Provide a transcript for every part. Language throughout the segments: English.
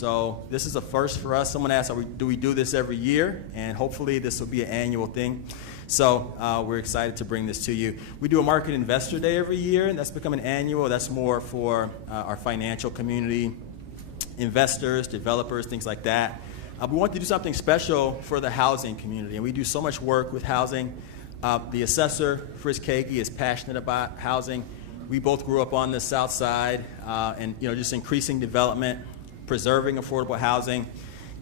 So this is a first for us. Someone asked, do we do this every year? And hopefully this will be an annual thing. So we're excited to bring this to you. We do a Market Investor Day every year, and that's becoming annual. That's more for our financial community, investors, developers, things like that. We want to do something special for the housing community, and we do so much work with housing. The assessor, Fritz Kagi, is passionate about housing. We both grew up on the South Side, and just increasing development, preserving affordable housing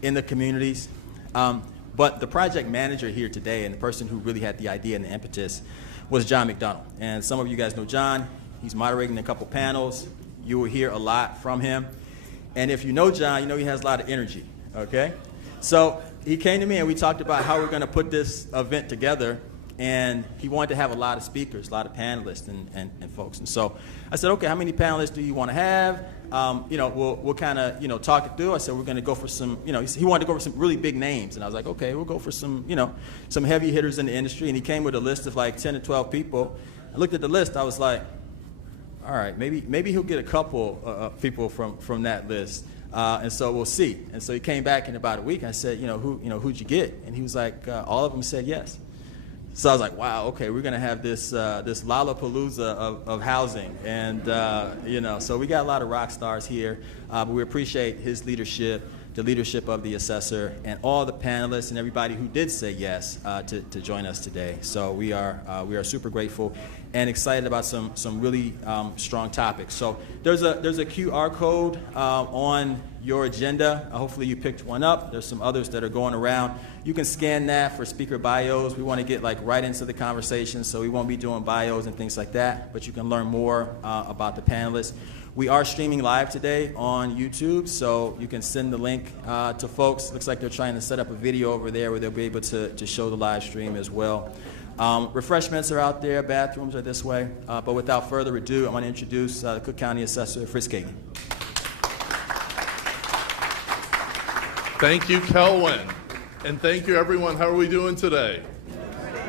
in the communities. But the project manager here today, and the person who really had the idea and the impetus, was John McDonald. And some of you guys know John. He's moderating a couple panels. You will hear a lot from him. And if you know John, you know he has a lot of energy, okay? So he came to me and we talked about how we're going to put this event together. And he wanted to have a lot of speakers, a lot of panelists and folks. And so I said, okay, how many panelists do you want to have? We'll kind of, talk it through. I said, we're going to go for some, he wanted to go for some really big names. And I was like, okay, we'll go for some, some heavy hitters in the industry. And he came with a list of like 10 to 12 people. I looked at the list. I was like, all right, maybe he'll get a couple people from that list. And so we'll see. And so he came back in about a week. I said, who'd you get? And he was like, all of them said yes. So I was like, wow, okay, we're going to have this Lollapalooza of housing. And, so we got a lot of rock stars here. But we appreciate his leadership, the leadership of the assessor, and all the panelists and everybody who did say yes to join us today. So we are super grateful and excited about some really strong topics. So there's a QR code on your agenda. Hopefully you picked one up. There's some others that are going around. You can scan that for speaker bios. We want to get right into the conversation, so we won't be doing bios and things like that, but you can learn more about the panelists. We are streaming live today on YouTube, so you can send the link to folks. Looks like they're trying to set up a video over there where they'll be able to show the live stream as well. Refreshments are out there. Bathrooms are this way. But without further ado, I'm going to introduce the Cook County Assessor, Fritz Kagi. Thank you, Kelwin. And thank you, everyone. How are we doing today?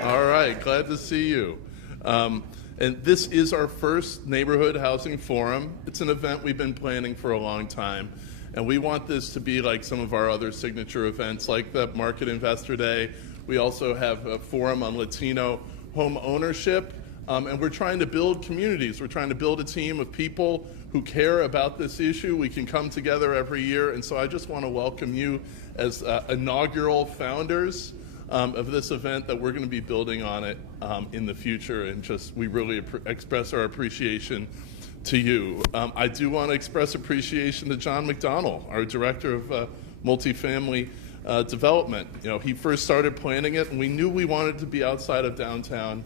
All right. Glad to see you. And this is our first Neighborhood Housing Forum. It's an event we've been planning for a long time. And we want this to be like some of our other signature events, like the Market Investor Day. We also have a forum on Latino home ownership. And we're trying to build communities. We're trying to build a team of people who care about this issue. We can come together every year. And so I just want to welcome you as inaugural founders of this event, that we're going to be building on it in the future. And just we really express our appreciation to you. I do want to express appreciation to John McDonald, our Director of Multifamily Development. He first started planning it, and we knew we wanted to be outside of downtown,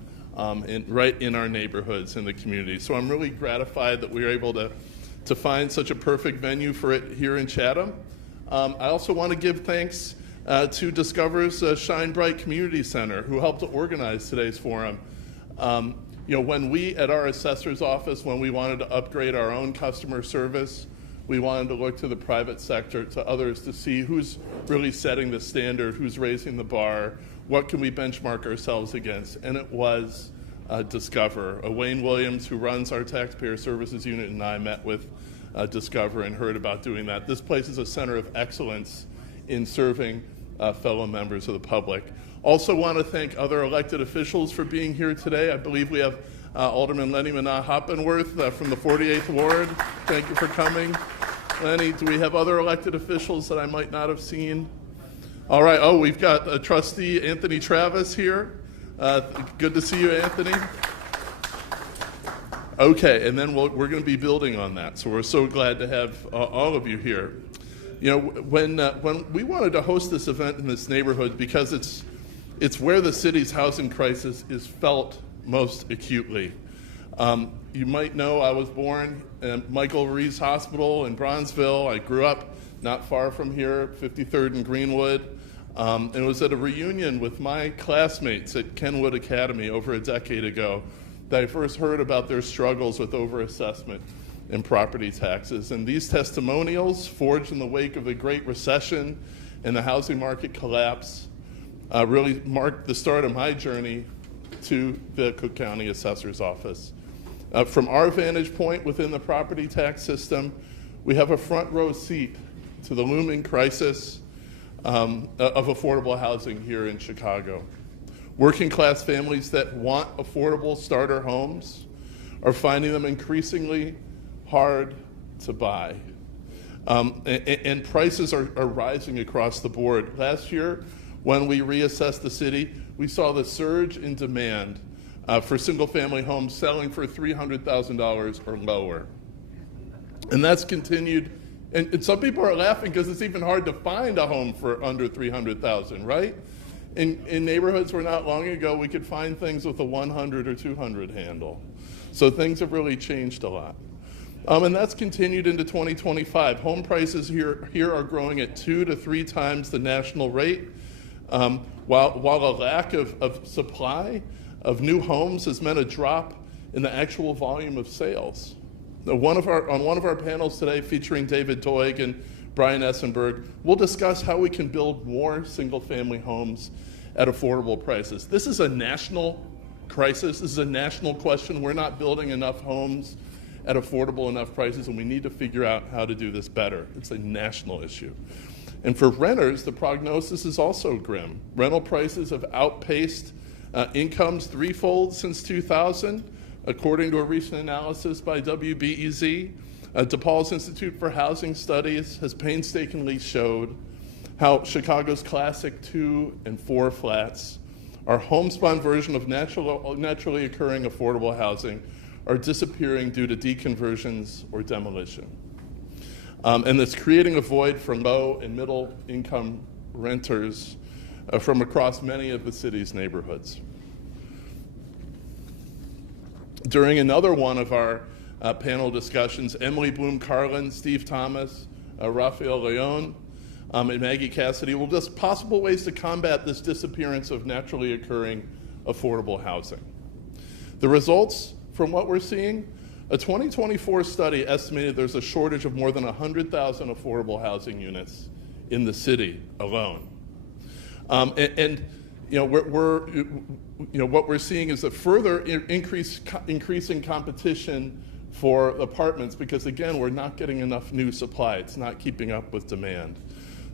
right in our neighborhoods in the community. So I'm really gratified that we were able to find such a perfect venue for it here in Chatham. I also want to give thanks to Discover's Shine Bright Community Center, who helped to organize today's forum. When we at our assessor's office, when we wanted to upgrade our own customer service, we wanted to look to the private sector, to others, to see who's really setting the standard, who's raising the bar, what can we benchmark ourselves against? And it was Discover. Wayne Williams, who runs our taxpayer services unit, and I met with Discover and heard about doing that. This place is a center of excellence in serving fellow members of the public. Also want to thank other elected officials for being here today. I believe we have Alderman Lenny Hoppenworth from the 48th Ward. Thank you for coming. Lenny, do we have other elected officials that I might not have seen? All right. Oh, we've got Trustee Anthony Travis here. Good to see you, Anthony. Okay, and then we're going to be building on that. So we're so glad to have all of you here. When we wanted to host this event in this neighborhood, because it's where the city's housing crisis is felt most acutely. You might know I was born in Michael Reeves Hospital in Bronzeville. I grew up not far from here, 53rd and Greenwood. And it was at a reunion with my classmates at Kenwood Academy over a decade ago that I first heard about their struggles with overassessment and property taxes. And these testimonials, forged in the wake of the Great Recession and the housing market collapse, really marked the start of my journey to the Cook County Assessor's Office. From our vantage point within the property tax system, we have a front row seat to the looming crisis of affordable housing here in Chicago. Working class families that want affordable starter homes are finding them increasingly hard to buy. And prices are rising across the board. Last year, when we reassessed the city, we saw the surge in demand for single-family homes selling for $300,000 or lower. And that's continued. And some people are laughing because it's even hard to find a home for under $300,000, right? In neighborhoods where not long ago we could find things with a 100 or 200 handle. So things have really changed a lot. And that's continued into 2025. Home prices here are growing at 2 to 3 times the national rate, while a lack of supply of new homes has meant a drop in the actual volume of sales. Now, on one of our panels today featuring David Doig and Brian Essenberg, we'll discuss how we can build more single-family homes at affordable prices. This is a national crisis. This is a national question. We're not building enough homes at affordable enough prices, and we need to figure out how to do this better. It's a national issue. And for renters, the prognosis is also grim. Rental prices have outpaced incomes threefold since 2000, according to a recent analysis by WBEZ. DePaul's Institute for Housing Studies has painstakingly showed how Chicago's classic 2 and 4 flats, our homespun version of naturally occurring affordable housing, are disappearing due to deconversions or demolition. And it's creating a void for low and middle income renters from across many of the city's neighborhoods. During another one of our panel discussions, Emily Bloom-Carlin, Steve Thomas, Rafael Leon, and Maggie Cassidy will discuss possible ways to combat this disappearance of naturally occurring affordable housing. The results from what we're seeing, a 2024 study estimated there's a shortage of more than 100,000 affordable housing units in the city alone. What we're seeing is a further increasing competition for apartments because, again, we're not getting enough new supply. It's not keeping up with demand.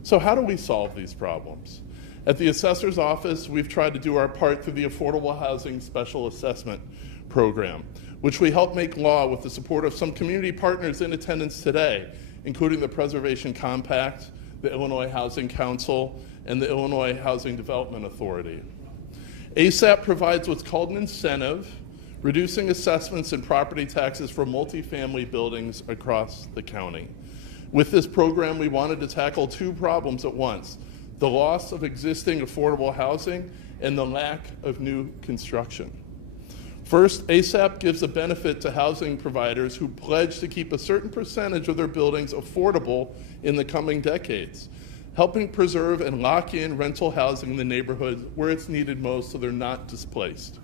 So how do we solve these problems? At the Assessor's office, we've tried to do our part through the Affordable Housing Special Assessment Program, which we helped make law with the support of some community partners in attendance today, including the Preservation Compact, the Illinois Housing Council, and the Illinois Housing Development Authority. ASAP provides what's called an incentive, reducing assessments and property taxes for multifamily buildings across the county. With this program, we wanted to tackle 2 problems at once: the loss of existing affordable housing and the lack of new construction. First, ASAP gives a benefit to housing providers who pledge to keep a certain percentage of their buildings affordable in the coming decades, helping preserve and lock in rental housing in the neighborhoods where it's needed most so they're not displaced.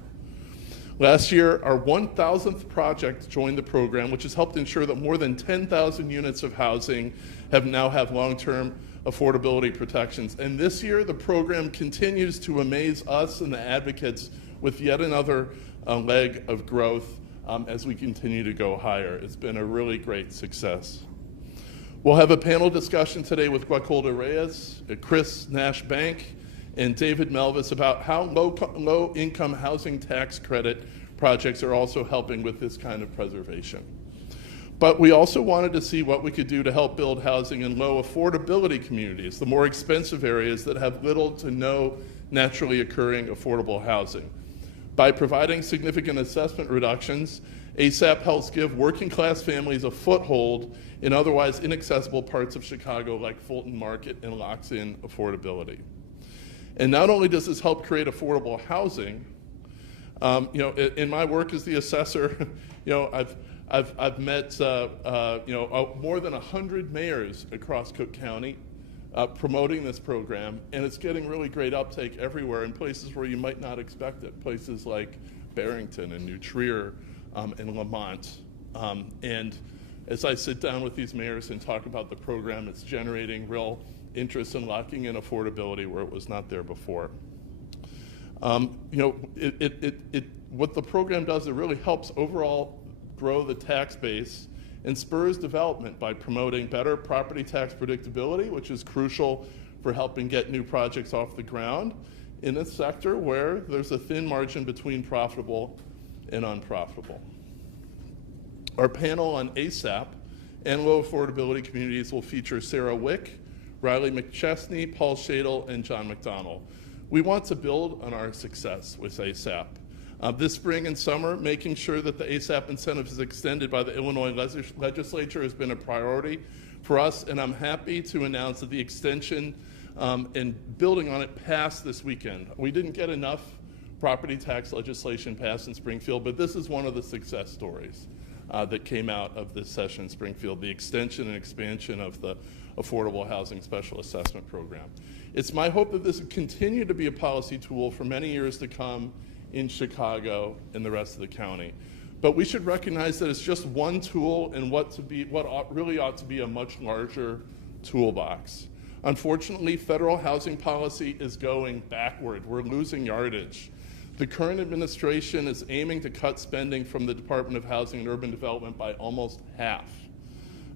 Last year, our 1,000th project joined the program, which has helped ensure that more than 10,000 units of housing now have long-term affordability protections. And this year, the program continues to amaze us and the advocates with yet another leg of growth as we continue to go higher. It's been a really great success. We'll have a panel discussion today with Guacolda Reyes, Chris Nash Bank, and David Melvis about how low-income housing tax credit projects are also helping with this kind of preservation. But we also wanted to see what we could do to help build housing in low affordability communities, the more expensive areas that have little to no naturally occurring affordable housing. By providing significant assessment reductions, ASAP helps give working class families a foothold in otherwise inaccessible parts of Chicago like Fulton Market and locks in affordability. And not only does this help create affordable housing, in my work as the assessor, I've met more than 100 mayors across Cook County promoting this program, and it's getting really great uptake everywhere in places where you might not expect it, places like Barrington and New Trier and Lamont. And as I sit down with these mayors and talk about the program, it's generating real interest in locking in affordability where it was not there before. What the program does, it really helps overall grow the tax base and spurs development by promoting better property tax predictability, which is crucial for helping get new projects off the ground in a sector where there's a thin margin between profitable and unprofitable. Our panel on ASAP and low affordability communities will feature Sarah Wick, Riley McChesney, Paul Shadle, and John McDonald. We want to build on our success with ASAP. This spring and summer, making sure that the ASAP incentive is extended by the Illinois legislature has been a priority for us, and I'm happy to announce that the extension and building on it passed this weekend. We didn't get enough property tax legislation passed in Springfield, but this is one of the success stories that came out of this session in Springfield, the extension and expansion of the Affordable Housing Special Assessment Program. It's my hope that this will continue to be a policy tool for many years to come in Chicago and the rest of the county. But we should recognize that it's just one tool in what really ought to be a much larger toolbox. Unfortunately, federal housing policy is going backward. We're losing yardage. The current administration is aiming to cut spending from the Department of Housing and Urban Development by almost half.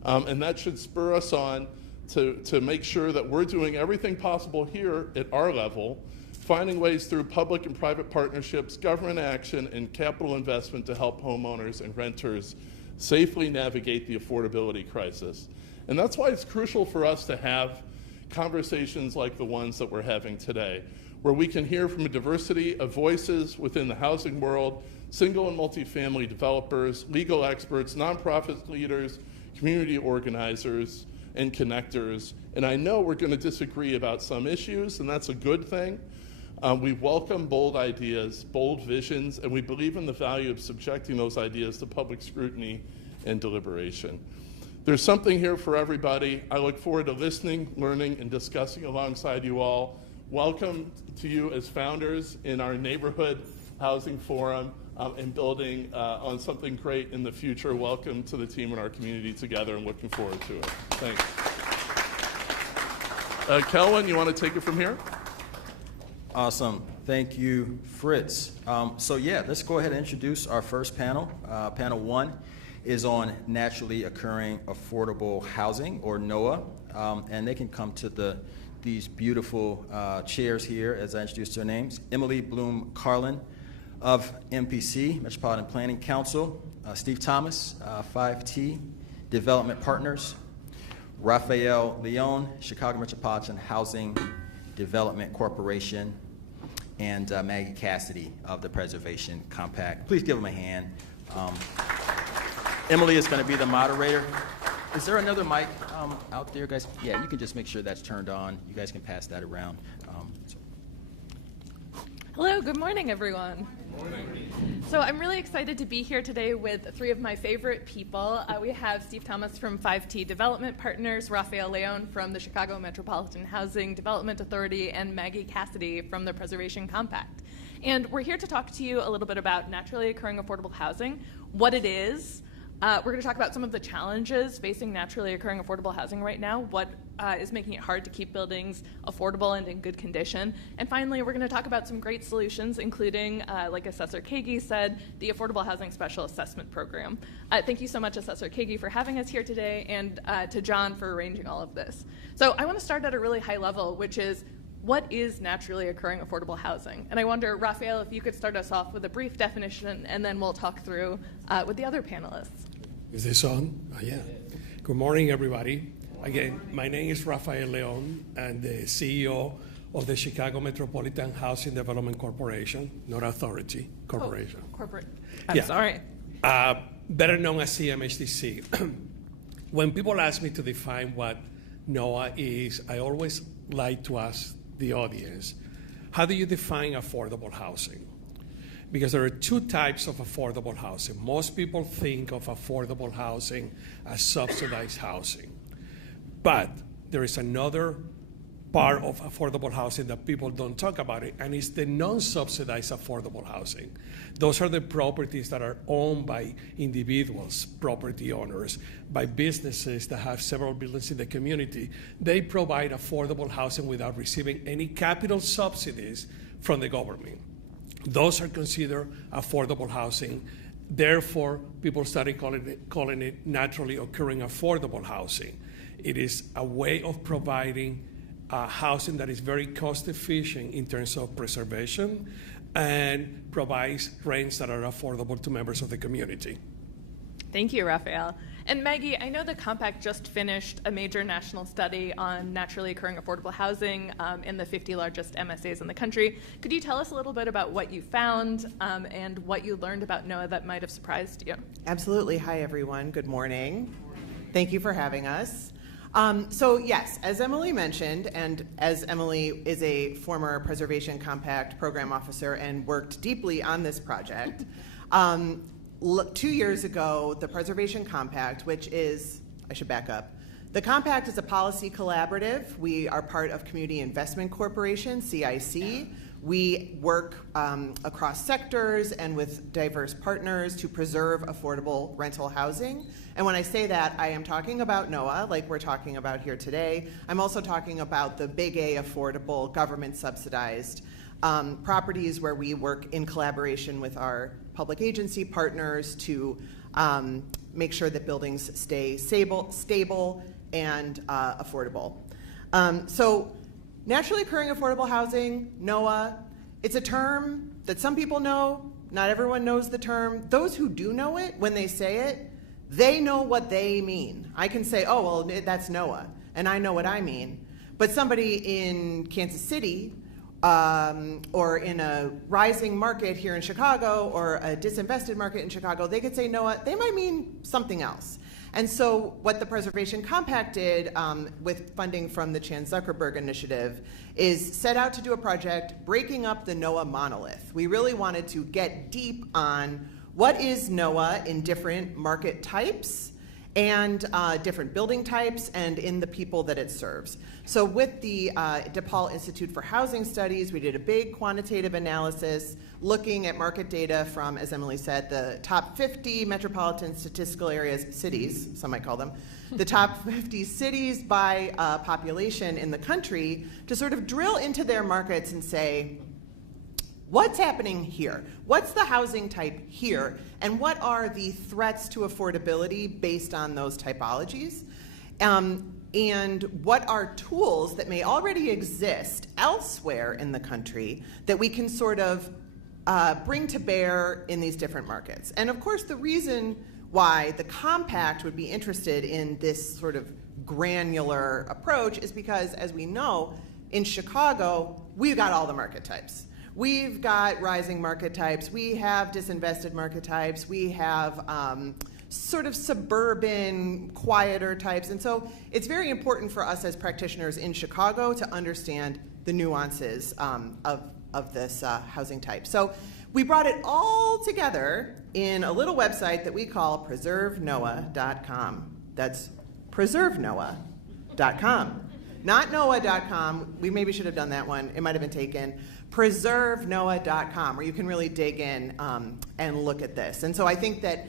And that should spur us on to make sure that we're doing everything possible here at our level, finding ways through public and private partnerships, government action, and capital investment to help homeowners and renters safely navigate the affordability crisis. And that's why it's crucial for us to have conversations like the ones that we're having today, where we can hear from a diversity of voices within the housing world, single and multifamily developers, legal experts, nonprofit leaders, community organizers, and connectors. And I know we're going to disagree about some issues, and that's a good thing. We welcome bold ideas, bold visions, and we believe in the value of subjecting those ideas to public scrutiny and deliberation. There's something here for everybody. I look forward to listening, learning, and discussing alongside you all. Welcome to you as founders in our neighborhood housing forum and building on something great in the future. Welcome to the team and our community together, and looking forward to it. Thanks. Kelvin, you want to take it from here? Awesome. Thank you, Fritz. So yeah, let's go ahead and introduce our first panel. Panel 1 is on naturally occurring affordable housing, or NOAA, and they can come to these beautiful chairs here as I introduce their names. Emily Bloom Carlin of MPC, Metropolitan Planning Council. Steve Thomas, 5T Development Partners. Rafael Leon, Chicago Metropolitan Housing Development Corporation. And Maggie Cassidy of the Preservation Compact. Please give them a hand. Emily is going to be the moderator. Is there another mic out there, guys? Yeah, you can just make sure that's turned on. You guys can pass that around. Hello, good morning, everyone. Good morning. So I'm really excited to be here today with three of my favorite people. We have Steve Thomas from 5T Development Partners, Rafael Leon from the Chicago Metropolitan Housing Development Authority, and Maggie Cassidy from the Preservation Compact. And we're here to talk to you a little bit about naturally occurring affordable housing, what it is. We're going to talk about some of the challenges facing naturally occurring affordable housing right now, what is making it hard to keep buildings affordable and in good condition. And finally, we're going to talk about some great solutions, including, like Assessor Kagi said, the Affordable Housing Special Assessment Program. Thank you so much, Assessor Kagi, for having us here today, and to John for arranging all of this. So I want to start at a really high level, which is, what is naturally occurring affordable housing? And I wonder, Rafael, if you could start us off with a brief definition, and then we'll talk through with the other panelists. Is this on? Yeah. Good morning, everybody. Again, my name is Rafael Leon. I'm the CEO of the Chicago Metropolitan Housing Development Corporation, not authority, corporation. Oh, corporate. I'm sorry. Better known as CMHDC. When people ask me to define what NOAA is, I always like to ask the audience, how do you define affordable housing? Because there are two types of affordable housing. Most people think of affordable housing as subsidized housing. But there is another part of affordable housing that people don't talk about it, and it's the non-subsidized affordable housing. Those are the properties that are owned by individuals, property owners, by businesses that have several buildings in the community. They provide affordable housing without receiving any capital subsidies from the government. Those are considered affordable housing Therefore, people started calling it naturally occurring affordable housing. It is a way of providing housing that is very cost efficient in terms of preservation and provides rents that are affordable to members of the community. Thank you, Rafael. And Maggie, I know the Compact just finished a major national study on naturally occurring affordable housing in the 50 largest MSAs in the country. Could you tell us a little bit about what you found and what you learned about NOAA that might have surprised you? Absolutely. Hi, everyone. Good morning. Thank you for having us. So yes, as Emily mentioned, and as Emily is a former Preservation Compact program officer and worked deeply on this project, 2 years ago, the Preservation Compact, which is, I should back up, the Compact is a policy collaborative. We are part of Community Investment Corporation, CIC. We work across sectors and with diverse partners to preserve affordable rental housing. And when I say that, I am talking about NOAA, like we're talking about here today. I'm also talking about the big A affordable government subsidized properties where we work in collaboration with our public agency partners to make sure that buildings stay stable and affordable. So naturally occurring affordable housing, NOAA, it's a term that some people know. Not everyone knows the term. Those who do know it, when they say it, they know what they mean. I can say, oh, well, that's NOAA, and I know what I mean. But somebody in Kansas City or in a rising market here in Chicago or a disinvested market in Chicago, they could say NOAA, they might mean something else. And so what the Preservation Compact did with funding from the Chan Zuckerberg Initiative is set out to do a project breaking up the NOAA monolith. We really wanted to get deep on what is NOAA in different market types and different building types and in the people that it serves. So with the DePaul Institute for Housing Studies, we did a big quantitative analysis looking at market data from, as Emily said, the top 50 metropolitan statistical areas, cities, some might call them, the top 50 cities by population in the country to sort of drill into their markets and say, what's happening here? What's the housing type here? And what are the threats to affordability based on those typologies? And what are tools that may already exist elsewhere in the country that we can sort of bring to bear in these different markets? And of course, the reason why the Compact would be interested in this sort of granular approach is because, as we know, in Chicago, we've got all the market types. We've got rising market types, we have disinvested market types, we have sort of suburban, quieter types. And so it's very important for us as practitioners in Chicago to understand the nuances of this housing type. So we brought it all together in a little website that we call preservenoaa.com. That's preservenoaa.com. Not noaa.com. We maybe should have done that one. It might have been taken. preservenoaa.com, where you can really dig in and look at this. And so I think that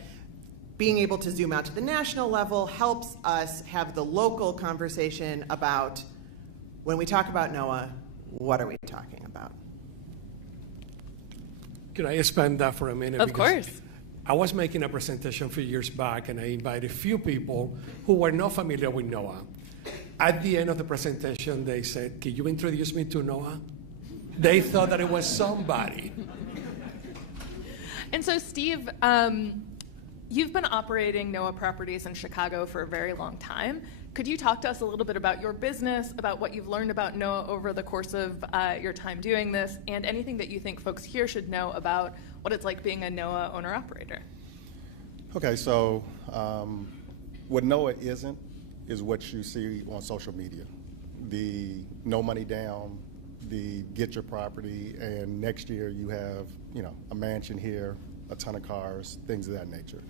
being able to zoom out to the national level helps us have the local conversation about, when we talk about NOAA, what are we talking about? Can I expand that for a minute? Of Because course. I was making a presentation a few years back, and I invited a few people who were not familiar with NOAA. At the end of the presentation, they said, "Can you introduce me to NOAA?" They thought that it was somebody. And so, Steve, you've been operating NOAA properties in Chicago for a very long time. Could you talk to us a little bit about your business, about what you've learned about NOAA over the course of your time doing this, and anything that you think folks here should know about what it's like being a NOAA owner-operator? Okay, so what NOAA isn't is what you see on social media. The no money down, the get your property, and next year you have, a mansion here, a ton of cars, things of that nature.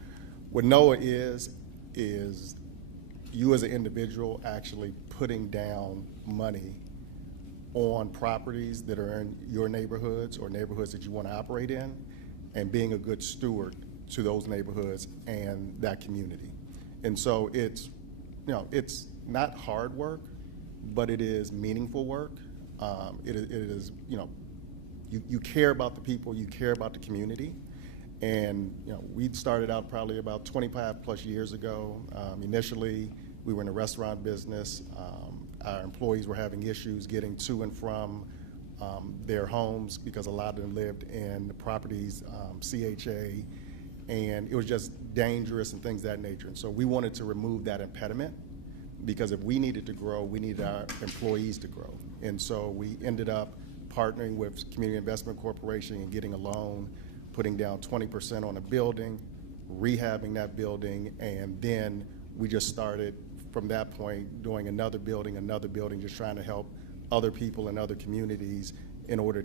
What NOAA is you as an individual actually putting down money on properties that are in your neighborhoods or neighborhoods that you want to operate in, and being a good steward to those neighborhoods and that community. And so it's not hard work, but it is meaningful work. It is, you care about the people, you care about the community, And we started out probably about 25 plus years ago. Initially, we were in the restaurant business. Our employees were having issues getting to and from their homes because a lot of them lived in the properties, CHA, and it was just dangerous and things of that nature. And so we wanted to remove that impediment, because if we needed to grow, we needed our employees to grow. And so we ended up partnering with Community Investment Corporation and getting a loan, putting down 20% on a building, rehabbing that building, and then we just started from that point doing another building, just trying to help other people in other communities in order,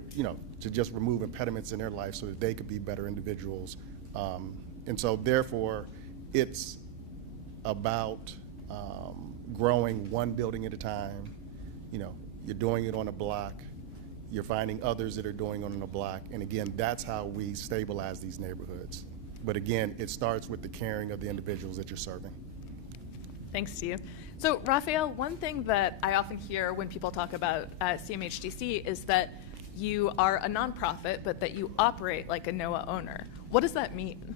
to just remove impediments in their life so that they could be better individuals. And so therefore, it's about growing one building at a time. You're doing it on a block. You're finding others that are doing it on a block. And again, that's how we stabilize these neighborhoods. But again, it starts with the caring of the individuals that you're serving. Thanks, Steve. So, Raphael, one thing that I often hear when people talk about CMHDC is that you are a nonprofit, but that you operate like a NOAA owner. What does that mean?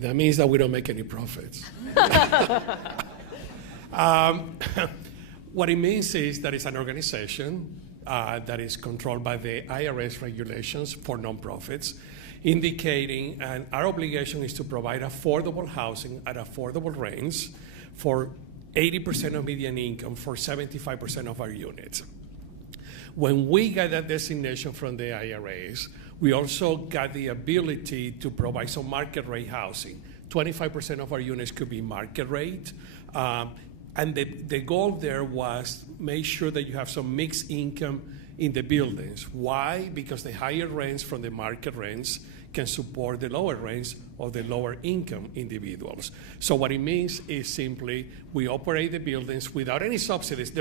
That means that we don't make any profits. What it means is that it's an organization that is controlled by the IRS regulations for nonprofits, indicating, and our obligation is to provide affordable housing at affordable rents for 80% of median income for 75% of our units. When we got that designation from the IRS, we also got the ability to provide some market rate housing. 25% of our units could be market rate. And the goal there was make sure that you have some mixed income in the buildings. Why? Because the higher rents from the market rents can support the lower rents of the lower income individuals. So what it means is simply we operate the buildings without any subsidies.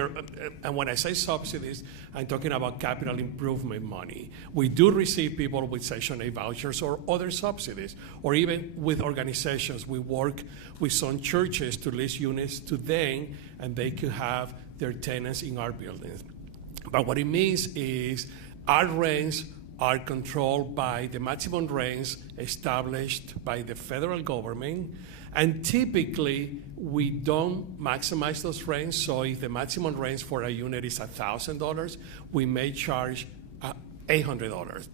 And when I say subsidies, I'm talking about capital improvement money. We do receive people with Section 8 vouchers or other subsidies, or even with organizations. We work with some churches to lease units to them, and they could have their tenants in our buildings. But what it means is our rents are controlled by the maximum rents established by the federal government, and typically we don't maximize those rents. So if the maximum rents for a unit is $1,000, we may charge $800.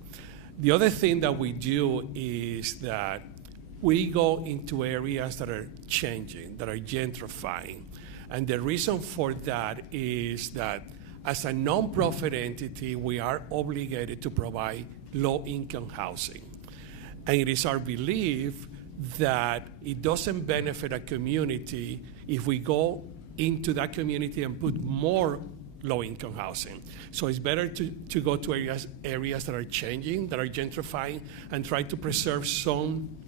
The other thing that we do is that we go into areas that are changing, that are gentrifying, and the reason for that is that as a nonprofit entity, we are obligated to provide low-income housing. And it is our belief that it doesn't benefit a community if we go into that community and put more low-income housing. So it's better to go to areas that are changing, that are gentrifying, and try to preserve some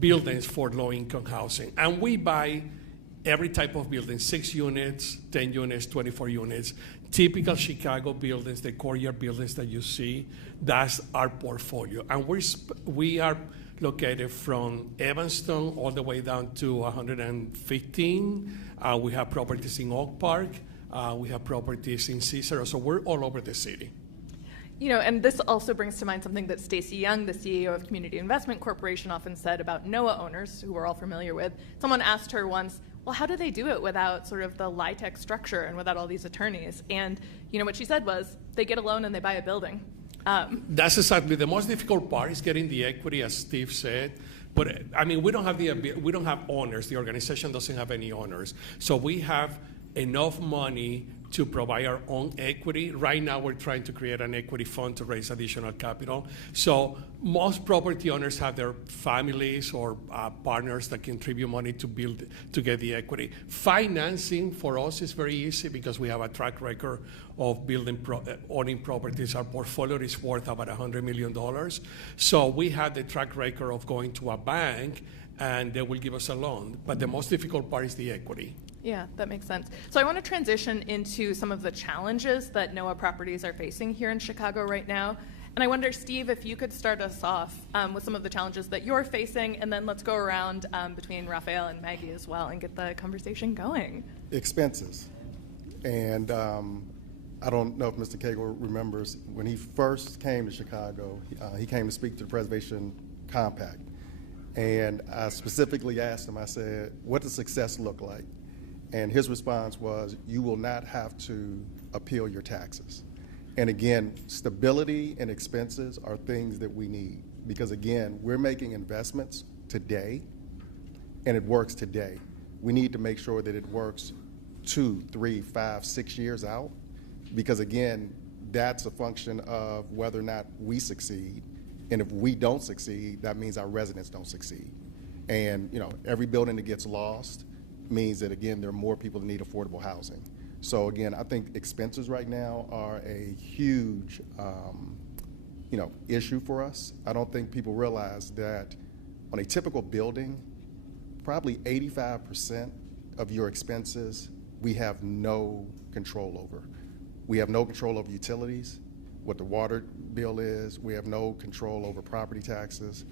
buildings for low-income housing. And we buy every type of building, 6 units, 10 units, 24 units, typical Chicago buildings, the courtyard buildings that you see, that's our portfolio. And we are located from Evanston all the way down to 115. We have properties in Oak Park. We have properties in Cicero. So we're all over the city. And this also brings to mind something that Stacy Young, the CEO of Community Investment Corporation, often said about NOAA owners, who we're all familiar with. Someone asked her once, well, how do they do it without sort of the LIHTC structure and without all these attorneys? And what she said was, they get a loan and they buy a building. That's exactly the most difficult part, is getting the equity, as Steve said. But I mean, we don't have owners. The organization doesn't have any owners. So we have enough money to provide our own equity. Right now, we're trying to create an equity fund to raise additional capital. So most property owners have their families or partners that contribute money to get the equity. Financing for us is very easy because we have a track record of owning properties. Our portfolio is worth about $100 million. So we have the track record of going to a bank and they will give us a loan. But the most difficult part is the equity. Yeah, that makes sense. So I want to transition into some of the challenges that NOAA properties are facing here in Chicago right now. And I wonder, Steve, if you could start us off with some of the challenges that you're facing, and then let's go around between Raphael and Maggie as well and get the conversation going. Expenses. And I don't know if Mr. Cagle remembers, when he first came to Chicago, he came to speak to the Preservation Compact. And I specifically asked him, I said, what does success look like? And his response was, you will not have to appeal your taxes. And again, stability and expenses are things that we need. Because again, we're making investments today, and it works today. We need to make sure that it works 2, 3, 5, 6 years out. Because again, that's a function of whether or not we succeed. And if we don't succeed, that means our residents don't succeed. And every building that gets lost means that, again, there are more people that need affordable housing. So again, I think expenses right now are a huge issue for us. I don't think people realize that on a typical building, probably 85% of your expenses we have no control over. We have no control over utilities, what the water bill is. We have no control over property taxes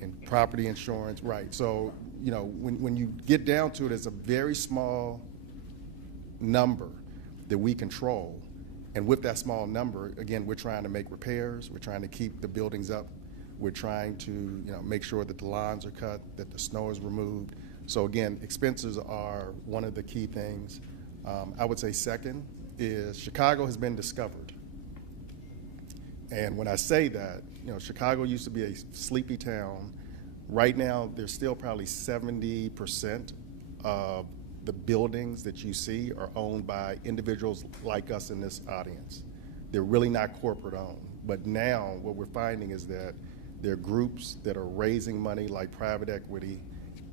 and property insurance. Right. So, when you get down to it, it's a very small number that we control. And with that small number, again, we're trying to make repairs. We're trying to keep the buildings up. We're trying to, make sure that the lawns are cut, that the snow is removed. So again, expenses are one of the key things. I would say second is Chicago has been discovered. And when I say that, Chicago used to be a sleepy town. Right now, there's still probably 70% of the buildings that you see are owned by individuals like us in this audience. They're really not corporate owned. But now what we're finding is that there are groups that are raising money like private equity,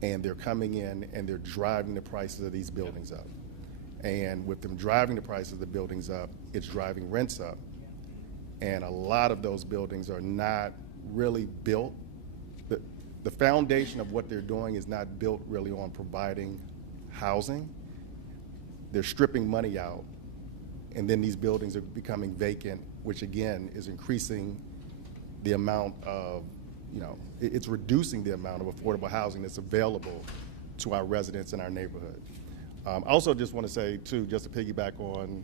and they're coming in and they're driving the prices of these buildings up. And with them driving the prices of the buildings up, it's driving rents up. And a lot of those buildings are not really built. The foundation of what they're doing is not built really on providing housing. They're stripping money out, and then these buildings are becoming vacant, which again is increasing the amount of, it's reducing the amount of affordable housing that's available to our residents in our neighborhood. I also just want to say, too, just to piggyback on,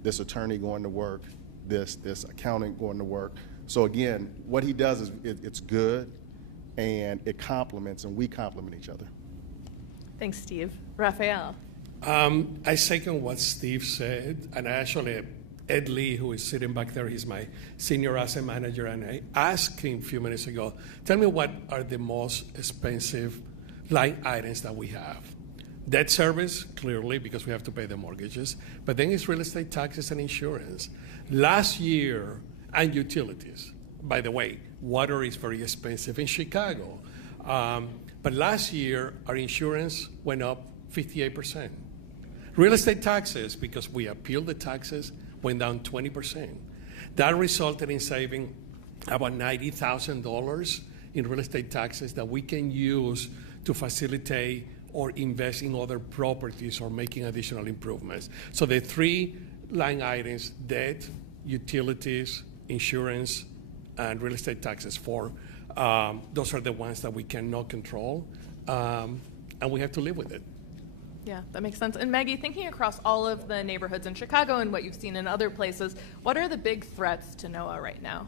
this attorney going to work, this accountant going to work. So again, what he does is it's good, and it complements, and we complement each other. Thanks, Steve. Raphael. I second what Steve said, and actually Ed Lee, who is sitting back there, he's my senior asset manager, and I asked him a few minutes ago, tell me what are the most expensive line items that we have. Debt service, clearly, because we have to pay the mortgages, but then it's real estate taxes and insurance. Last year, and utilities. By the way, water is very expensive in Chicago. But last year, our insurance went up 58%. Real estate taxes, because we appealed the taxes, went down 20%. That resulted in saving about $90,000 in real estate taxes that we can use to facilitate or invest in other properties or making additional improvements. So the three line items, debt, utilities, insurance, and real estate taxes, those are the ones that we cannot control, and we have to live with it. Yeah, that makes sense. And Maggie, thinking across all of the neighborhoods in Chicago and what you've seen in other places, what are the big threats to NOAA right now?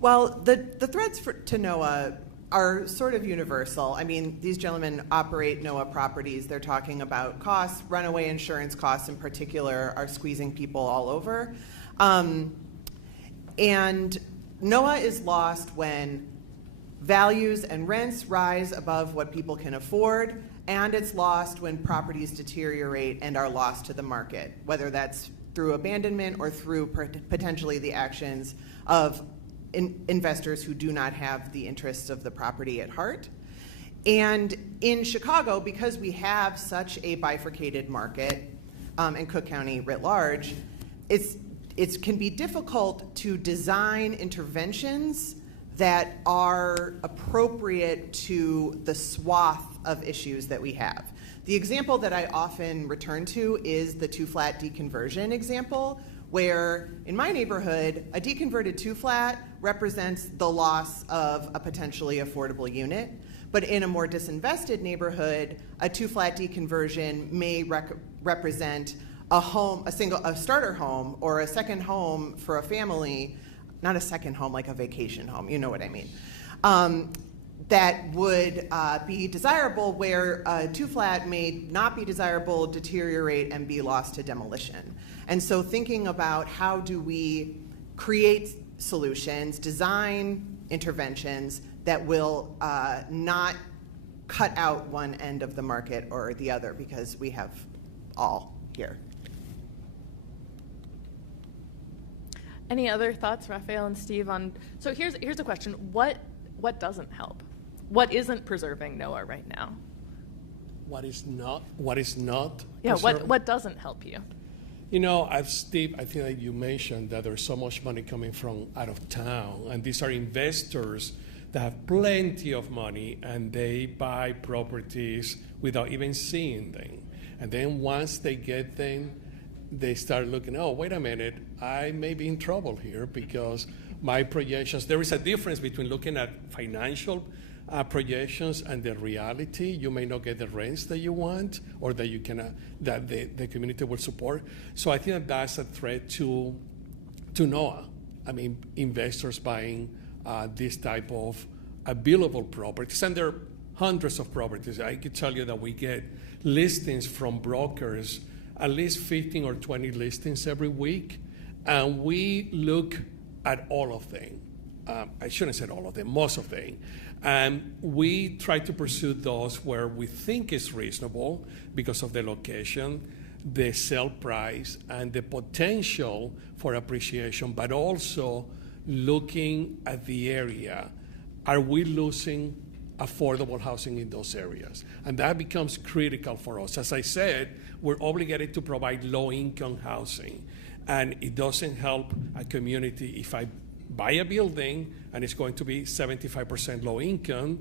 Well, the threats to NOAA are sort of universal. I mean, these gentlemen operate NOAA properties. They're talking about costs. Runaway insurance costs in particular are squeezing people all over. And NOAA is lost when values and rents rise above what people can afford, and it's lost when properties deteriorate and are lost to the market, whether that's through abandonment or through potentially the actions of investors who do not have the interests of the property at heart. And in Chicago, because we have such a bifurcated market, and Cook County writ large, it can be difficult to design interventions that are appropriate to the swath of issues that we have. The example that I often return to is the two-flat deconversion example, where in my neighborhood, a deconverted two-flat represents the loss of a potentially affordable unit. But in a more disinvested neighborhood, a two-flat deconversion may represent a starter home or a second home for a family, not a second home like a vacation home, you know what I mean, that would be desirable, where a two-flat may not be desirable, deteriorate, and be lost to demolition. And so thinking about how do we create solutions, design interventions that will not cut out one end of the market or the other, because we have all here. Any other thoughts, Raphael and Steve, on, so here's a question. What doesn't help? What isn't preserving NOAA right now? What is not? Yeah, what doesn't help you? You know, Steve, I think that you mentioned that there's so much money coming from out of town, and these are investors that have plenty of money, and they buy properties without even seeing them. And then once they get them, they start looking, oh, wait a minute, I may be in trouble here because my projections, there is a difference between looking at financial projections and the reality. You may not get the rents that you want or that you can, that the community will support. So I think that that's a threat to NOAA. I mean, investors buying this type of billable properties, and there are hundreds of properties. I can tell you that we get listings from brokers, at least 15 or 20 listings every week, and we look at all of them. I shouldn't say all of them, most of them. And we try to pursue those where we think is reasonable because of the location, the sale price, and the potential for appreciation, but also looking at the area. Are we losing affordable housing in those areas? And that becomes critical for us. As I said, we're obligated to provide low-income housing, and it doesn't help a community if I buy a building and it's going to be 75% low income.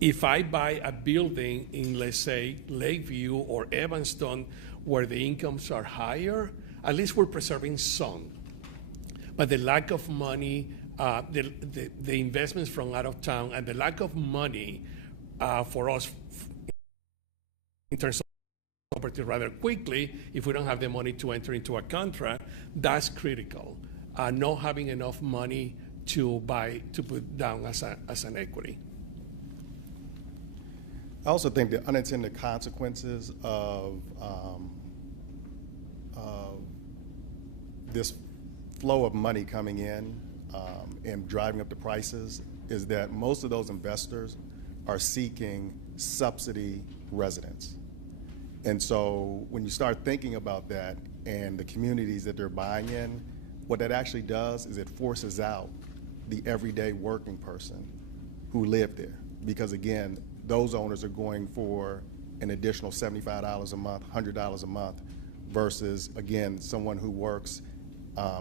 If I buy a building in, let's say, Lakeview or Evanston, where the incomes are higher, at least we're preserving some. But the lack of money, the investments from out of town, and the lack of money for us in terms of property rather quickly, if we don't have the money to enter into a contract, that's critical. Not having enough money to put down as an equity. I also think the unintended consequences of this flow of money coming in and driving up the prices is that most of those investors are seeking subsidy residents. And so when you start thinking about that and the communities that they're buying in, what that actually does is it forces out the everyday working person who lived there. Because again, those owners are going for an additional $75 a month, $100 a month, versus, again, someone who works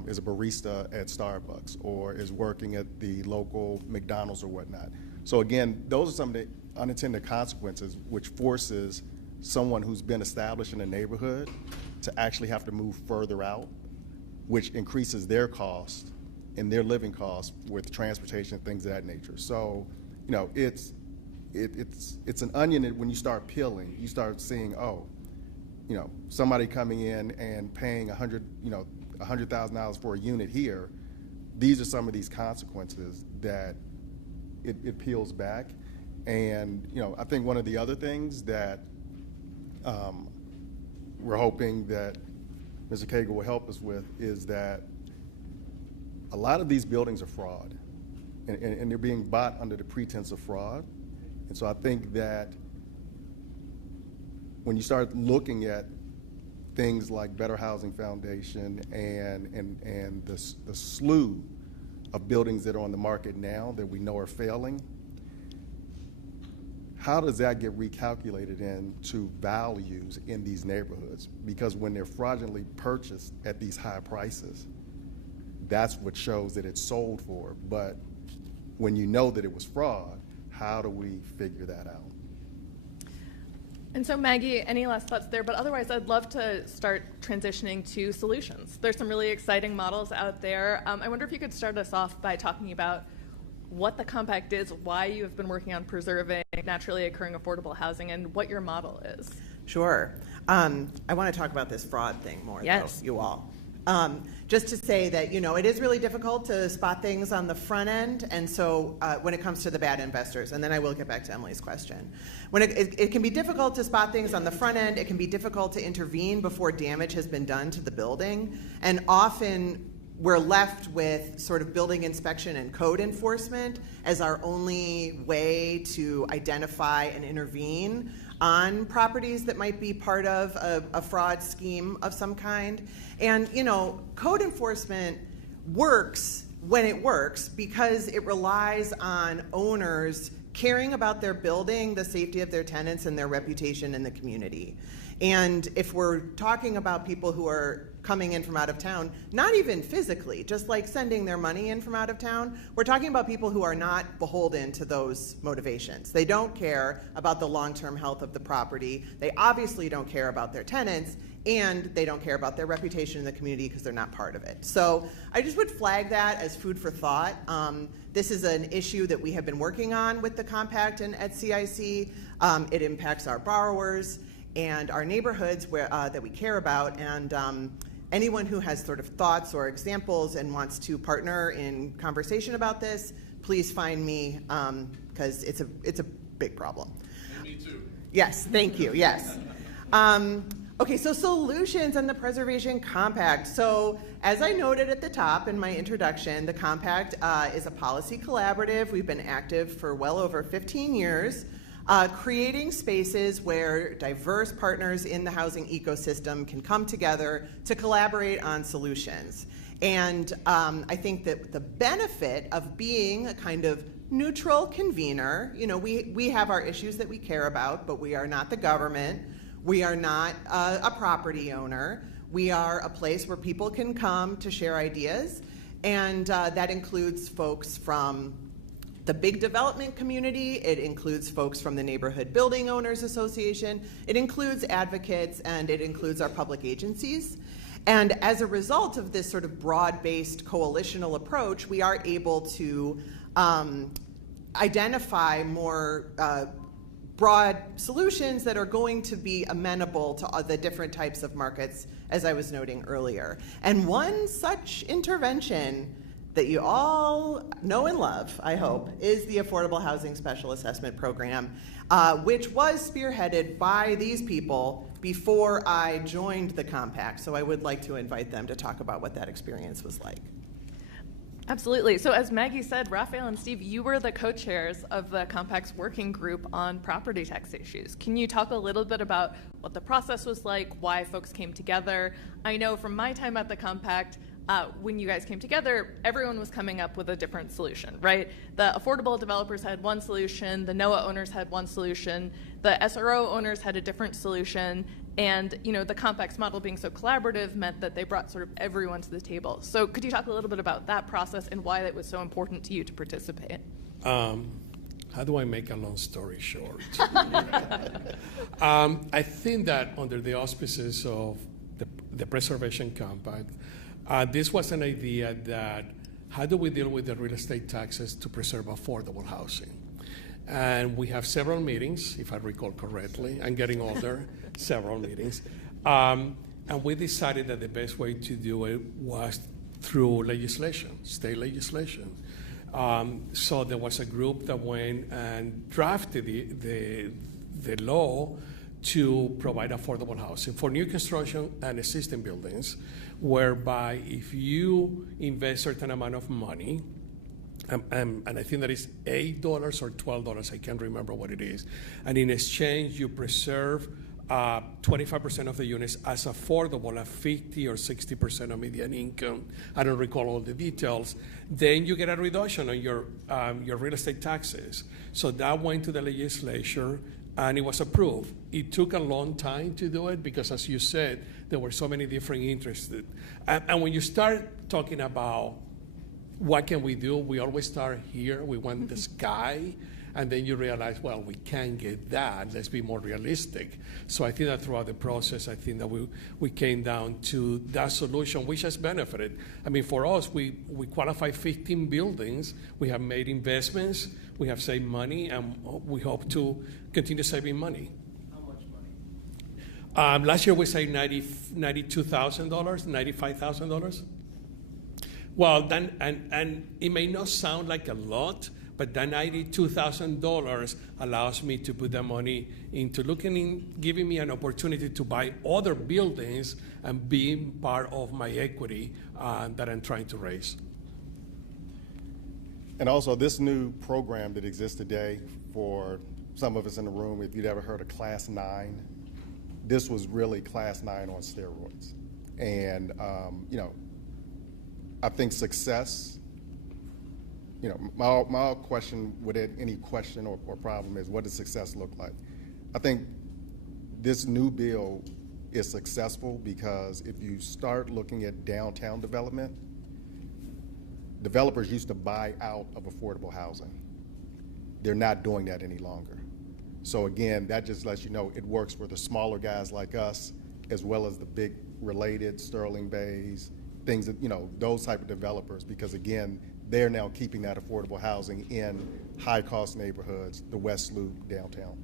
as a barista at Starbucks or is working at the local McDonald's or whatnot. So again, those are some of the unintended consequences which forces someone who's been established in a neighborhood to actually have to move further out, which increases their cost and their living costs with transportation, things of that nature. So, you know, it's an onion that when you start peeling, you start seeing, oh, you know, somebody coming in and paying $100,000 for a unit here. These are some of these consequences that it peels back. And, you know, I think one of the other things that we're hoping that Mr. Kager will help us with is that a lot of these buildings are fraud, and they're being bought under the pretense of fraud. And so I think that when you start looking at things like Better Housing Foundation and the slew of buildings that are on the market now that we know are failing, how does that get recalculated into values in these neighborhoods? Because when they're fraudulently purchased at these high prices, that's what shows that it's sold for. But when you know that it was fraud, how do we figure that out? And so, Maggie, any last thoughts there? But otherwise, I'd love to start transitioning to solutions. There's some really exciting models out there. I wonder if you could start us off by talking about what the compact is, why you have been working on preserving naturally occurring affordable housing, and what your model is. Sure. I want to talk about this fraud thing more, Yes. though, you all. Just to say that, it is really difficult to spot things on the front end, and so when it comes to the bad investors, and then I will get back to Emily's question. When it can be difficult to spot things on the front end, it can be difficult to intervene before damage has been done to the building, and often we're left with sort of building inspection and code enforcement as our only way to identify and intervene on properties that might be part of a fraud scheme of some kind. And, code enforcement works when it works because it relies on owners caring about their building, the safety of their tenants, and their reputation in the community. And if we're talking about people who are coming in from out of town, not even physically, just like sending their money in from out of town, we're talking about people who are not beholden to those motivations. They don't care about the long-term health of the property. They obviously don't care about their tenants, and they don't care about their reputation in the community because they're not part of it. So I just would flag that as food for thought. This is an issue that we have been working on with the compact and at CIC. It impacts our borrowers and our neighborhoods that we care about, and anyone who has sort of thoughts or examples and wants to partner in conversation about this, please find me, because it's a big problem. And me too. Yes, thank you, yes. Okay, so solutions and the Preservation Compact. So as I noted at the top in my introduction, the Compact is a policy collaborative. We've been active for well over 15 years. Creating spaces where diverse partners in the housing ecosystem can come together to collaborate on solutions. And I think that the benefit of being a kind of neutral convener, we have our issues that we care about, but we are not the government. We are not a property owner. We are a place where people can come to share ideas, and that includes folks from the big development community. It includes folks from the Neighborhood Building Owners Association. It includes advocates, and it includes our public agencies. And as a result of this sort of broad-based coalitional approach, we are able to identify more broad solutions that are going to be amenable to the different types of markets, as I was noting earlier. And one such intervention that you all know and love, I hope, is the Affordable Housing Special Assessment Program, which was spearheaded by these people before I joined the compact. So I would like to invite them to talk about what that experience was like. Absolutely. So as Maggie said, Raphael and Steve, you were the co-chairs of the Compact's working group on property tax issues. Can you talk a little bit about what the process was like, why folks came together? I know from my time at the Compact, when you guys came together, everyone was coming up with a different solution, right? The affordable developers had one solution, the NOAA owners had one solution, the SRO owners had a different solution, and the Compact's model being so collaborative meant that they brought sort of everyone to the table. So could you talk a little bit about that process and why it was so important to you to participate? How do I make a long story short? I think that under the auspices of the Preservation Compact, this was an idea that how do we deal with the real estate taxes to preserve affordable housing? And we have several meetings, if I recall correctly. I'm getting older, several meetings. And we decided that the best way to do it was through legislation, state legislation. So there was a group that went and drafted the law to provide affordable housing for new construction and existing buildings, whereby if you invest a certain amount of money, and I think that is $8 or $12, I can't remember what it is, and in exchange you preserve 25% of the units as affordable at 50 or 60% of median income. I don't recall all the details. Then you get a reduction on your real estate taxes. So that went to the legislature, and it was approved. It took a long time to do it because, as you said, there were so many different interests. And when you start talking about what can we do? We always start here. We want the sky. And then you realize, well, we can't get that. Let's be more realistic. So I think that throughout the process, I think that we came down to that solution, which has benefited. I mean, for us, we qualify 15 buildings. We have made investments. We have saved money, and we hope to continue saving money. How much money? Last year, we saved $92,000, $95,000. Well, then, and it may not sound like a lot, but that $92,000 allows me to put that money into giving me an opportunity to buy other buildings and being part of my equity that I'm trying to raise. And also, this new program that exists today, for some of us in the room, if you'd ever heard of Class 9, this was really Class 9 on steroids. And, I think success, my question with any question or problem is, what does success look like? I think this new bill is successful because if you start looking at downtown development, developers used to buy out of affordable housing. They're not doing that any longer. So again, that just lets you know it works for the smaller guys like us, as well as the big related Sterling Bays, things that, those type of developers, because again, they're now keeping that affordable housing in high-cost neighborhoods, the West Loop, downtown.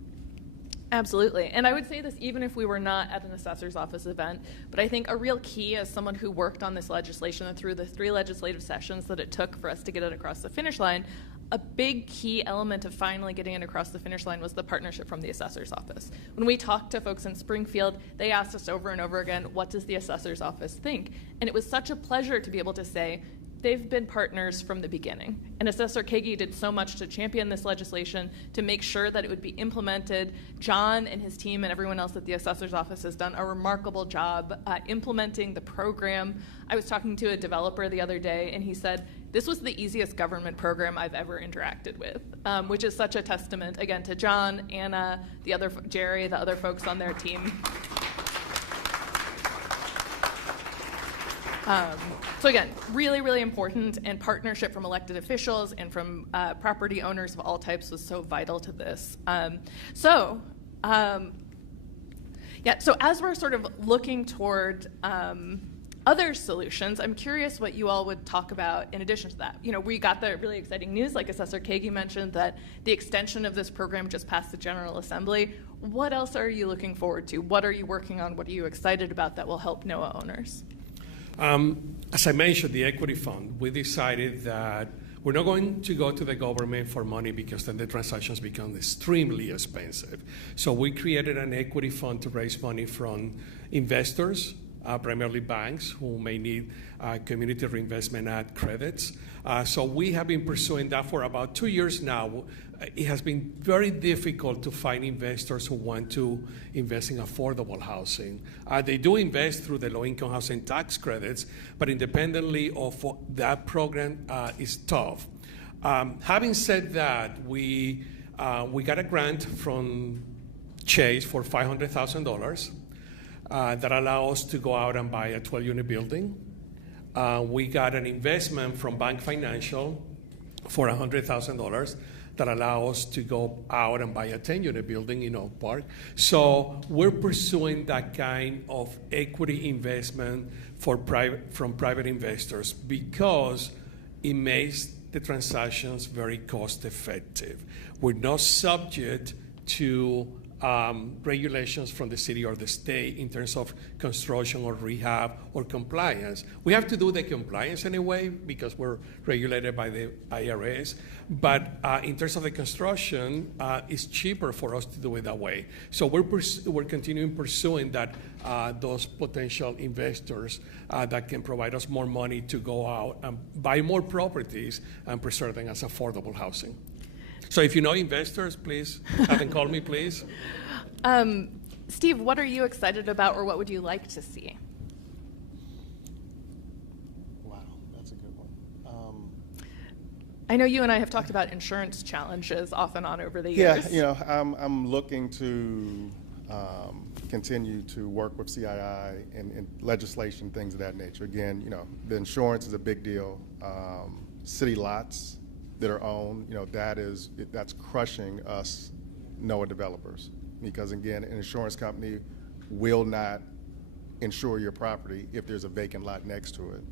Absolutely. And I would say this even if we were not at an assessor's office event, but I think a real key as someone who worked on this legislation and through the 3 legislative sessions that it took for us to get it across the finish line, a big key element of finally getting it across the finish line was the partnership from the assessor's office. When we talked to folks in Springfield, they asked us over and over again, what does the assessor's office think? And it was such a pleasure to be able to say, they've been partners from the beginning. And Assessor Kagi did so much to champion this legislation, to make sure that it would be implemented. John and his team and everyone else at the Assessor's Office has done a remarkable job implementing the program. I was talking to a developer the other day, and he said, this was the easiest government program I've ever interacted with, which is such a testament, again, to John, Anna, Jerry, the other folks on their team. So again, really, really important, and partnership from elected officials and from property owners of all types was so vital to this. So as we're sort of looking toward other solutions, I'm curious what you all would talk about in addition to that. We got the really exciting news, like Assessor Kagi mentioned, that the extension of this program just passed the General Assembly. What else are you looking forward to? What are you working on? What are you excited about that will help NOAA owners? As I mentioned, the equity fund, we decided that we're not going to go to the government for money because then the transactions become extremely expensive. So we created an equity fund to raise money from investors, primarily banks who may need community reinvestment act credits. So we have been pursuing that for about 2 years now. It has been very difficult to find investors who want to invest in affordable housing. They do invest through the low-income housing tax credits, but independently of that program is tough. Having said that, we got a grant from Chase for $500,000 that allows us to go out and buy a 12-unit building. We got an investment from Bank Financial for $100,000 that allow us to go out and buy a 10-unit building in Oak Park. So we're pursuing that kind of equity investment from private investors because it makes the transactions very cost effective. We're not subject to regulations from the city or the state in terms of construction or rehab or compliance. We have to do the compliance anyway because we're regulated by the IRS, but in terms of the construction, it's cheaper for us to do it that way. So we're continuing pursuing that those potential investors that can provide us more money to go out and buy more properties and preserve them as affordable housing. So if you know investors, please have them call me, please. Steve, what are you excited about, or what would you like to see? Wow, that's a good one. I know you and I have talked about insurance challenges off and on over the years. Yeah, I'm looking to continue to work with CII and legislation, things of that nature. Again, the insurance is a big deal. city lots that are owned, that's crushing us NOAA developers. Because again, an insurance company will not insure your property if there's a vacant lot next to it,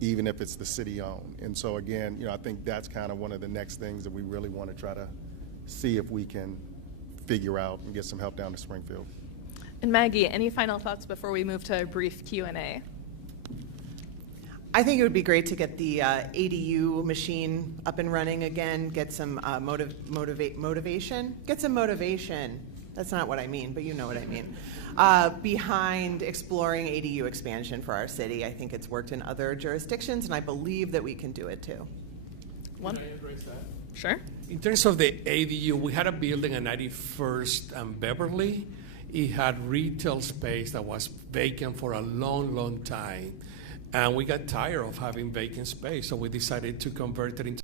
even if it's the city owned. And so again, I think that's kind of one of the next things that we really want to try to see if we can figure out and get some help down to Springfield. And Maggie, any final thoughts before we move to a brief Q&A? I think it would be great to get the ADU machine up and running again, get some motivation. Get some motivation. That's not what I mean, but you know what I mean. Behind exploring ADU expansion for our city. I think it's worked in other jurisdictions, and I believe that we can do it too. One? Can I address that? Sure. In terms of the ADU, we had a building at 91st and Beverly. It had retail space that was vacant for a long, long time. And we got tired of having vacant space, so we decided to convert it into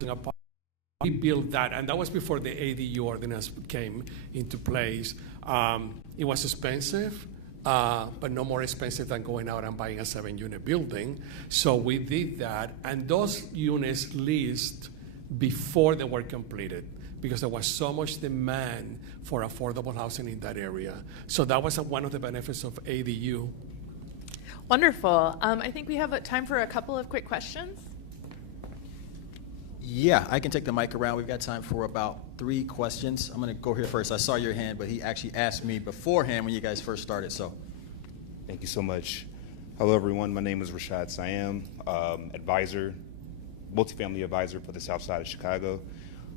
an apartment. We built that, and that was before the ADU ordinance came into place. It was expensive, but no more expensive than going out and buying a 7-unit building. So we did that, and those units leased before they were completed because there was so much demand for affordable housing in that area. So that was one of the benefits of ADU. Wonderful. I think we have time for a couple of quick questions. Yeah, I can take the mic around. We've got time for about 3 questions. I'm going to go here first. I saw your hand, but he actually asked me beforehand when you guys first started. So, thank you so much. Hello, everyone. My name is Rashad Siam, advisor, multifamily advisor for the South Side of Chicago,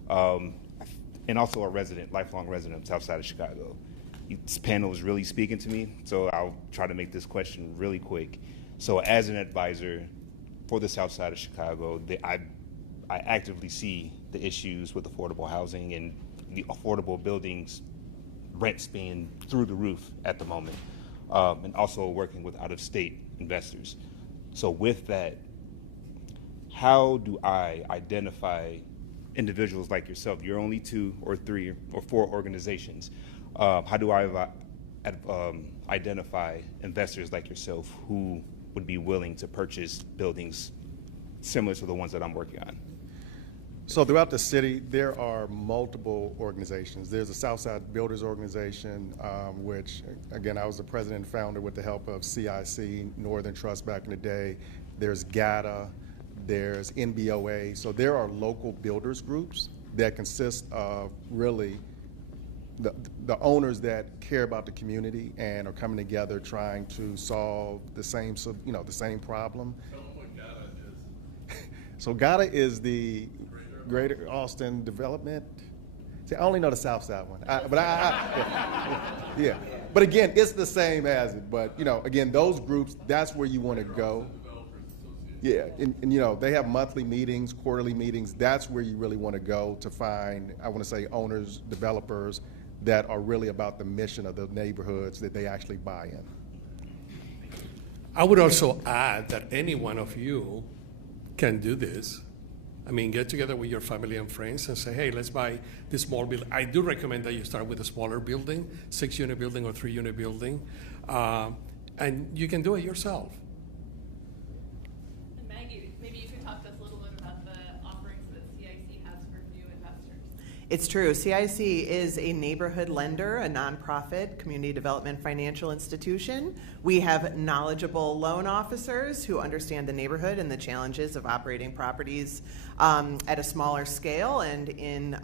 and also a resident, lifelong resident of South Side of Chicago. This panel is really speaking to me, so I'll try to make this question really quick. So, as an advisor for the South Side of Chicago, I actively see the issues with affordable housing and the affordable buildings, rents being through the roof at the moment, and also working with out-of-state investors. So with that, how do I identify individuals like yourself? You're only 2 or 3 or 4 organizations. How do I identify investors like yourself who would be willing to purchase buildings similar to the ones that I'm working on? So throughout the city, there are multiple organizations. There's a Southside Builders Organization, which, again, I was the president and founder with the help of CIC, Northern Trust back in the day. There's GATA, there's NBOA. So there are local builders groups that consist of really the owners that care about the community and are coming together trying to solve the same problem. Tell them what GATA is. So GATA is the Greater Austin Development. See, I only know the South Side one, yeah. But again, it's the same as it. But again, those groups, that's where you want to go. Yeah, and they have monthly meetings, quarterly meetings. That's where you really want to go to find, I want to say, owners, developers that are really about the mission of the neighborhoods that they actually buy in. I would also add that any one of you can do this. I mean, get together with your family and friends and say, hey, let's buy this small building. I do recommend that you start with a smaller building, 6-unit building or 3-unit building, and you can do it yourself. And Maggie, maybe you could talk to us a little bit about the offerings that CIC has for new investors. It's true. CIC is a neighborhood lender, a nonprofit community development financial institution. We have knowledgeable loan officers who understand the neighborhood and the challenges of operating properties at a smaller scale and in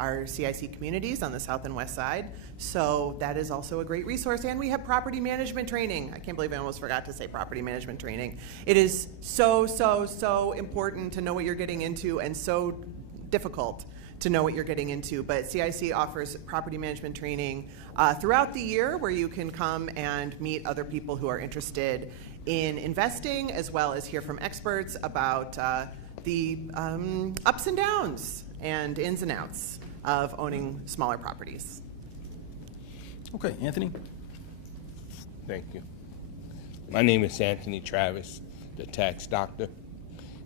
our CIC communities on the south and west side. So that is also a great resource. And we have property management training. I can't believe I almost forgot to say property management training. It is so important to know what you're getting into and so difficult to know what you're getting into. But CIC offers property management training throughout the year where you can come and meet other people who are interested in investing, as well as hear from experts about the ups and downs and ins and outs of owning smaller properties. okay, Anthony. Thank you. My name is Anthony Travis, the tax doctor.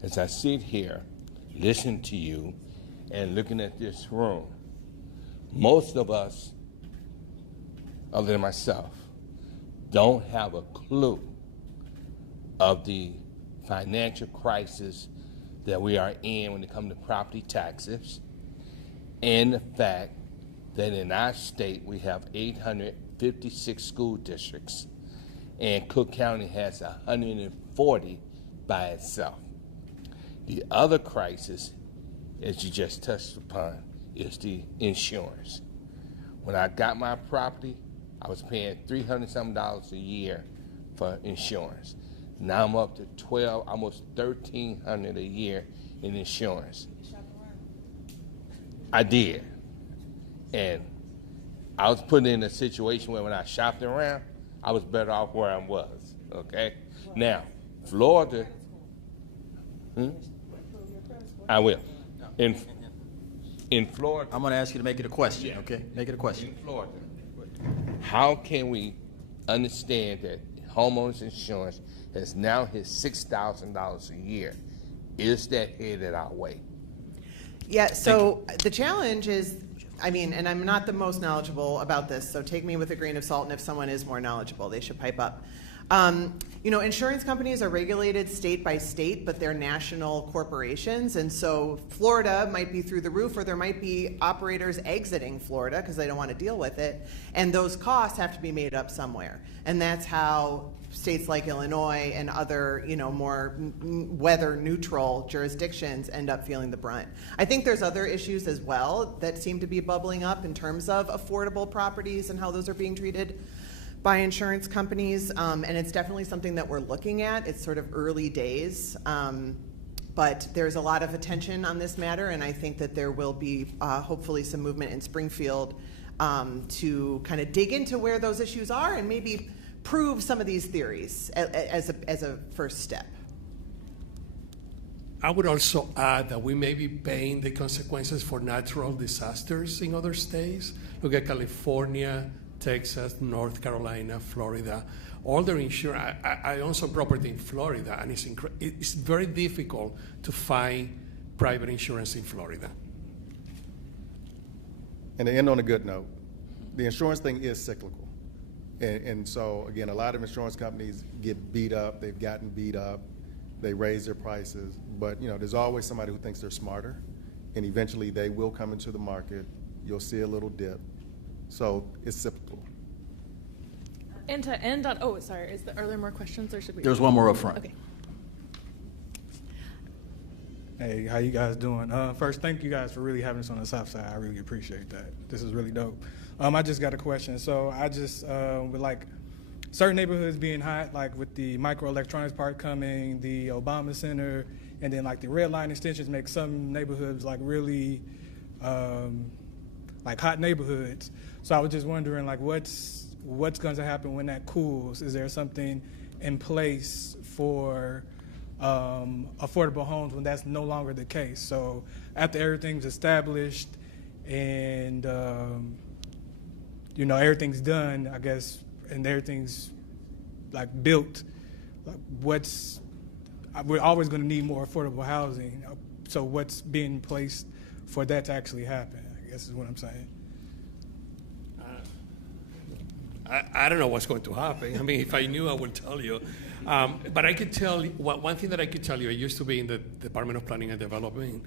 As I sit here, listen to you, and looking at this room, most of us, other than myself, don't have a clue of the financial crisis that we are in when it comes to property taxes, and the fact that in our state we have 856 school districts, and Cook County has 140 by itself. The other crisis, as you just touched upon, is the insurance. When I got my property, I was paying $300-something a year for insurance. Now I'm up to $1,200, almost $1,300 a year in insurance. I did. And I was put in a situation where when I shopped around, I was better off where I was, okay? Now, Florida, I will. In Florida. I'm going to ask you to make it a question, okay? Make it a question. In Florida, how can we understand that homeowners insurance has now hit $6,000 a year? Is that headed our way? Yeah, so the challenge is, I mean, and I'm not the most knowledgeable about this, so take me with a grain of salt, and if someone is more knowledgeable, they should pipe up. You know, insurance companies are regulated state by state, but they're national corporations, and so Florida might be through the roof, or there might be operators exiting Florida because they don't want to deal with it, and those costs have to be made up somewhere. And that's how states like Illinois and other, you know, more weather-neutral jurisdictions end up feeling the brunt. I think there's other issues as well that seem to be bubbling up in terms of affordable properties and how those are being treated by insurance companies, and it's definitely something that we're looking at. It's sort of early days, but there's a lot of attention on this matter, and I think that there will be hopefully some movement in Springfield to kind of dig into where those issues are and maybe prove some of these theories as a first step. I would also add that we may be paying the consequences for natural disasters in other states. Look at California, Texas, North Carolina, Florida. All their insurance, I own some property in Florida, and it's very difficult to find private insurance in Florida. And to end on a good note, the insurance thing is cyclical. And so, again, a lot of insurance companies get beat up, they've gotten beat up, they raise their prices, but you know, there's always somebody who thinks they're smarter, and eventually they will come into the market, you'll see a little dip. So it's cyclical. And to end on, are there more questions, or should we? There's one more up front. Okay. Hey, how you guys doing? First, thank you guys for really having us on the South Side. I really appreciate that. This is really dope. I just got a question. So I just, with like certain neighborhoods being hot, like with the microelectronics park coming, the Obama Center, and then like the red line extensions make some neighborhoods like really like hot neighborhoods. So I was just wondering, like, what's going to happen when that cools? Is there something in place for affordable homes when that's no longer the case? So after everything's established and you know, everything's done, I guess, and everything's like built, like we're always going to need more affordable housing. So what's being placed for that to actually happen, I guess is what I'm saying. I don't know what's going to happen. I mean, if I knew, I would tell you. But I could tell you, one thing that I could tell you, I used to be in the Department of Planning and Development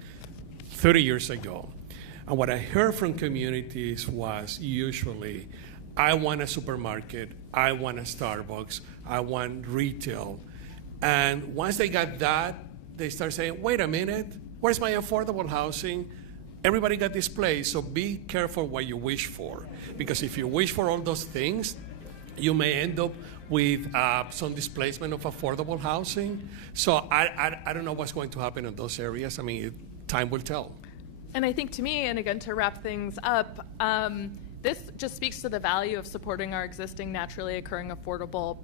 30 years ago. And what I heard from communities was usually, I want a supermarket, I want a Starbucks, I want retail. And once they got that, they start saying, wait a minute, where's my affordable housing? Everybody got displaced, so be careful what you wish for. Because if you wish for all those things, you may end up with some displacement of affordable housing. So I don't know what's going to happen in those areas. I mean, time will tell. And I think to me, and again, to wrap things up, this just speaks to the value of supporting our existing naturally occurring affordable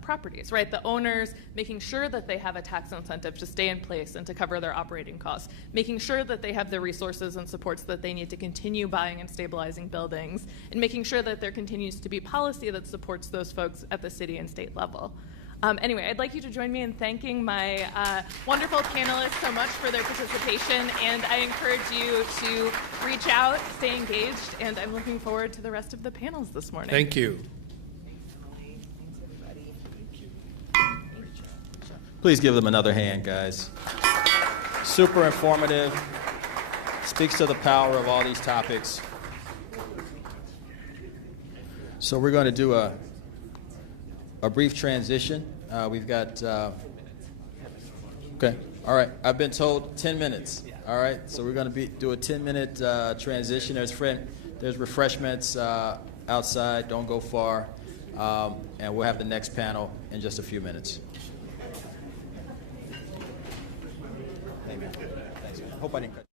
properties, right? The owners making sure that they have a tax incentive to stay in place and to cover their operating costs, making sure that they have the resources and supports that they need to continue buying and stabilizing buildings, and making sure that there continues to be policy that supports those folks at the city and state level. Anyway, I'd like you to join me in thanking my wonderful panelists so much for their participation, and I encourage you to reach out, stay engaged, and I'm looking forward to the rest of the panels this morning. Thank you. Thanks, Emily. Thanks, everybody. Please give them another hand, guys. super informative, speaks to the power of all these topics. So we're going to do a brief transition. We've got, okay, all right. I've been told 10 minutes. All right, so we're going to do a 10-minute transition. There's refreshments outside. Don't go far. And we'll have the next panel in just a few minutes. Amen. Thanks. I hope I didn't cut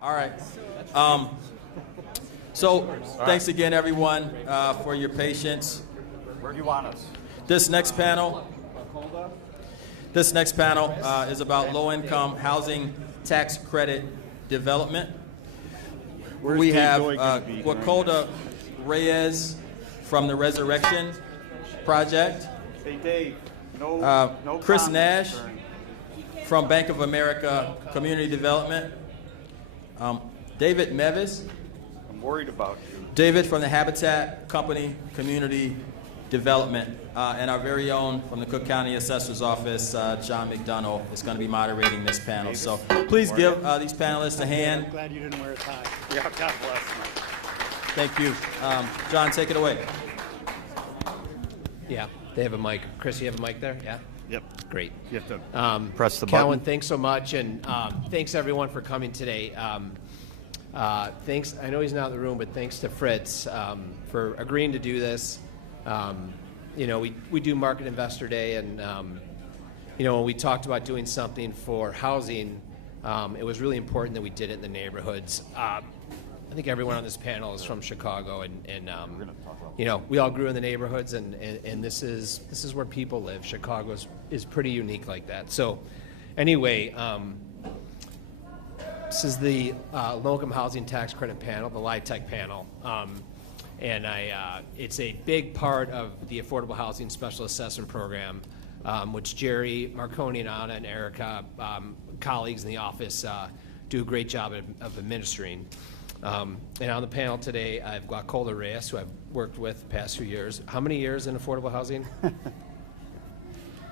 All right. So thanks again, everyone, for your patience. Where do you want us? This next panel is about low-income housing tax credit development. We have Wakolda Reyes from the Resurrection Project. Hey, Dave. No Chris comments Nash during- from Bank of America Community Development. David Mevis. I'm worried about you. David from the Habitat Company Community Development. And our very own from the Cook County Assessor's Office, John McDonough, is going to be moderating this panel. So please give these panelists a hand. I'm glad you didn't wear a tie. Yeah, God bless you. Thank you. John, take it away. Yeah, they have a mic. Chris, you have a mic there? Yeah? Yep. Great. You have to press the Calvin, button. thanks so much, and thanks everyone for coming today. Thanks, I know he's not in the room, but thanks to Fritz for agreeing to do this. You know, we do Market Investor Day, and you know, when we talked about doing something for housing, it was really important that we did it in the neighborhoods. I think everyone on this panel is from Chicago, and you know, we all grew in the neighborhoods, and this is where people live. Chicago is pretty unique like that. So, anyway, this is the low-income housing tax credit panel, the LIHTC panel, and it's a big part of the Affordable Housing Special Assessment Program, which Jerry, Marconi, and Anna, and Erica, colleagues in the office, do a great job of administering. And on the panel today, I've got Wakolda Reyes, who I've worked with the past few years. How many years in affordable housing?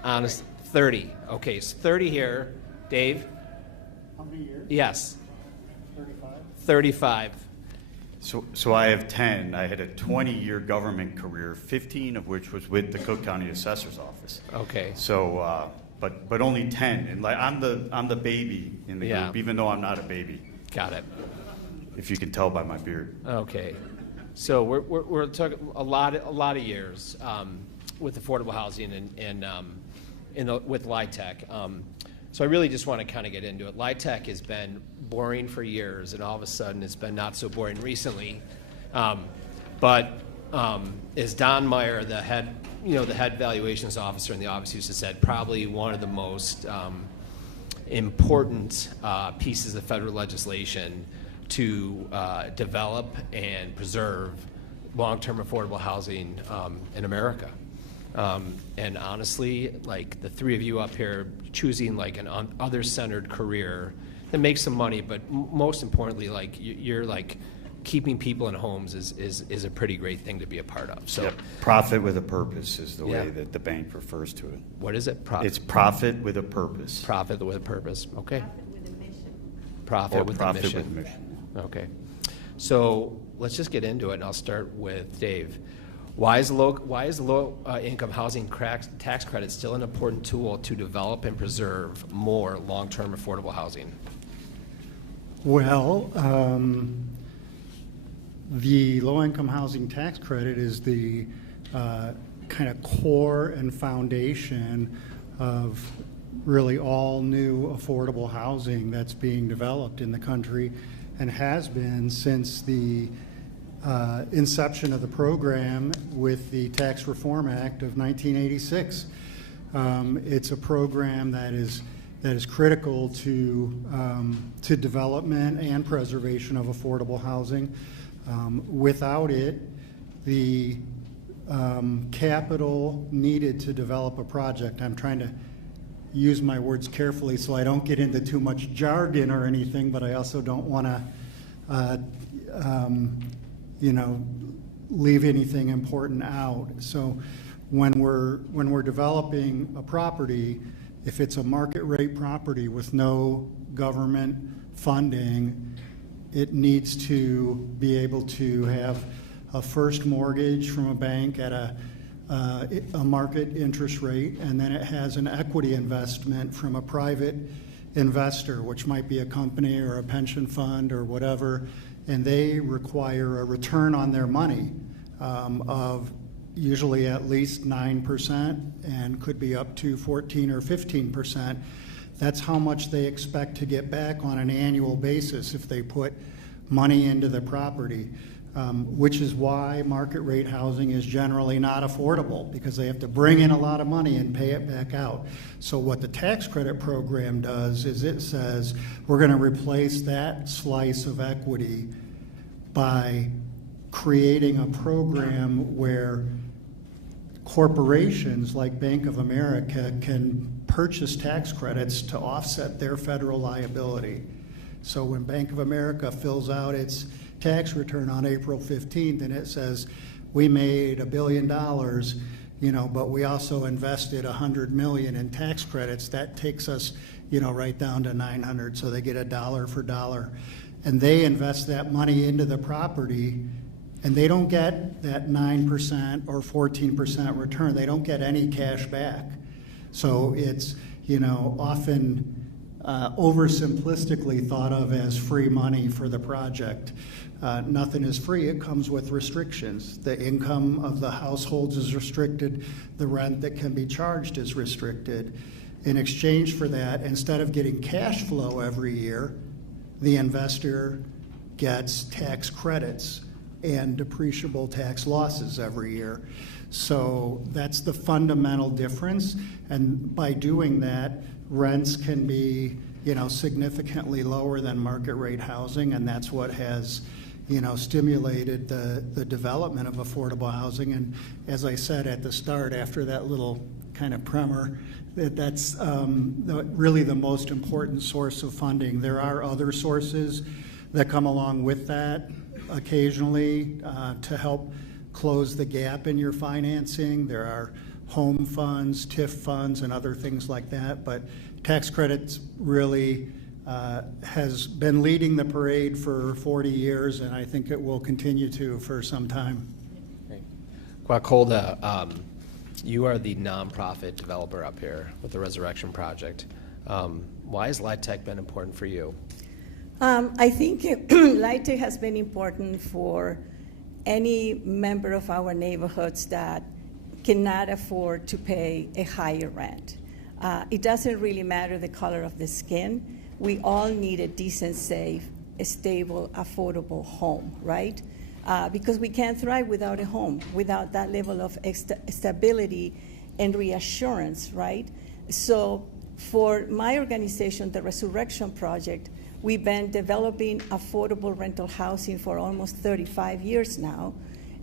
Honest, 30. Okay, so 30 here. Dave? How many years? Yes. 35. 35. So I have 10. I had a 20-year government career, 15 of which was with the Cook County Assessor's Office. Okay. So, but only 10. And like I'm the baby in the group, even though I'm not a baby. Got it. If you can tell by my beard. Okay. So we're talking a lot of years with affordable housing and with LIHTC. So I really just want to kind of get into it. LIHTC has been boring for years, and all of a sudden it's been not so boring recently. But as Don Meyer, the head valuations officer in the office used to said, probably one of the most important pieces of federal legislation to develop and preserve long-term affordable housing in America. And honestly, like the three of you up here choosing like an other-centered career that makes some money, but most importantly, like you're like keeping people in homes is a pretty great thing to be a part of. So, Profit with a purpose is the way that the bank refers to it. What is it? It's profit with a purpose. Profit with a purpose. Okay. Profit with a mission. Profit with a mission. With a mission. Okay. So let's just get into it, and I'll start with Dave. Why is the low income housing tax credit still an important tool to develop and preserve more long-term affordable housing? Well, the low-income housing tax credit is the kind of core and foundation of really all new affordable housing that's being developed in the country and has been since the inception of the program with the Tax Reform Act of 1986. It's a program that is critical to development and preservation of affordable housing. Without it, the capital needed to develop a project, I'm trying to use my words carefully so I don't get into too much jargon or anything, but I also don't want to leave anything important out. So when we're developing a property, if it's a market rate property with no government funding, it needs to be able to have a first mortgage from a bank at a market interest rate, and then it has an equity investment from a private investor, which might be a company or a pension fund or whatever, and they require a return on their money of usually at least 9% and could be up to 14 or 15%. That's how much they expect to get back on an annual basis if they put money into the property, which is why market rate housing is generally not affordable, because they have to bring in a lot of money and pay it back out. So what the tax credit program does is it says we're going to replace that slice of equity by creating a program where corporations like Bank of America can purchase tax credits to offset their federal liability. So when Bank of America fills out its tax return on April 15th and it says we made $1 billion, but we also invested $100 million in tax credits, that takes us, right down to 900. So they get a dollar for dollar, and they invest that money into the property, and they don't get that 9% or 14% return. They don't get any cash back. So it's, often oversimplistically thought of as free money for the project. Nothing is free. It comes with restrictions. The income of the households is restricted. The rent that can be charged is restricted. In exchange for that, instead of getting cash flow every year, the investor gets tax credits and depreciable tax losses every year. So that's the fundamental difference. And by doing that, rents can be, significantly lower than market rate housing, and that's what has, stimulated the development of affordable housing. And as I said at the start, after that little kind of primer, that's really the most important source of funding. There are other sources that come along with that occasionally to help close the gap in your financing. There are home funds, TIF funds, and other things like that. But tax credits really has been leading the parade for 40 years, and I think it will continue to for some time. Great. Kwakolda, you are the nonprofit developer up here with the Resurrection Project. Why has LIHTC been important for you? I think LIHTC has been important for any member of our neighborhoods that cannot afford to pay a higher rent. It doesn't really matter the color of the skin. We all need a decent, safe, stable, affordable home, right? Because we can't thrive without a home, without that level of stability and reassurance, right? So for my organization, the Resurrection Project, we've been developing affordable rental housing for almost 35 years now.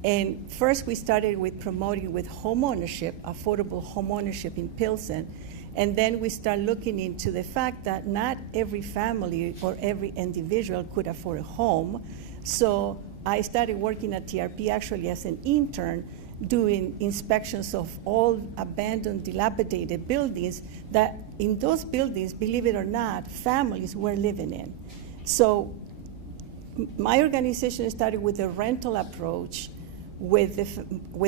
And first we started with promoting with home ownership, affordable home ownership in Pilsen. And then we start looking into the fact that not every family or every individual could afford a home. So I started working at TRP actually as an intern, doing inspections of all abandoned, dilapidated buildings that in those buildings, believe it or not, families were living in. So my organization started with a rental approach with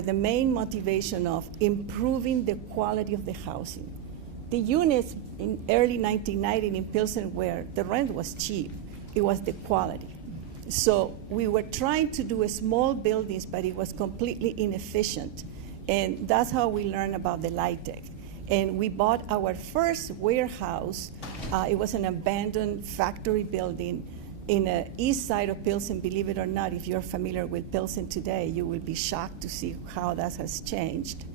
the main motivation of improving the quality of the housing. The units in early 1990 in Pilsen where the rent was cheap, it was the quality. So we were trying to do small buildings, but it was completely inefficient. And that's how we learned about the LIHTC. And we bought our first warehouse. It was an abandoned factory building in the east side of Pilsen. Believe it or not, if you're familiar with Pilsen today, you will be shocked to see how that has changed.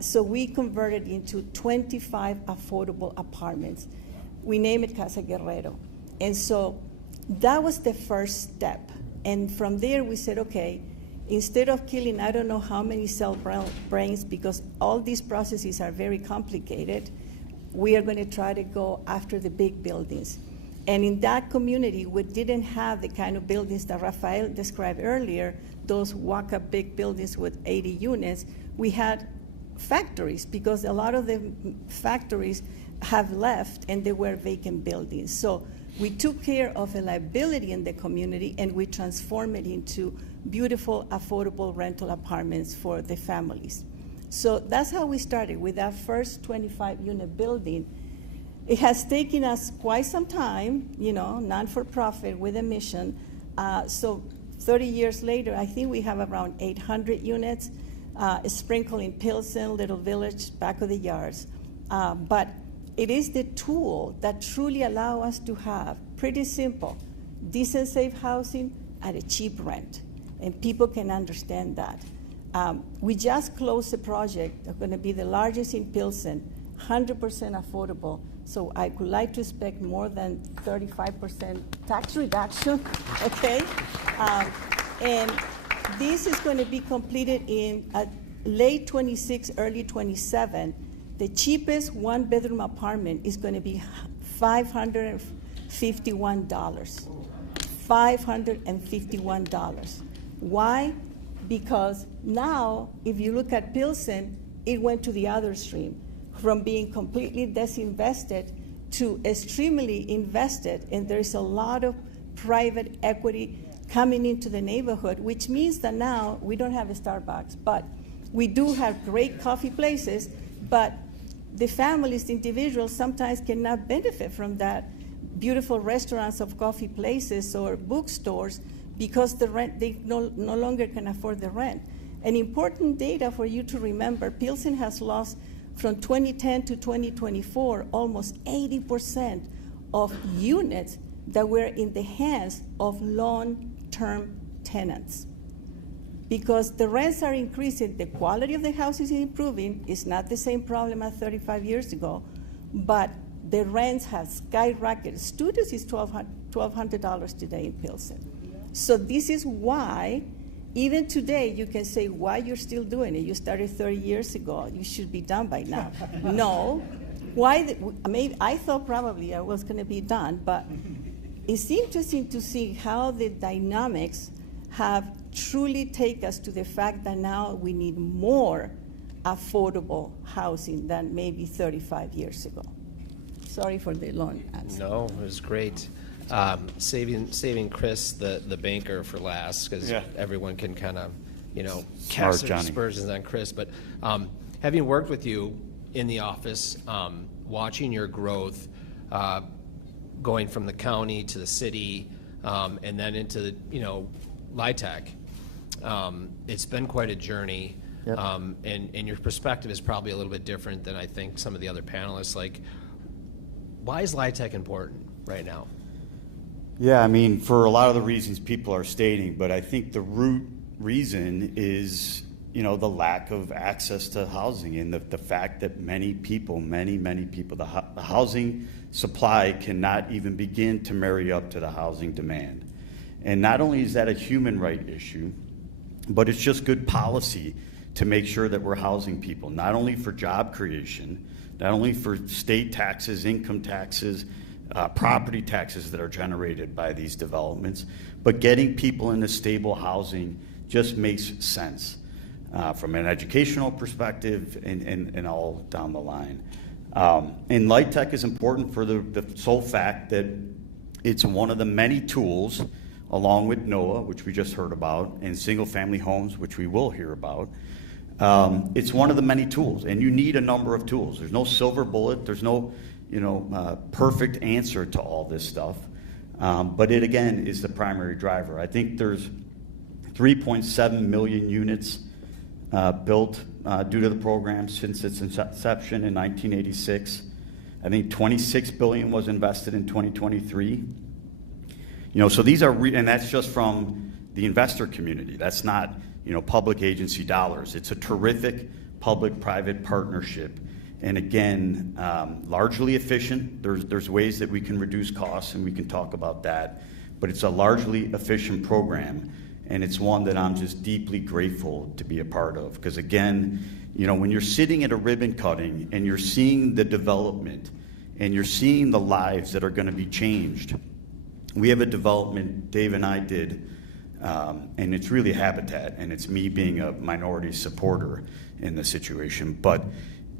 So we converted into 25 affordable apartments. We named it Casa Guerrero. And so that was the first step. And from there we said, okay, instead of killing I don't know how many cell brains, because all these processes are very complicated, we are going to try to go after the big buildings. And in that community, we didn't have the kind of buildings that Rafael described earlier, those walk-up big buildings with 80 units. We had factories, because a lot of the factories have left and they were vacant buildings. So we took care of a liability in the community and we transformed it into beautiful, affordable rental apartments for the families. So that's how we started with that first 25-unit building. It has taken us quite some time, non-for-profit with a mission. So 30 years later, I think we have around 800 units, sprinkled in Pilsen, Little Village, back of the yards. But it is the tool that truly allow us to have pretty simple, decent, safe housing at a cheap rent, and people can understand that. We just closed a project that's going to be the largest in Pilsen, 100% affordable. So I would like to expect more than 35% tax reduction, okay? And this is going to be completed in late 26, early 27. The cheapest one-bedroom apartment is going to be $551. $551. Why? Because now, if you look at Pilsen, it went to the other stream, from being completely disinvested to extremely invested, and there's a lot of private equity coming into the neighborhood, which means that now we don't have a Starbucks, but we do have great coffee places, but the families, the individuals, sometimes cannot benefit from that beautiful restaurants of coffee places or bookstores because the rent, they no longer can afford the rent. An important data for you to remember, Pilsen has lost from 2010 to 2024 almost 80% of units that were in the hands of long-term tenants. Because the rents are increasing, the quality of the house is improving. It's not the same problem as 35 years ago, but the rents have skyrocketed. Studios is $1,200 today in Pilsen. So this is why, even today, you can say, why you're still doing it? You started 30 years ago. You should be done by now. No. Why? Maybe I thought probably I was going to be done, but it's interesting to see how the dynamics have truly taken us to the fact that now we need more affordable housing than maybe 35 years ago. Sorry for the long answer. No, it was great. Saving Chris, the banker, for last, because everyone can kind of, cast their aspersions on Chris. But having worked with you in the office, watching your growth, going from the county to the city, and then into LIHTC, it's been quite a journey. Yep. And your perspective is probably a little bit different than I think some of the other panelists. Like, why is LIHTC important right now? Yeah, I mean, for a lot of the reasons people are stating, but I think the root reason is, the lack of access to housing and the fact that many people, the housing supply cannot even begin to marry up to the housing demand. And not only is that a human right issue, but it's just good policy to make sure that we're housing people, not only for job creation, not only for state taxes, income taxes, property taxes that are generated by these developments, but getting people into stable housing just makes sense from an educational perspective and all down the line. And LIHTC is important for the sole fact that it's one of the many tools, along with NOAA, which we just heard about, and single-family homes, which we will hear about. It's one of the many tools, and you need a number of tools. There's no silver bullet. There's no perfect answer to all this stuff. But it, again, is the primary driver. I think there's 3.7 million units built due to the program since its inception in 1986. I think $26 billion was invested in 2023. So these are, and that's just from the investor community. That's not, public agency dollars. It's a terrific public-private partnership. And again, largely efficient. There's ways that we can reduce costs, and we can talk about that. But it's a largely efficient program, and it's one that I'm just deeply grateful to be a part of. Because again, when you're sitting at a ribbon cutting and you're seeing the development and you're seeing the lives that are going to be changed. We have a development Dave and I did, and it's really Habitat, and it's me being a minority supporter in the situation. But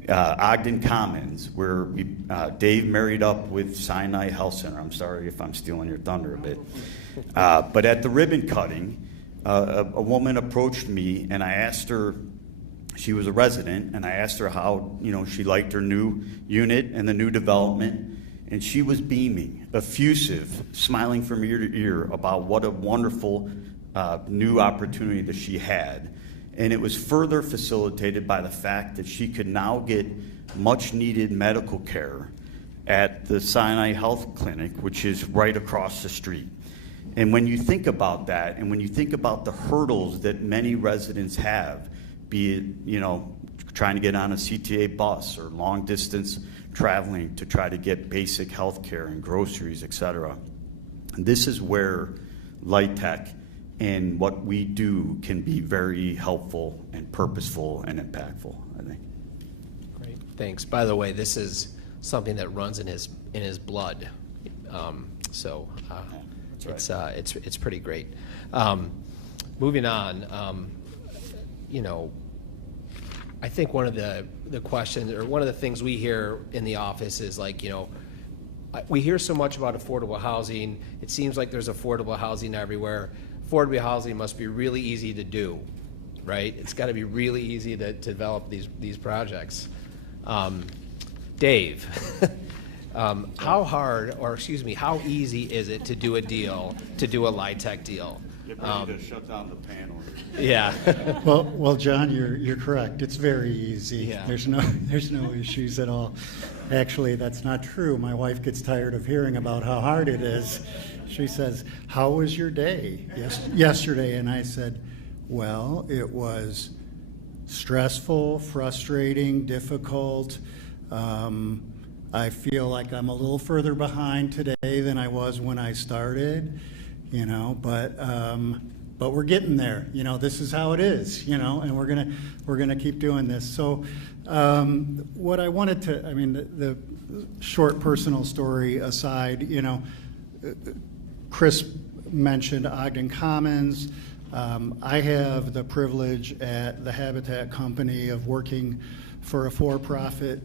Ogden Commons, where Dave married up with Sinai Health Center. I'm sorry if I'm stealing your thunder a bit. But at the ribbon cutting, a woman approached me, and I asked her, she was a resident, and I asked her how she liked her new unit and the new development. And she was beaming, effusive, smiling from ear to ear about what a wonderful new opportunity that she had. And it was further facilitated by the fact that she could now get much needed medical care at the Sinai Health Clinic, which is right across the street. And when you think about that, and when you think about the hurdles that many residents have, be it, you know, trying to get on a CTA bus or long distance traveling to try to get basic health care and groceries, et cetera, this is where Light Tech and what we do can be very helpful and purposeful and impactful, I think. Great, thanks. By the way, this is something that runs in his blood, it's pretty great. Moving on, you know, I think one of the questions, or one of the things we hear in the office is like, you know, we hear so much about affordable housing. It seems like there's affordable housing everywhere. Affordable housing must be really easy to do, right? It's got to be really easy to develop these projects. Dave, how easy is it to do a deal, to do a Light Tech deal? Get ready to shut down the panel. Yeah. Well, John, you're correct. It's very easy. Yeah. There's no issues at all. Actually, that's not true. My wife gets tired of hearing about how hard it is. She says, "How was your day yesterday?" And I said, "Well, it was stressful, frustrating, difficult. I feel like I'm a little further behind today than I was when I started, you know, but we're getting there. You know, this is how it is, you know, and we're gonna keep doing this." So what I wanted to, I mean, the short personal story aside, you know, Chris mentioned Ogden Commons. I have the privilege at the Habitat Company of working for a for-profit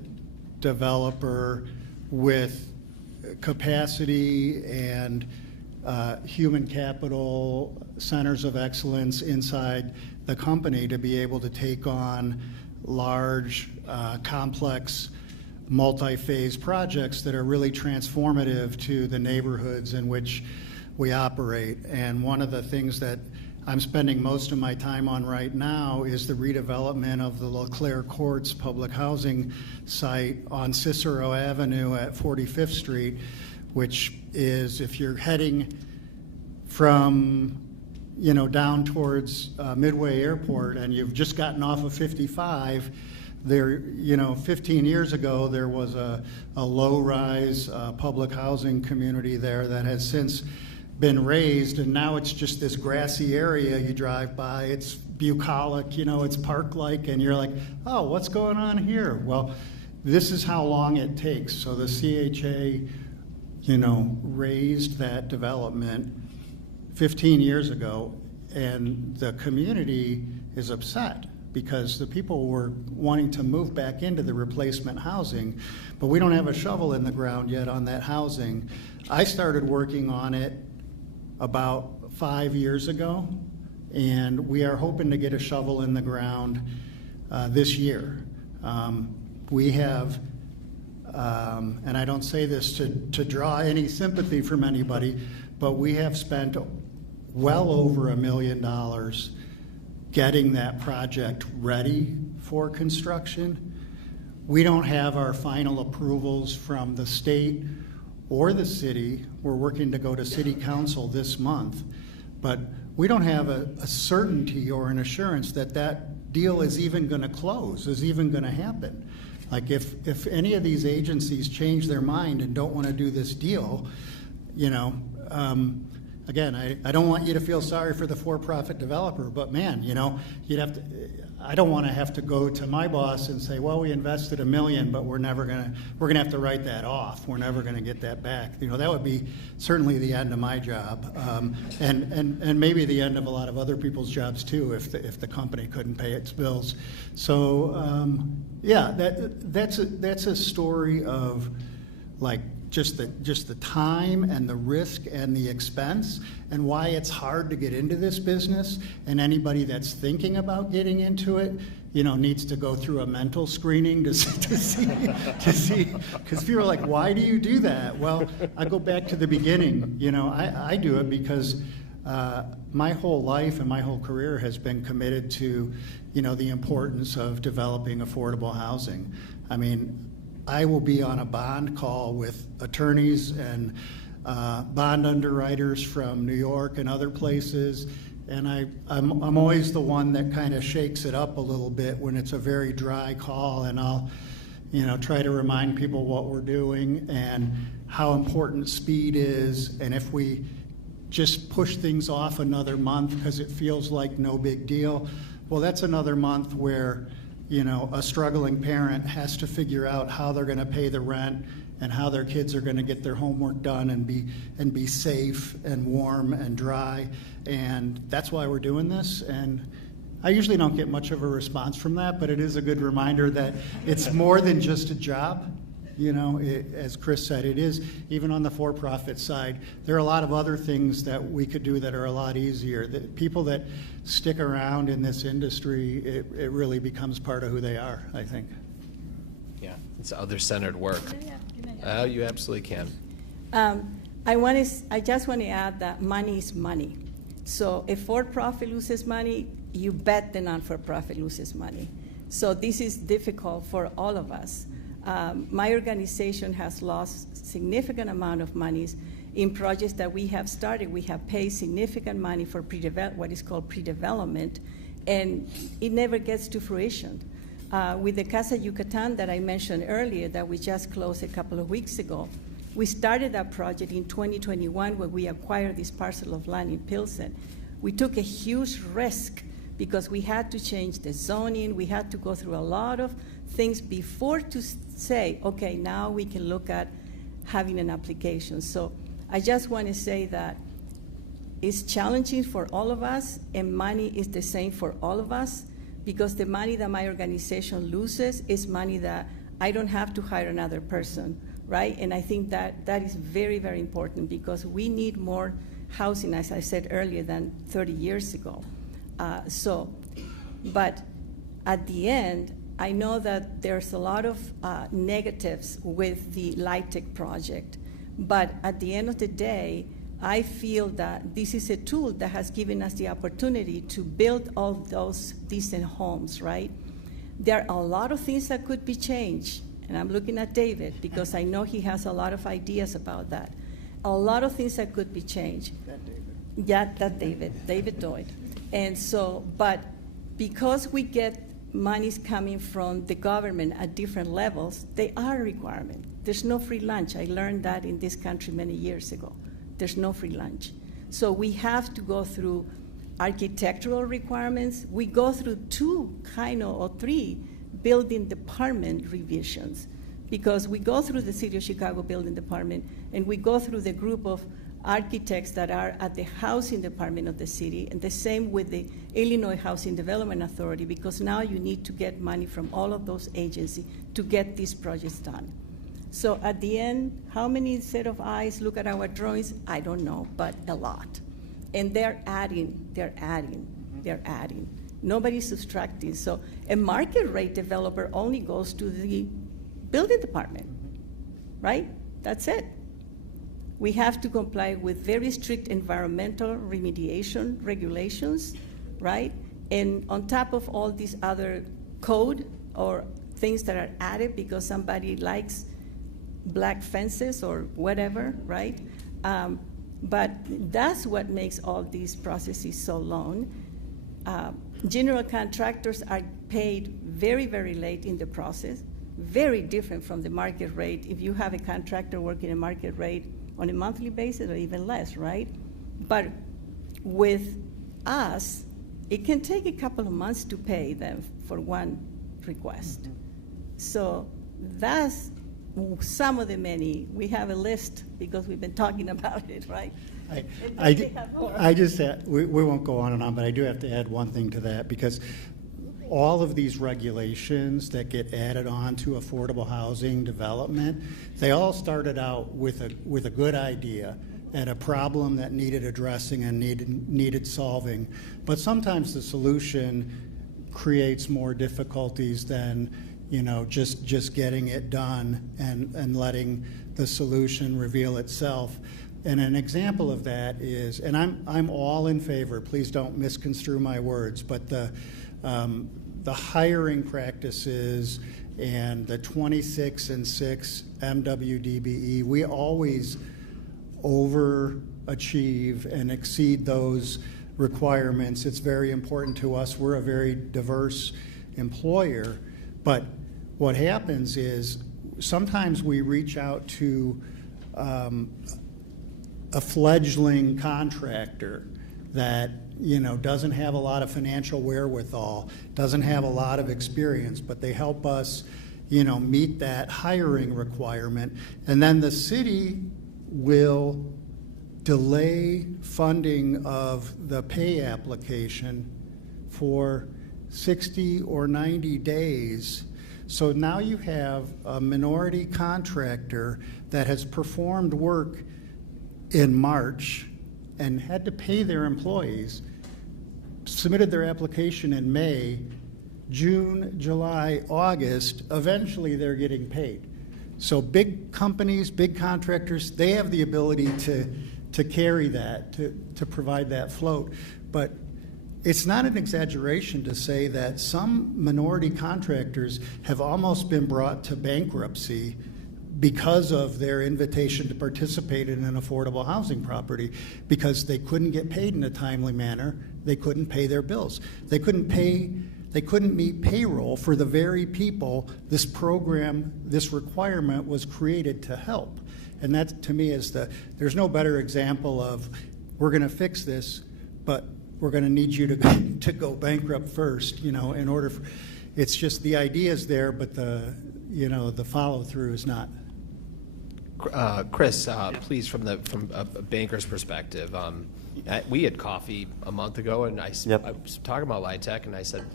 developer with capacity and human capital centers of excellence inside the company to be able to take on large, complex, multi-phase projects that are really transformative to the neighborhoods in which we operate. And one of the things that I'm spending most of my time on right now is the redevelopment of the LeClaire Courts public housing site on Cicero Avenue at 45th Street, which is, if you're heading from, you know, down towards Midway Airport and you've just gotten off of 55, there, you know, 15 years ago there was a low-rise public housing community there that has since been raised, and now it's just this grassy area you drive by. It's bucolic, you know, it's park-like, and you're like, oh, what's going on here? Well, this is how long it takes. So the CHA, you know, raised that development 15 years ago, and the community is upset because the people were wanting to move back into the replacement housing, but we don't have a shovel in the ground yet on that housing. I started working on it about 5 years ago, and we are hoping to get a shovel in the ground this year. We have, and I don't say this to draw any sympathy from anybody, but we have spent well over $1 million getting that project ready for construction. We don't have our final approvals from the state or the city. We're working to go to city council this month, but we don't have a certainty or an assurance that that deal is even going to close, is even going to happen. Like if any of these agencies change their mind and don't want to do this deal, you know, again, I don't want you to feel sorry for the for-profit developer, but man, you know, I don't want to have to go to my boss and say, well, we invested $1 million, but we're gonna have to write that off. We're never gonna get that back. You know, that would be certainly the end of my job, and maybe the end of a lot of other people's jobs too, if the company couldn't pay its bills. So yeah, that's a story of like just the time and the risk and the expense and why it's hard to get into this business. And anybody that's thinking about getting into it, you know, needs to go through a mental screening to see, because people are like, why do you do that? Well, I go back to the beginning. You know, I do it because my whole life and my whole career has been committed to, you know, the importance of developing affordable housing. I mean, I will be on a bond call with attorneys and bond underwriters from New York and other places, and I'm always the one that kind of shakes it up a little bit when it's a very dry call, and I'll try to remind people what we're doing and how important speed is, and if we just push things off another month because it feels like no big deal, well, that's another month where a struggling parent has to figure out how they're going to pay the rent and how their kids are going to get their homework done and be safe and warm and dry, and that's why we're doing this. And I usually don't get much of a response from that, but it is a good reminder that it's more than just a job. As Chris said, it is, even on the for-profit side, there are a lot of other things that we could do that are a lot easier. The people that stick around in this industry, it really becomes part of who they are, I think. Yeah, it's other-centered work. You absolutely can. I just want to add that money is money. So if for-profit loses money, you bet the non-for-profit loses money. So this is difficult for all of us. My organization has lost significant amount of monies in projects that we have started. We have paid significant money for what is called pre-development, and it never gets to fruition. With the Casa Yucatan that I mentioned earlier that we just closed a couple of weeks ago, we started that project in 2021 when we acquired this parcel of land in Pilsen. We took a huge risk because we had to change the zoning, we had to go through a lot of things before to say, okay, now we can look at having an application. So I just want to say that it's challenging for all of us, and money is the same for all of us, because the money that my organization loses is money that I don't have to hire another person, right? And I think that that is very, very important, because we need more housing, as I said earlier, than 30 years ago. But at the end, I know that there's a lot of negatives with the LIHTC project, but at the end of the day, I feel that this is a tool that has given us the opportunity to build all those decent homes, right? There are a lot of things that could be changed, and I'm looking at David because I know he has a lot of ideas about that. A lot of things that could be changed. That David. Yeah, that David Doyd. And so, but because we get monies coming from the government at different levels, they are a requirement. There's no free lunch. I learned that in this country many years ago. There's no free lunch. So we have to go through architectural requirements. We go through 2 or 3 building department revisions, because we go through the City of Chicago Building Department, and we go through the group of architects that are at the housing department of the city, and the same with the Illinois Housing Development Authority, because now you need to get money from all of those agencies to get these projects done. So at the end, how many set of eyes look at our drawings? I don't know, but a lot. And they're adding. Nobody's subtracting. So a market rate developer only goes to the building department, right? That's it. We have to comply with very strict environmental remediation regulations, right? And on top of all these other code or things that are added because somebody likes black fences or whatever, right? But that's what makes all these processes so long. General contractors are paid very, very late in the process, very different from the market rate. If you have a contractor working a market rate on a monthly basis or even less, right? But with us, it can take a couple of months to pay them for one request. Mm-hmm. So that's some of the many. We have a list because we've been talking about it, right? I just, we won't go on and on, but I do have to add one thing to that, because all of these regulations that get added on to affordable housing development, they all started out with a good idea and a problem that needed addressing and needed solving. But sometimes the solution creates more difficulties than just getting it done and letting the solution reveal itself. And an example of that is, and I'm all in favor, please don't misconstrue my words, but the hiring practices and the 26 and 6 MWDBE, we always overachieve and exceed those requirements. It's very important to us. We're a very diverse employer, but what happens is sometimes we reach out to a fledgling contractor that doesn't have a lot of financial wherewithal, doesn't have a lot of experience, but they help us meet that hiring requirement, and then the city will delay funding of the pay application for 60 or 90 days. So now you have a minority contractor that has performed work in March and had to pay their employees, submitted their application in May, June, July, August, eventually they're getting paid. So big companies, big contractors, they have the ability to carry that, to provide that float. But it's not an exaggeration to say that some minority contractors have almost been brought to bankruptcy because of their invitation to participate in an affordable housing property, because they couldn't get paid in a timely manner, they couldn't pay their bills. They couldn't meet payroll for the very people this program, this requirement was created to help. And that, to me, is there's no better example of, we're going to fix this, but we're going to need you to go bankrupt first, in order for, it's just the idea is there, but the follow through is not. Chris, please, from a banker's perspective, we had coffee a month ago, and I was talking about LIHTC, and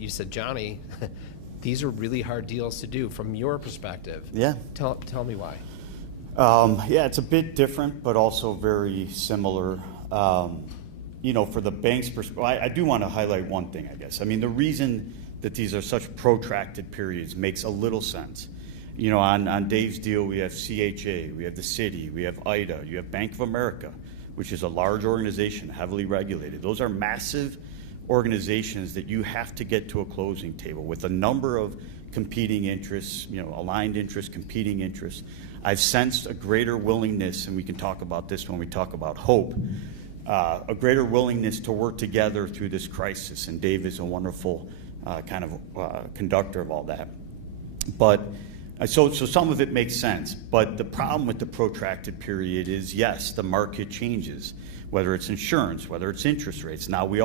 you said, Johnny, these are really hard deals to do from your perspective. Yeah. Tell me why. It's a bit different, but also very similar. For the bank's perspective, I do want to highlight one thing, I guess. I mean, the reason that these are such protracted periods makes a little sense. On Dave's deal, we have CHA, we have the city, we have IDA, you have Bank of America, which is a large organization, heavily regulated. Those are massive organizations that you have to get to a closing table with a number of competing interests, aligned interests, competing interests. I've sensed a greater willingness, and we can talk about this when we talk about hope, a greater willingness to work together through this crisis, and Dave is a wonderful conductor of all that. But so some of it makes sense, but the problem with the protracted period is, yes, the market changes, whether it's insurance, whether it's interest rates. Now, we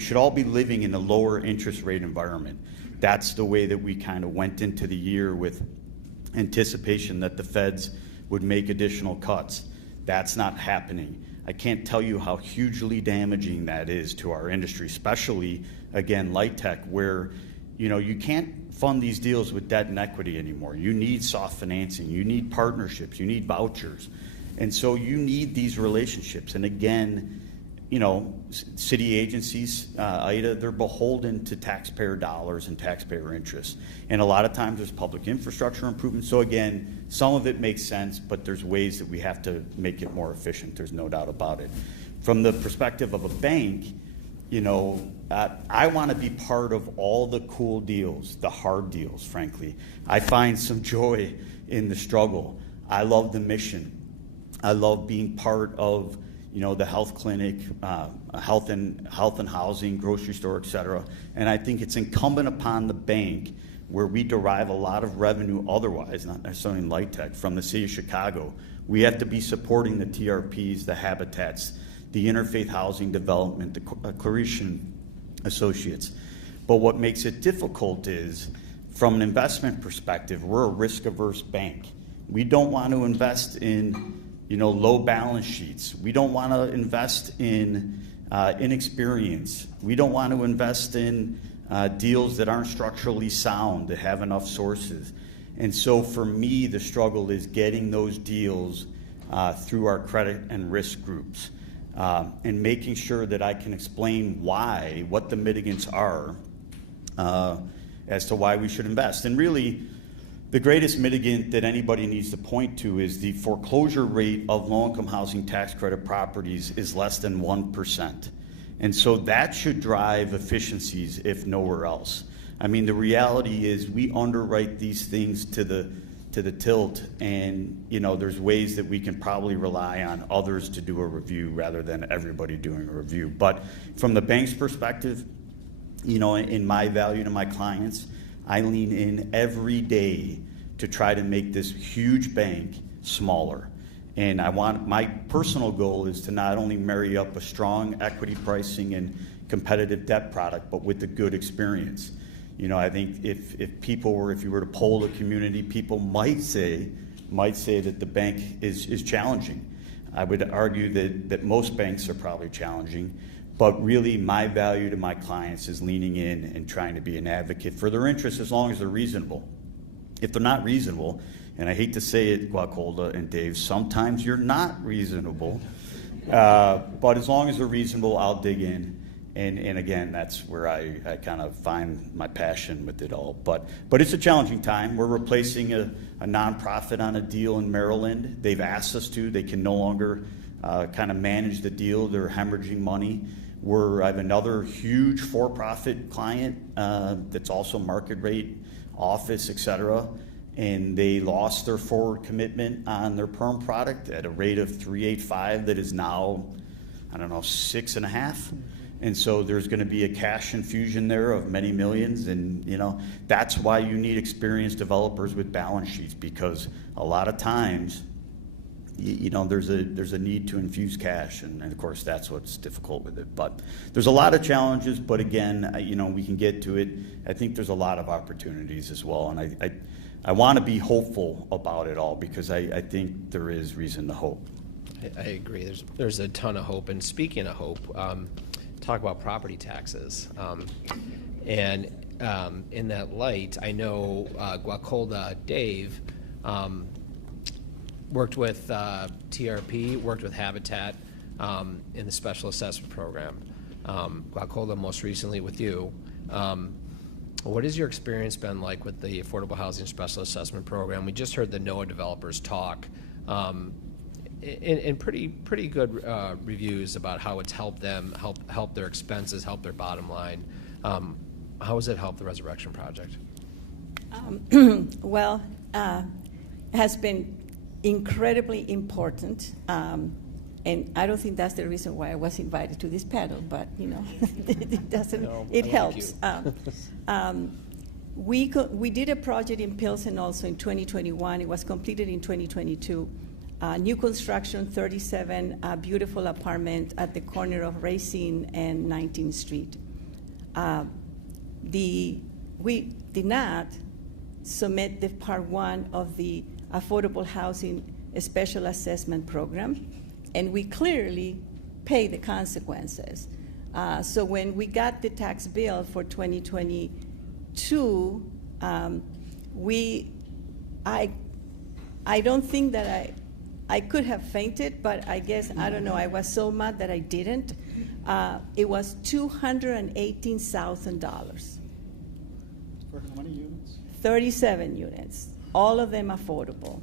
should all be living in a lower interest rate environment. That's the way that we kind of went into the year, with anticipation that the feds would make additional cuts. That's not happening. I can't tell you how hugely damaging that is to our industry, especially, again, LIHTC, where you can't fund these deals with debt and equity anymore. You need soft financing, you need partnerships, you need vouchers. And so you need these relationships. And again, city agencies, IDA, they're beholden to taxpayer dollars and taxpayer interests. And a lot of times there's public infrastructure improvements. So again, some of it makes sense, but there's ways that we have to make it more efficient. There's no doubt about it. From the perspective of a bank, I want to be part of all the cool deals, the hard deals, frankly. I find some joy in the struggle. I love the mission. I love being part of, the health clinic, health and housing, grocery store, et cetera. And I think it's incumbent upon the bank, where we derive a lot of revenue otherwise, not necessarily in LIHTC, from the city of Chicago. We have to be supporting the TRPs, the Habitats, the Interfaith Housing Development, the Claretian Associates. But what makes it difficult is, from an investment perspective, we're a risk-averse bank. We don't want to invest in low balance sheets. We don't want to invest in inexperience. We don't want to invest in deals that aren't structurally sound, that have enough sources. And so for me, the struggle is getting those deals through our credit and risk groups. And making sure that I can explain what the mitigants are as to why we should invest. And really, the greatest mitigant that anybody needs to point to is the foreclosure rate of low-income housing tax credit properties is less than 1%. And so that should drive efficiencies, if nowhere else. I mean, the reality is we underwrite these things to the tilt, and there's ways that we can probably rely on others to do a review rather than everybody doing a review. But from the bank's perspective, in my value to my clients, I lean in every day to try to make this huge bank smaller. And my personal goal is to not only marry up a strong equity pricing and competitive debt product, but with a good experience. I think if you were to poll the community, people might say that the bank is challenging. I would argue that most banks are probably challenging, but really my value to my clients is leaning in and trying to be an advocate for their interests as long as they're reasonable. If they're not reasonable, and I hate to say it, Guacolda and Dave, sometimes you're not reasonable, but as long as they're reasonable, I'll dig in. And again, that's where I kind of find my passion with it all. But it's a challenging time. We're replacing a nonprofit on a deal in Maryland. They've asked us to. They can no longer kind of manage the deal. They're hemorrhaging money. I have another huge for-profit client that's also market rate, office, et cetera, and they lost their forward commitment on their perm product at a rate of 3.85 that is now, 6.5. And so there's going to be a cash infusion there of many millions, and that's why you need experienced developers with balance sheets, because a lot of times there's a need to infuse cash, and of course that's what's difficult with it. But there's a lot of challenges, but again, we can get to it. I think there's a lot of opportunities as well, and I want to be hopeful about it all, because I think there is reason to hope. I agree. There's a ton of hope. And speaking of hope, talk about property taxes. And in that light, I know Guacolda Dave worked with TRP, worked with Habitat in the special assessment program. Guacolda most recently with you. What has your experience been like with the Affordable Housing Special Assessment Program? We just heard the NOAA developers talk in pretty good reviews about how it's helped them, help their expenses, help their bottom line. How has it helped the Resurrection Project? Well, it has been incredibly important. And I don't think that's the reason why I was invited to this panel, but it doesn't. No, it helps. We did a project in Pilsen also in 2021. It was completed in 2022. New construction, 37 beautiful apartment at the corner of Racine and 19th Street. We did not submit the part one of the Affordable Housing Special Assessment Program, and we clearly pay the consequences. So when we got the tax bill for 2022, I don't think that I could have fainted, but I guess, I don't know, I was so mad that I didn't. It was $218,000. For how many units? 37 units, all of them affordable.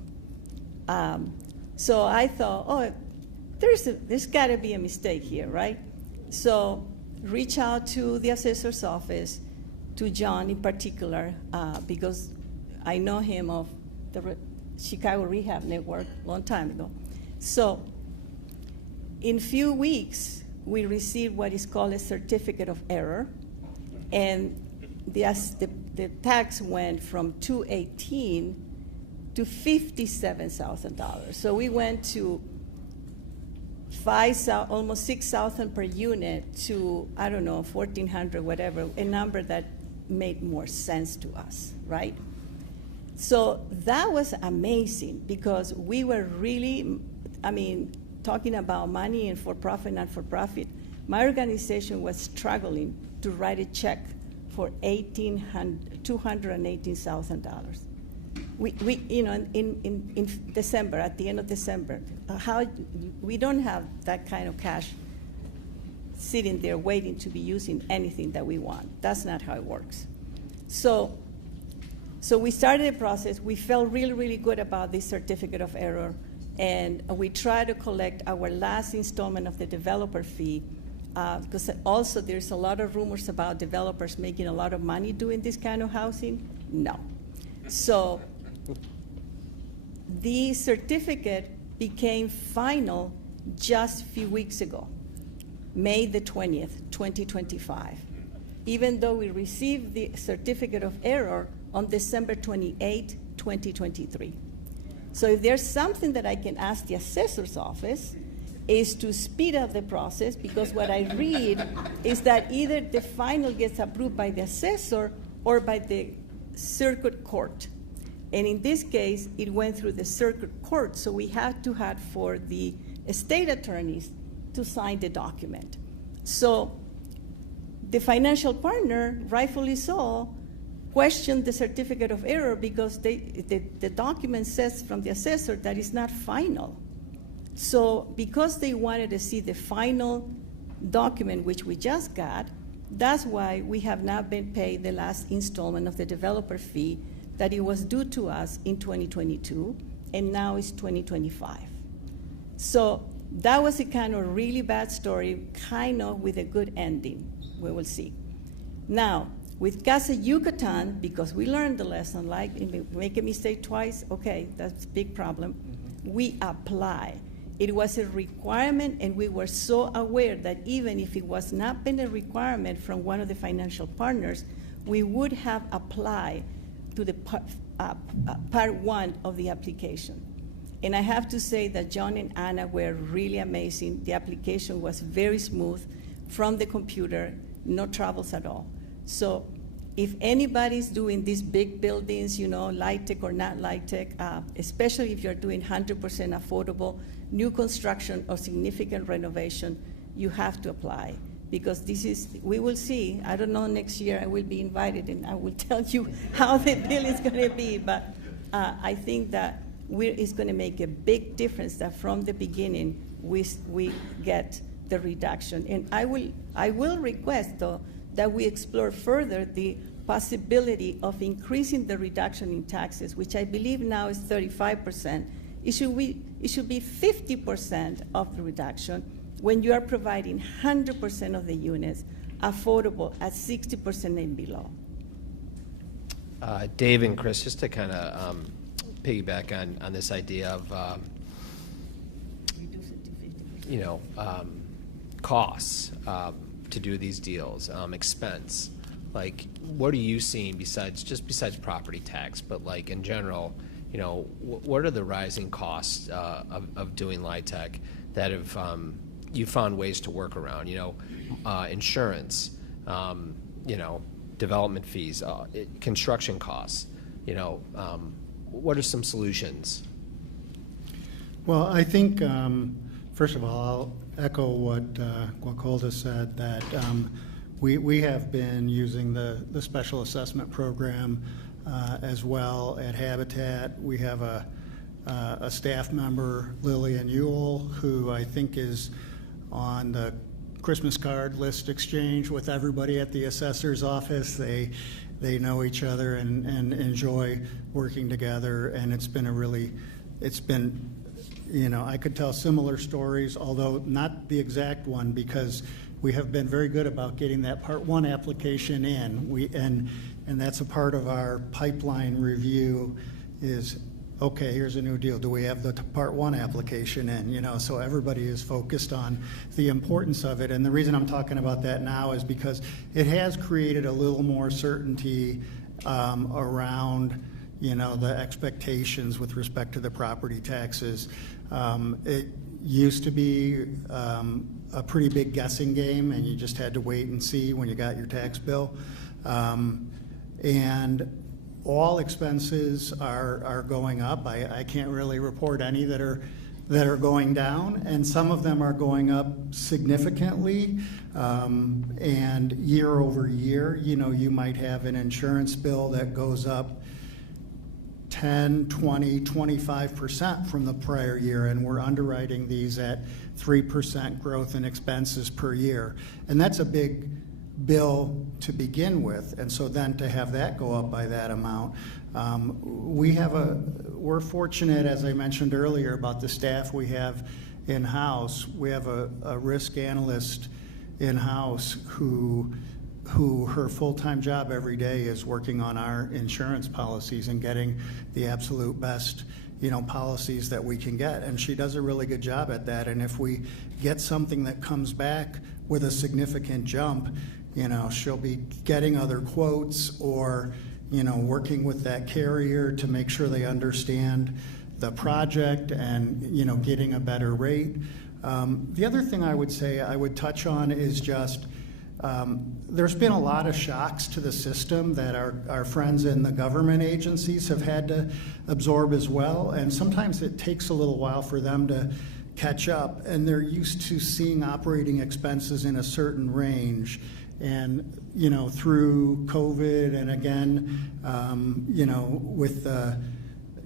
So I thought, there's got to be a mistake here, right? So reach out to the assessor's office, to John in particular, because I know him of the Chicago Rehab Network a long time ago. So in few weeks, we received what is called a certificate of error, and the tax went from $218,000 to $57,000. So we went to almost $6,000 per unit to, I don't know, $1,400, whatever, a number that made more sense to us, right? So that was amazing, because we were really, talking about money and for-profit, not-for-profit. My organization was struggling to write a check for $218,000. We in December, at the end of December, we don't have that kind of cash sitting there waiting to be used in anything that we want. That's not how it works. So we started the process. We felt really, really good about this certificate of error, and we tried to collect our last installment of the developer fee because also there's a lot of rumors about developers making a lot of money doing this kind of housing. No. So the certificate became final just a few weeks ago, May the 20th, 2025, even though we received the certificate of error on December 28, 2023. So if there's something that I can ask the assessor's office is to speed up the process, because what I read is that either the final gets approved by the assessor or by the circuit court. And in this case, it went through the circuit court, so we had to have for the state attorneys to sign the document. So the financial partner, rightfully so, questioned the certificate of error because the document says from the assessor that it's not final. So because they wanted to see the final document, which we just got, that's why we have not been paid the last installment of the developer fee that it was due to us in 2022, and now it's 2025. So that was a kind of really bad story, kind of with a good ending. We will see. Now, with Casa Yucatan, because we learned the lesson, like make a mistake twice, okay, that's a big problem. We apply. It was a requirement, and we were so aware that even if it was not been a requirement from one of the financial partners, we would have applied to the part one of the application. And I have to say that John and Anna were really amazing. The application was very smooth from the computer, no troubles at all. So if anybody's doing these big buildings, you know, light tech or not light tech, especially if you're doing 100% affordable, new construction or significant renovation, you have to apply. Because this is, we will see, I don't know, next year I will be invited and I will tell you how the bill is going to be, but I think that it's going to make a big difference that from the beginning we get the reduction. And I will request, though, that we explore further the possibility of increasing the reduction in taxes, which I believe now is 35%. It should be 50% of the reduction when you are providing 100% of the units affordable at 60% and below. Dave and Chris, just to kind of piggyback on this idea of costs to do these deals, expense. Like, what are you seeing besides property tax, but like in general, you know, what are the rising costs of doing LIHTC that have you found ways to work around? You know, insurance, you know, development fees, construction costs. You know, what are some solutions? Well, I think first of all, I'll echo what Golda said, that we have been using the special assessment program as well at Habitat. We have a staff member, Lillian Ewell, who I think is on the Christmas card list exchange with everybody at the assessor's office. They know each other and enjoy working together, and it's been, you know, I could tell similar stories, although not the exact one, because we have been very good about getting that Part 1 application in. And that's a part of our pipeline review is, okay, here's a new deal. Do we have the Part 1 application in? You know, so everybody is focused on the importance of it. And the reason I'm talking about that now is because it has created a little more certainty around, you know, the expectations with respect to the property taxes. It used to be a pretty big guessing game, and you just had to wait and see when you got your tax bill. And all expenses are going up. I can't really report any that are going down, and some of them are going up significantly. And year over year, you know, you might have an insurance bill that goes up 10, 20, 25% from the prior year, and we're underwriting these at 3% growth in expenses per year. And that's a big bill to begin with, and so then to have that go up by that amount, we're fortunate, as I mentioned earlier, about the staff we have in-house. We have a risk analyst in-house who her full-time job every day is working on our insurance policies and getting the absolute best, policies that we can get. And she does a really good job at that. And if we get something that comes back with a significant jump, she'll be getting other quotes or, working with that carrier to make sure they understand the project and, getting a better rate. The other thing I would say I would touch on is just there's been a lot of shocks to the system that our friends in the government agencies have had to absorb as well, and sometimes it takes a little while for them to catch up, and they're used to seeing operating expenses in a certain range. And, through COVID and again, with the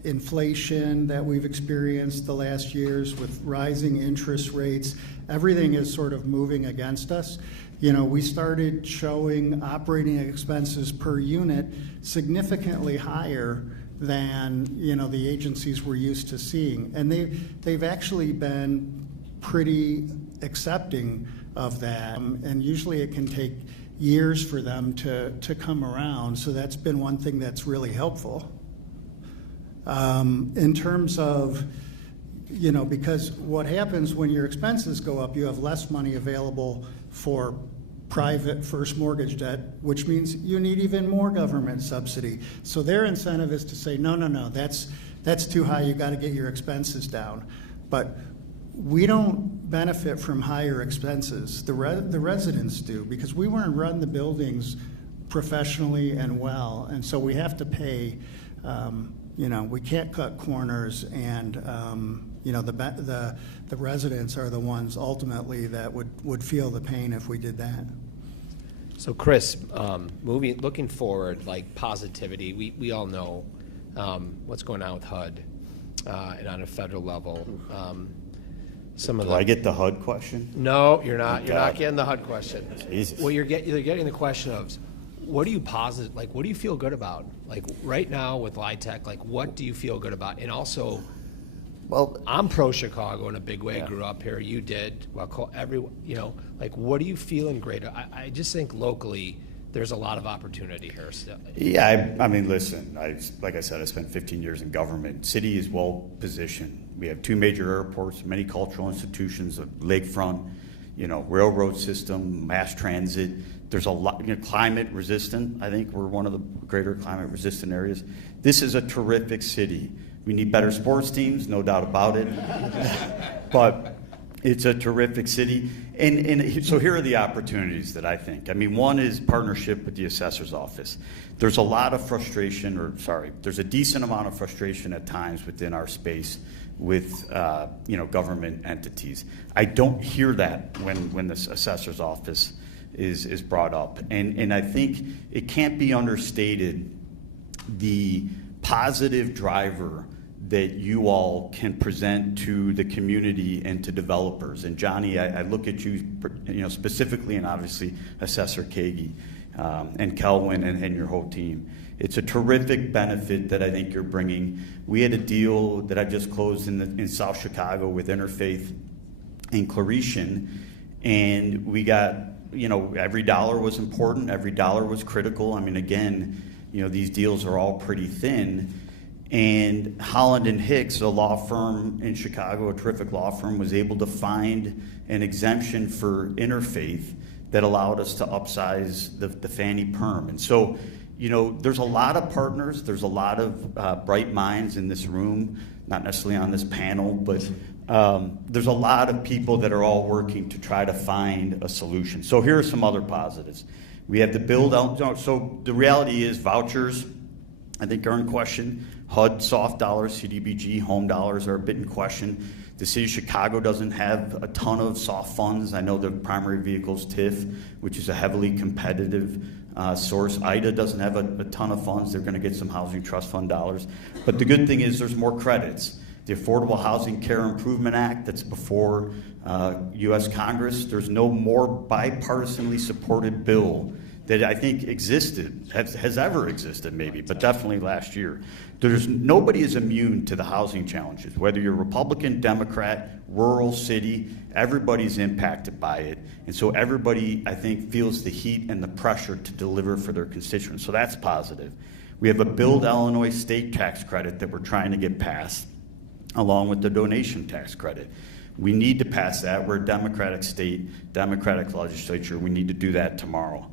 inflation that we've experienced the last years with rising interest rates, everything is sort of moving against us. We started showing operating expenses per unit significantly higher than, the agencies were used to seeing. And they've actually been pretty accepting of that. And usually it can take years for them to come around. So that's been one thing that's really helpful. In terms of, because what happens when your expenses go up, you have less money available for private first mortgage debt, which means you need even more government subsidy. So their incentive is to say, no, that's too high, you got to get your expenses down. But we don't benefit from higher expenses. The residents do, because we want to run the buildings professionally and well, and so we have to pay. We can't cut corners, and the residents are the ones ultimately that would feel the pain if we did that. So Chris, looking forward, like positivity, we all know what's going on with HUD and on a federal level. Do I get the HUD question? No, you're not. You're not getting the HUD question. Jesus. Well, you're getting the question of, what do you what do you feel good about? Like right now with LIHTC, like what do you feel good about? And also, well, I'm pro Chicago in a big way. Yeah. Grew up here. You did. Well, like what are you feeling great? I just think locally there's a lot of opportunity here still. Yeah, I mean, listen, like I said, I spent 15 years in government. City is well positioned. We have 2 major airports, many cultural institutions, a lakefront, railroad system, mass transit. There's a lot, climate resistant. I think we're one of the greater climate resistant areas. This is a terrific city. We need better sports teams, no doubt about it. But it's a terrific city. And so here are the opportunities that I think. I mean, one is partnership with the assessor's office. There's a lot of frustration, there's a decent amount of frustration at times within our space with government entities. I don't hear that when this assessor's office is brought up. And I think it can't be understated the positive driver that you all can present to the community and to developers. And Johnny, I look at you, specifically, and obviously Assessor Kagi and Kelwin and your whole team. It's a terrific benefit that I think you're bringing. We had a deal that I just closed in South Chicago with Interfaith and Claretian, and we got, every dollar was important, every dollar was critical. I mean, again, these deals are all pretty thin. And Holland and Hicks, a law firm in Chicago, a terrific law firm, was able to find an exemption for interfaith that allowed us to upsize the Fannie Perm. And so, there's a lot of partners, there's a lot of bright minds in this room, not necessarily on this panel, but there's a lot of people that are all working to try to find a solution. So here are some other positives. We have the build out. So the reality is vouchers, I think, are in question. HUD, soft dollars, CDBG, home dollars are a bit in question. The city of Chicago doesn't have a ton of soft funds. I know the primary vehicle is TIF, which is a heavily competitive source. IDA doesn't have a ton of funds. They're going to get some housing trust fund dollars. But the good thing is there's more credits. The Affordable Housing Care Improvement Act that's before U.S. Congress, there's no more bipartisanly supported bill that I think existed, has ever existed maybe, but definitely last year. Nobody is immune to the housing challenges, whether you're Republican, Democrat, rural, city, everybody's impacted by it. And so everybody, I think, feels the heat and the pressure to deliver for their constituents. So that's positive. We have a Build Illinois state tax credit that we're trying to get passed, along with the donation tax credit. We need to pass that. We're a Democratic state, Democratic legislature. We need to do that tomorrow.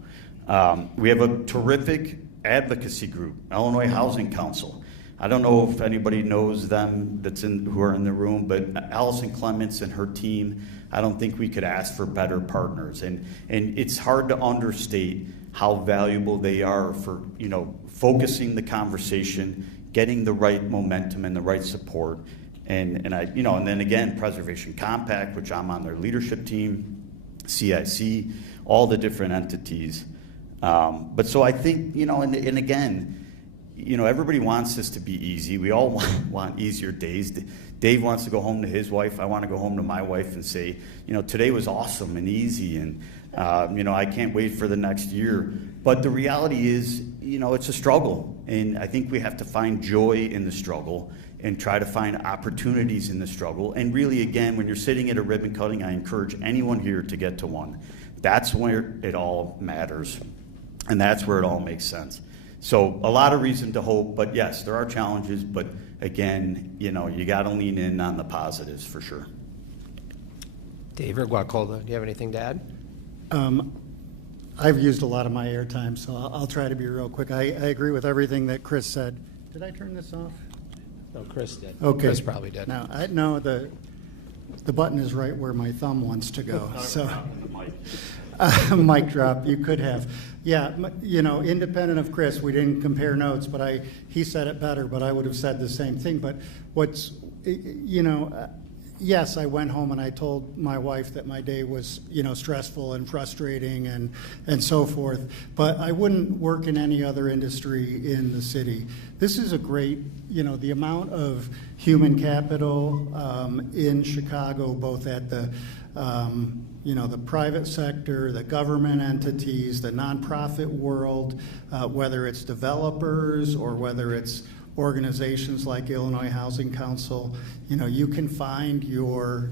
We have a terrific advocacy group, Illinois Housing Council. I don't know if anybody knows them who are in the room, but Allison Clements and her team, I don't think we could ask for better partners. And it's hard to understate how valuable they are for, focusing the conversation, getting the right momentum and the right support. And then again, Preservation Compact, which I'm on their leadership team, CIC, all the different entities. But so I think, and again, everybody wants this to be easy. We all want easier days. Dave wants to go home to his wife. I want to go home to my wife and say, today was awesome and easy, and I can't wait for the next year. But the reality is, it's a struggle, and I think we have to find joy in the struggle and try to find opportunities in the struggle. And really, again, when you're sitting at a ribbon cutting, I encourage anyone here to get to one. That's where it all matters, and that's where it all makes sense. So a lot of reason to hope, but yes, there are challenges, but again, you got to lean in on the positives for sure. David Guacolda, do you have anything to add? I've used a lot of my airtime, so I'll try to be real quick. I agree with everything that Chris said. Did I turn this off? No, Chris did. Okay. Chris probably did. No, the button is right where my thumb wants to go. So, mic drop. You could have. Yeah, independent of Chris, we didn't compare notes, but he said it better, but I would have said the same thing. But yes, I went home and I told my wife that my day was, stressful and frustrating and so forth. But I wouldn't work in any other industry in the city. This is a great, the amount of human capital in Chicago, both at the the private sector, the government entities, the nonprofit world, whether it's developers or whether it's organizations like Illinois Housing Council, you can find your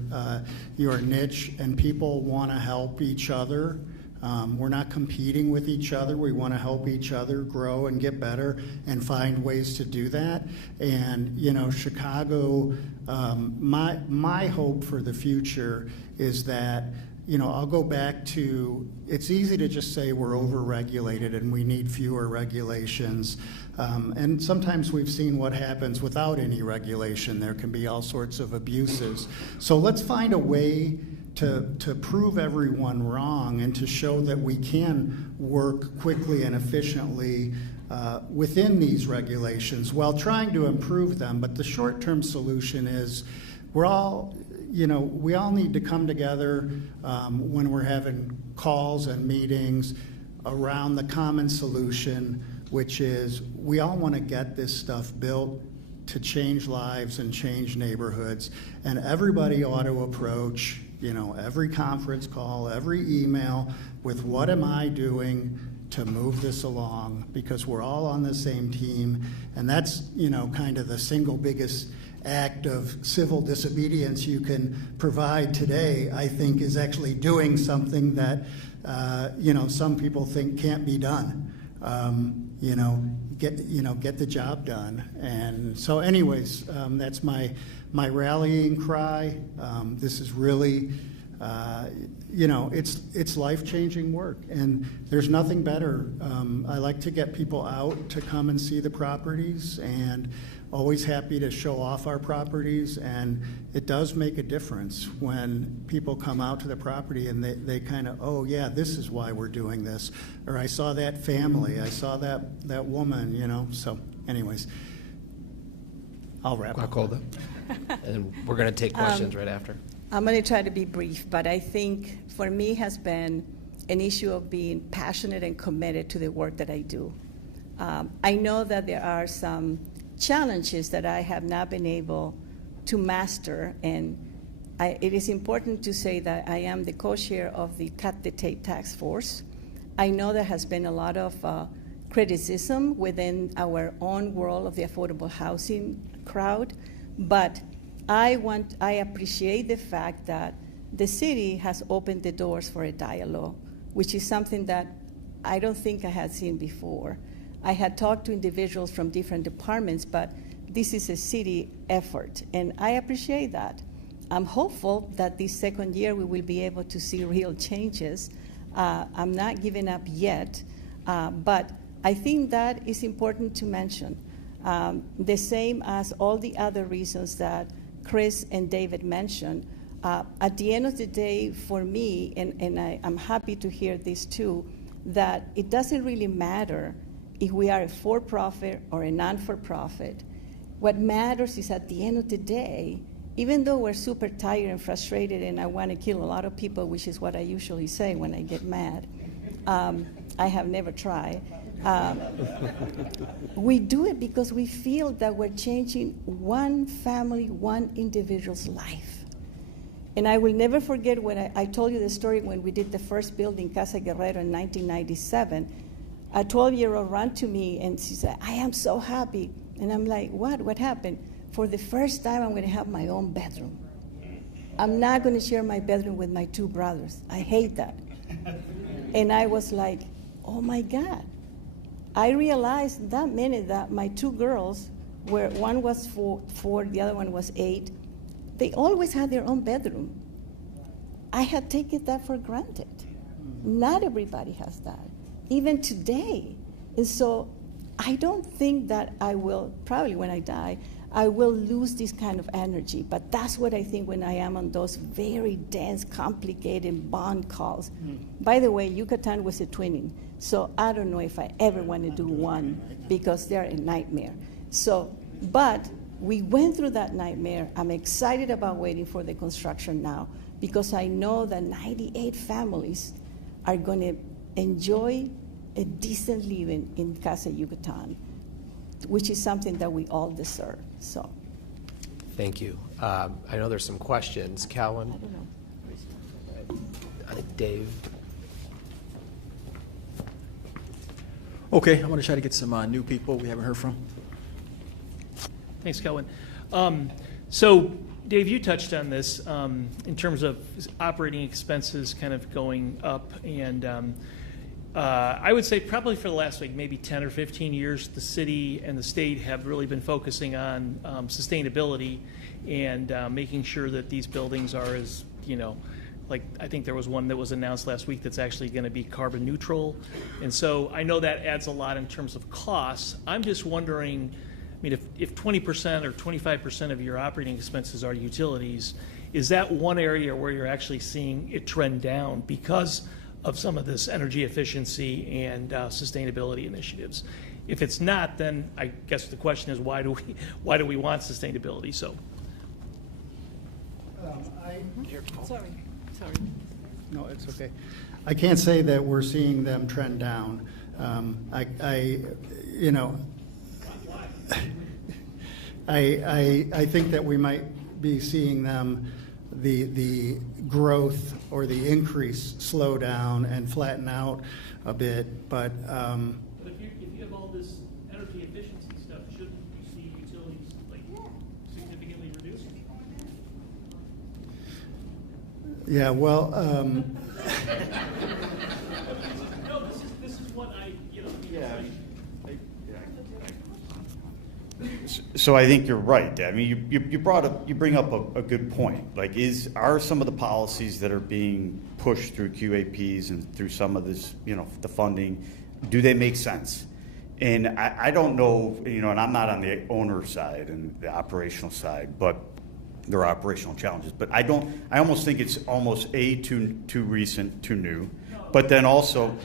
niche, and people want to help each other. We're not competing with each other. We want to help each other grow and get better and find ways to do that. And Chicago, my hope for the future is that I'll go back to, it's easy to just say we're over-regulated and we need fewer regulations. And sometimes we've seen what happens without any regulation. There can be all sorts of abuses. So let's find a way to prove everyone wrong and to show that we can work quickly and efficiently within these regulations while trying to improve them. But the short-term solution is we all need to come together when we're having calls and meetings around the common solution, which is we all want to get this stuff built to change lives and change neighborhoods. And everybody ought to approach, every conference call, every email with what am I doing to move this along, because we're all on the same team. And that's, kind of the single biggest act of civil disobedience you can provide today, I think, is actually doing something that, some people think can't be done. Get the job done. And so anyways, that's my rallying cry. This is really, it's life-changing work, and there's nothing better. I like to get people out to come and see the properties, and always happy to show off our properties, and it does make a difference when people come out to the property and they kind of, oh yeah, this is why we're doing this, or I saw that family, I saw that woman, so anyways, I'll wrap up. And we're going to take questions right after. I'm going to try to be brief, but I think for me has been an issue of being passionate and committed to the work that I do. I know that there are some challenges that I have not been able to master, and it is important to say that I am the co-chair of the Cut the Tape Task Force. I know there has been a lot of criticism within our own world of the affordable housing crowd, but I appreciate the fact that the city has opened the doors for a dialogue, which is something that I don't think I had seen before. I had talked to individuals from different departments, but this is a city effort, and I appreciate that. I'm hopeful that this second year we will be able to see real changes. I'm not giving up yet, but I think that is important to mention. The same as all the other reasons that Chris and David mentioned. At the end of the day, for me, and I'm happy to hear this too, that it doesn't really matter if we are a for-profit or a non-for-profit. What matters is at the end of the day, even though we're super tired and frustrated and I want to kill a lot of people, which is what I usually say when I get mad, I have never tried. We do it because we feel that we're changing one family, one individual's life. And I will never forget when I told you the story when we did the first building, Casa Guerrero, in 1997. A 12-year-old ran to me and she said, I am so happy. And I'm like, what? What happened? For the first time, I'm going to have my own bedroom. I'm not going to share my bedroom with my two brothers. I hate that. And I was like, oh my God. I realized that minute that my two girls, where one was four, the other one was 8, they always had their own bedroom. I had taken that for granted. Not everybody has that, even today. And so I don't think that I will, probably when I die, I will lose this kind of energy. But that's what I think when I am on those very dense, complicated bond calls. By the way, Yucatan was a twinning, so I don't know if I ever want to do one because they're a nightmare. So, but we went through that nightmare. I'm excited about waiting for the construction now because I know that 98 families are going to enjoy a decent living in Casa Yucatan, which is something that we all deserve. So, Thank you. I know there's some questions. Calvin? Dave? Okay, I'm going to try to get some new people we haven't heard from. Thanks, Kelvin. So, Dave, you touched on this in terms of operating expenses kind of going up, and I would say probably for the last maybe 10 or 15 years, the city and the state have really been focusing on sustainability and making sure that these buildings are as, like I think there was one that was announced last week that's actually going to be carbon neutral. And so I know that adds a lot in terms of costs. I'm just wondering, if 20% or 25% of your operating expenses are utilities, is that one area where you're actually seeing it trend down because of some of this energy efficiency and sustainability initiatives? If it's not, then I guess the question is why do we want sustainability? So, sorry. No, it's okay. I can't say that we're seeing them trend down. I think that we might be seeing them, the growth or the increase slow down and flatten out a bit, but if you have all this energy efficiency stuff, shouldn't you see utilities significantly reduced? yeah, well, no, this is what I So I think you're right. I mean, you bring up a good point. Like, are some of the policies that are being pushed through QAPs and through some of this, the funding, do they make sense? And I don't know, and I'm not on the owner side and the operational side, but there are operational challenges. But I almost think it's almost too recent, too new, but then also.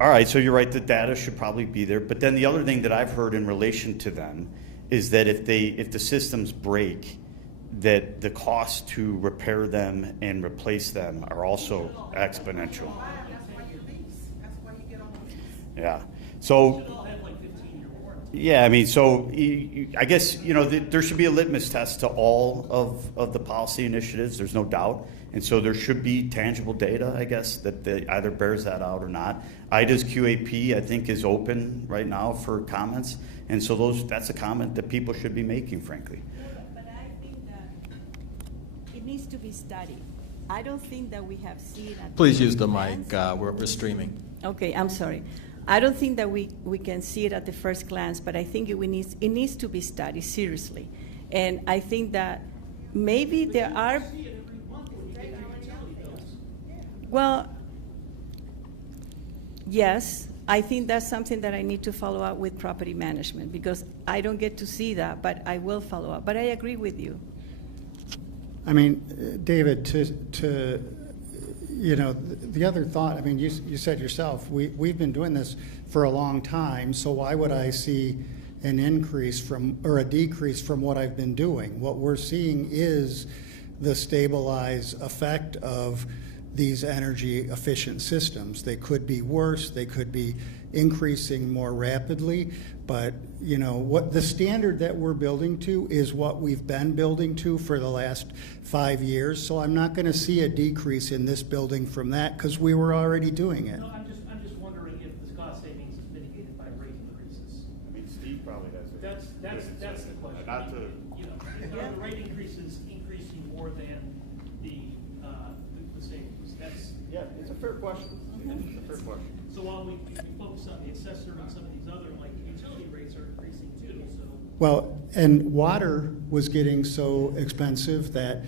All right, so you're right, the data should probably be there. But then the other thing that I've heard in relation to them is that if the systems break, that the cost to repair them and replace them are also exponential. Yeah. So Yeah, I mean, so I guess, there should be a litmus test to all of the policy initiatives, there's no doubt. And so there should be tangible data, I guess, that either bears that out or not. IDA's QAP, I think, is open right now for comments. And so that's a comment that people should be making, frankly. But I think that it needs to be studied. I don't think that we have seen. Please use the mic. We're streaming. Okay, I'm sorry. I don't think that we can see it at the first glance, but I think it needs to be studied seriously. And I think that maybe there are. Well, yes, I think that's something that I need to follow up with property management because I don't get to see that, but I will follow up. But I agree with you. I mean, David, the other thought, I mean, you said yourself, we've been doing this for a long time, so why would I see an increase or a decrease from what I've been doing? What we're seeing is the stabilized effect of these energy efficient systems. They could be worse, they could be increasing more rapidly, but what the standard that we're building to is what we've been building to for the last 5 years. So I'm not going to see a decrease in this building from that because we were already doing it. No, I'm just wondering if the cost savings is mitigated by rate increases. I mean, Steve probably has it. That's the question. Not to, are the rate increases increasing more than the savings? Yeah, it's a fair question. It's a fair question. So while we focus on the assessor and some of these other, like utility rates are increasing too, so. Well, and water was getting so expensive that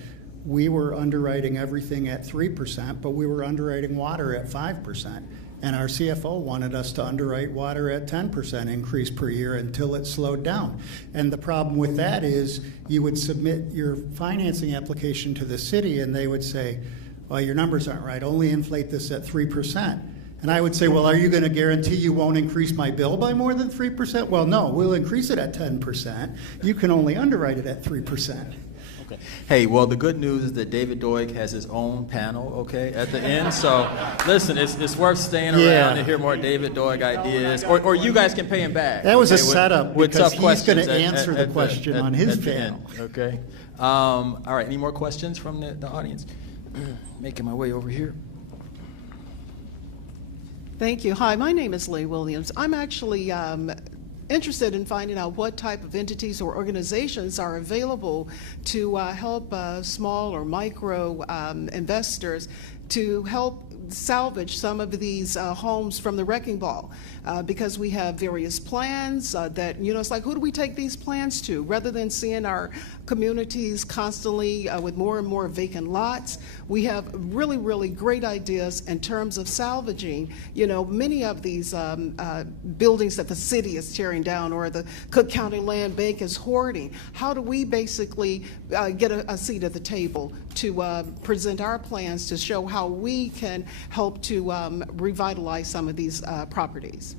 we were underwriting everything at 3%, but we were underwriting water at 5%. And our CFO wanted us to underwrite water at 10% increase per year until it slowed down. And the problem with that is you would submit your financing application to the city and they would say, well, your numbers aren't right, only inflate this at 3%. And I would say, well, are you going to guarantee you won't increase my bill by more than 3%? Well, no, we'll increase it at 10%. You can only underwrite it at 3%. Okay. Hey, well, the good news is that David Doig has his own panel, okay, at the end. So, listen, it's worth staying around to hear more David Doig ideas. Or you guys can pay him back. That was a okay, setup with because tough he's going to questions answer the question on his panel. Okay. All right, any more questions from the audience? Making my way over here. Thank you. Hi, my name is Lee Williams. I'm actually interested in finding out what type of entities or organizations are available to help small or micro investors to help salvage some of these homes from the wrecking ball, because we have various plans that, it's like, who do we take these plans to? Rather than seeing our communities constantly with more and more vacant lots, we have really, really great ideas in terms of salvaging, many of these buildings that the city is tearing down or the Cook County Land Bank is hoarding. How do we basically get a seat at the table to present our plans to show how we can help to revitalize some of these properties?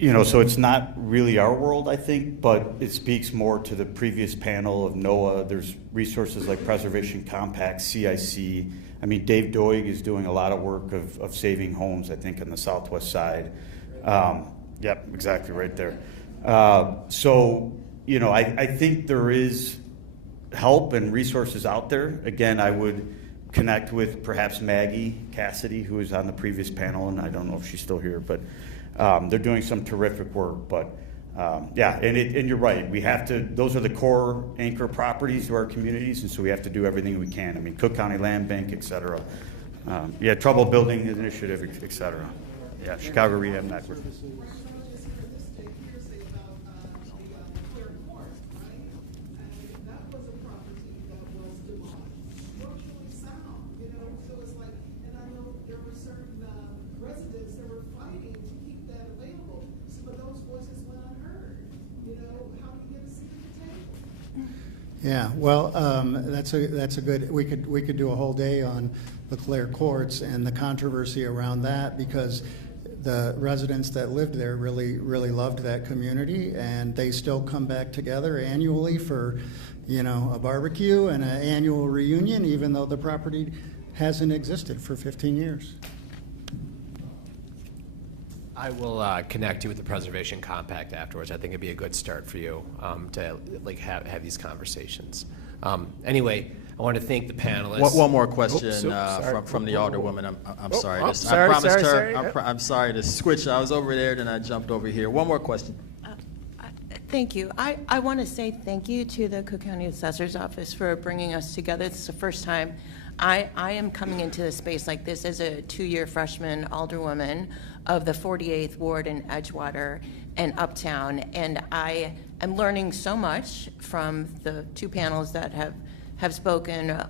So it's not really our world, I think, but it speaks more to the previous panel of NOAA. There's resources like Preservation Compact, CIC. I mean, Dave Doig is doing a lot of work of saving homes, I think, on the southwest side. Yep, exactly, right there. I think there is help and resources out there. Again, I would connect with perhaps Maggie Cassidy, who was on the previous panel, and I don't know if she's still here, but they're doing some terrific work. But and you're right. We have to. Those are the core anchor properties to our communities, and so we have to do everything we can. I mean, Cook County Land Bank, et cetera. Trouble Building Initiative, et cetera. Yeah, Chicago Rehab Network. Yeah, well, that's a good. We could do a whole day on LeClaire Courts and the controversy around that, because the residents that lived there really loved that community, and they still come back together annually for, a barbecue and an annual reunion, even though the property hasn't existed for 15 years. I will connect you with the Preservation Compact afterwards. I think it'd be a good start for you to like have these conversations. Anyway, I want to thank the panelists. One more question from the Alderwoman. I'm sorry. I promised her. I'm sorry to switch. I was over there, then I jumped over here. One more question. Thank you. I want to say thank you to the Cook County Assessor's Office for bringing us together. This is the first time I am coming into a space like this as a 2-year freshman alderwoman of the 48th Ward in Edgewater and Uptown, and I am learning so much from the 2 panels that have spoken.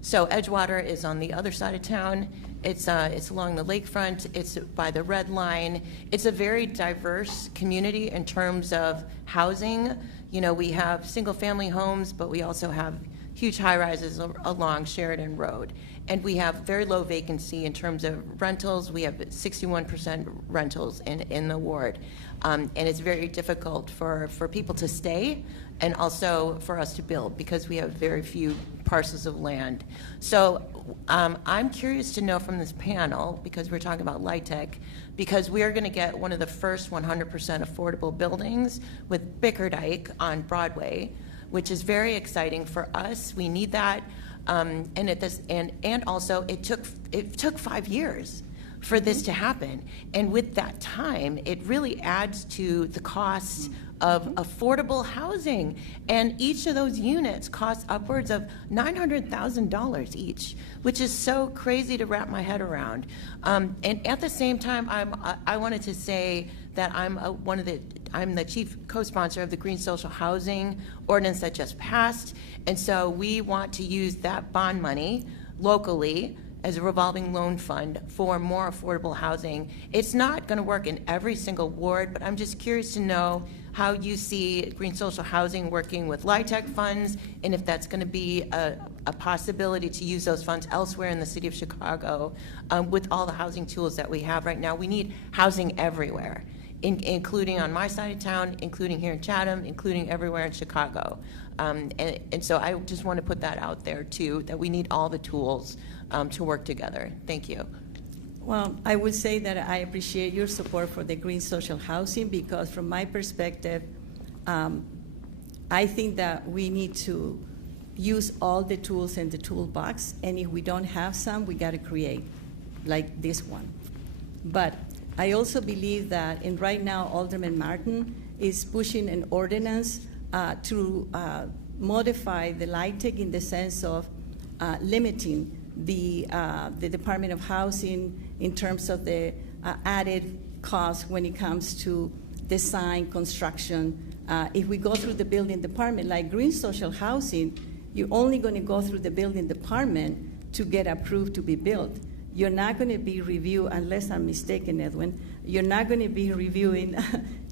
So Edgewater is on the other side of town. It's along the lakefront. It's by the Red Line. It's a very diverse community in terms of housing. You know, we have single-family homes, but we also have huge high-rises along Sheridan Road. And we have very low vacancy in terms of rentals. We have 61% rentals in the ward. And it's very difficult for people to stay and also for us to build because we have very few parcels of land. So I'm curious to know from this panel, because we're talking about LIHTC, because we are going to get one of the first 100% affordable buildings with Bickerdike on Broadway, which is very exciting for us. We need that. And also it took 5 years for this to happen. And with that time, it really adds to the costs of affordable housing. And each of those units costs upwards of $900,000 each, which is so crazy to wrap my head around. And at the same time, I wanted to say that I'm the chief co-sponsor of the Green Social Housing Ordinance that just passed. And so we want to use that bond money locally as a revolving loan fund for more affordable housing. It's not going to work in every single ward, but I'm just curious to know how you see Green Social Housing working with LIHTC funds, and if that's going to be a possibility to use those funds elsewhere in the city of Chicago with all the housing tools that we have right now. We need housing everywhere, including on my side of town, including here in Chatham, including everywhere in Chicago. And so I just want to put that out there too, that we need all the tools to work together. Thank you. Well, I would say that I appreciate your support for the green social housing because from my perspective, I think that we need to use all the tools in the toolbox, and if we don't have some, we got to create, like this one. But I also believe that, and right now Alderman Martin is pushing an ordinance to modify the LIHTC in the sense of limiting the Department of Housing in terms of the added cost when it comes to design, construction. If we go through the building department, like green social housing, you're only going to go through the building department to get approved to be built. You're not going to be reviewed, unless I'm mistaken, Edwin, you're not going to be reviewing,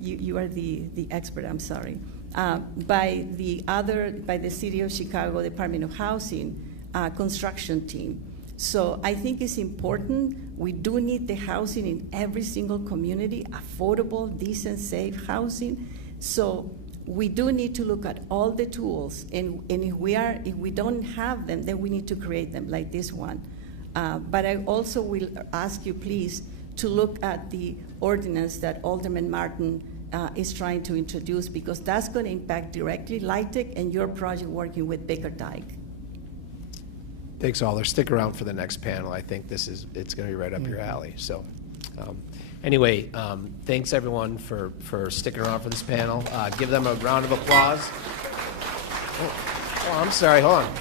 you are the expert, I'm sorry, by the City of Chicago Department of Housing construction team. So I think it's important. We do need the housing in every single community, affordable, decent, safe housing. So we do need to look at all the tools, and if we don't have them, then we need to create them, like this one. But I also will ask you, please, to look at the ordinance that Alderman Martin is trying to introduce, because that's going to impact directly LIHTC and your project working with Bickerdike. Thanks, Alder. Stick around for the next panel. I think it's going to be right up your alley. So anyway, thanks everyone for sticking around for this panel. Give them a round of applause. Oh, I'm sorry, hold on.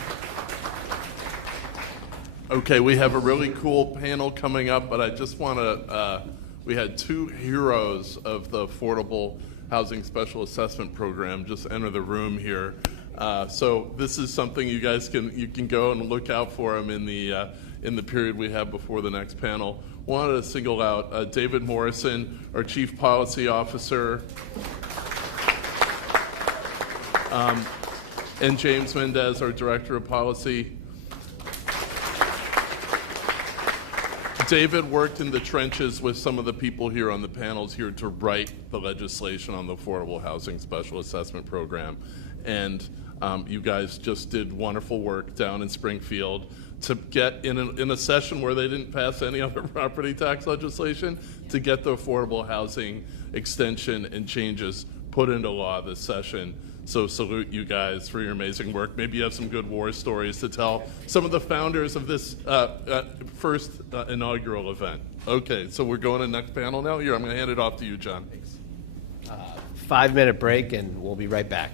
Okay, we have a really cool panel coming up, but I just want to, we had 2 heroes of the Affordable Housing Special Assessment Program just enter the room here. So this is something you guys can go and look out for them in the period we have before the next panel. Wanted to single out David Morrison, our Chief Policy Officer, and James Mendez, our Director of Policy. David worked in the trenches with some of the people here on the panels here to write the legislation on the Affordable Housing Special Assessment Program. And you guys just did wonderful work down in Springfield to get in a session where they didn't pass any other property tax legislation, to get the affordable housing extension and changes put into law this session. So salute you guys for your amazing work. Maybe you have some good war stories to tell some of the founders of this first inaugural event. Okay, so we're going to the next panel now. Here, I'm going to hand it off to you, John. 5-minute break, and we'll be right back.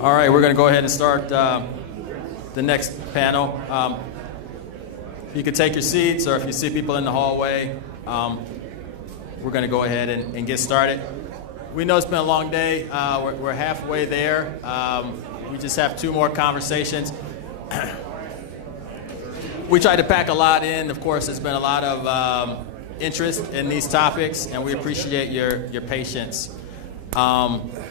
All right, we're going to go ahead and start the next panel. You can take your seats, or if you see people in the hallway, we're going to go ahead and get started. We know it's been a long day. We're halfway there. We just have 2 more conversations. We tried to pack a lot in. Of course, there's been a lot of interest in these topics, and we appreciate your patience.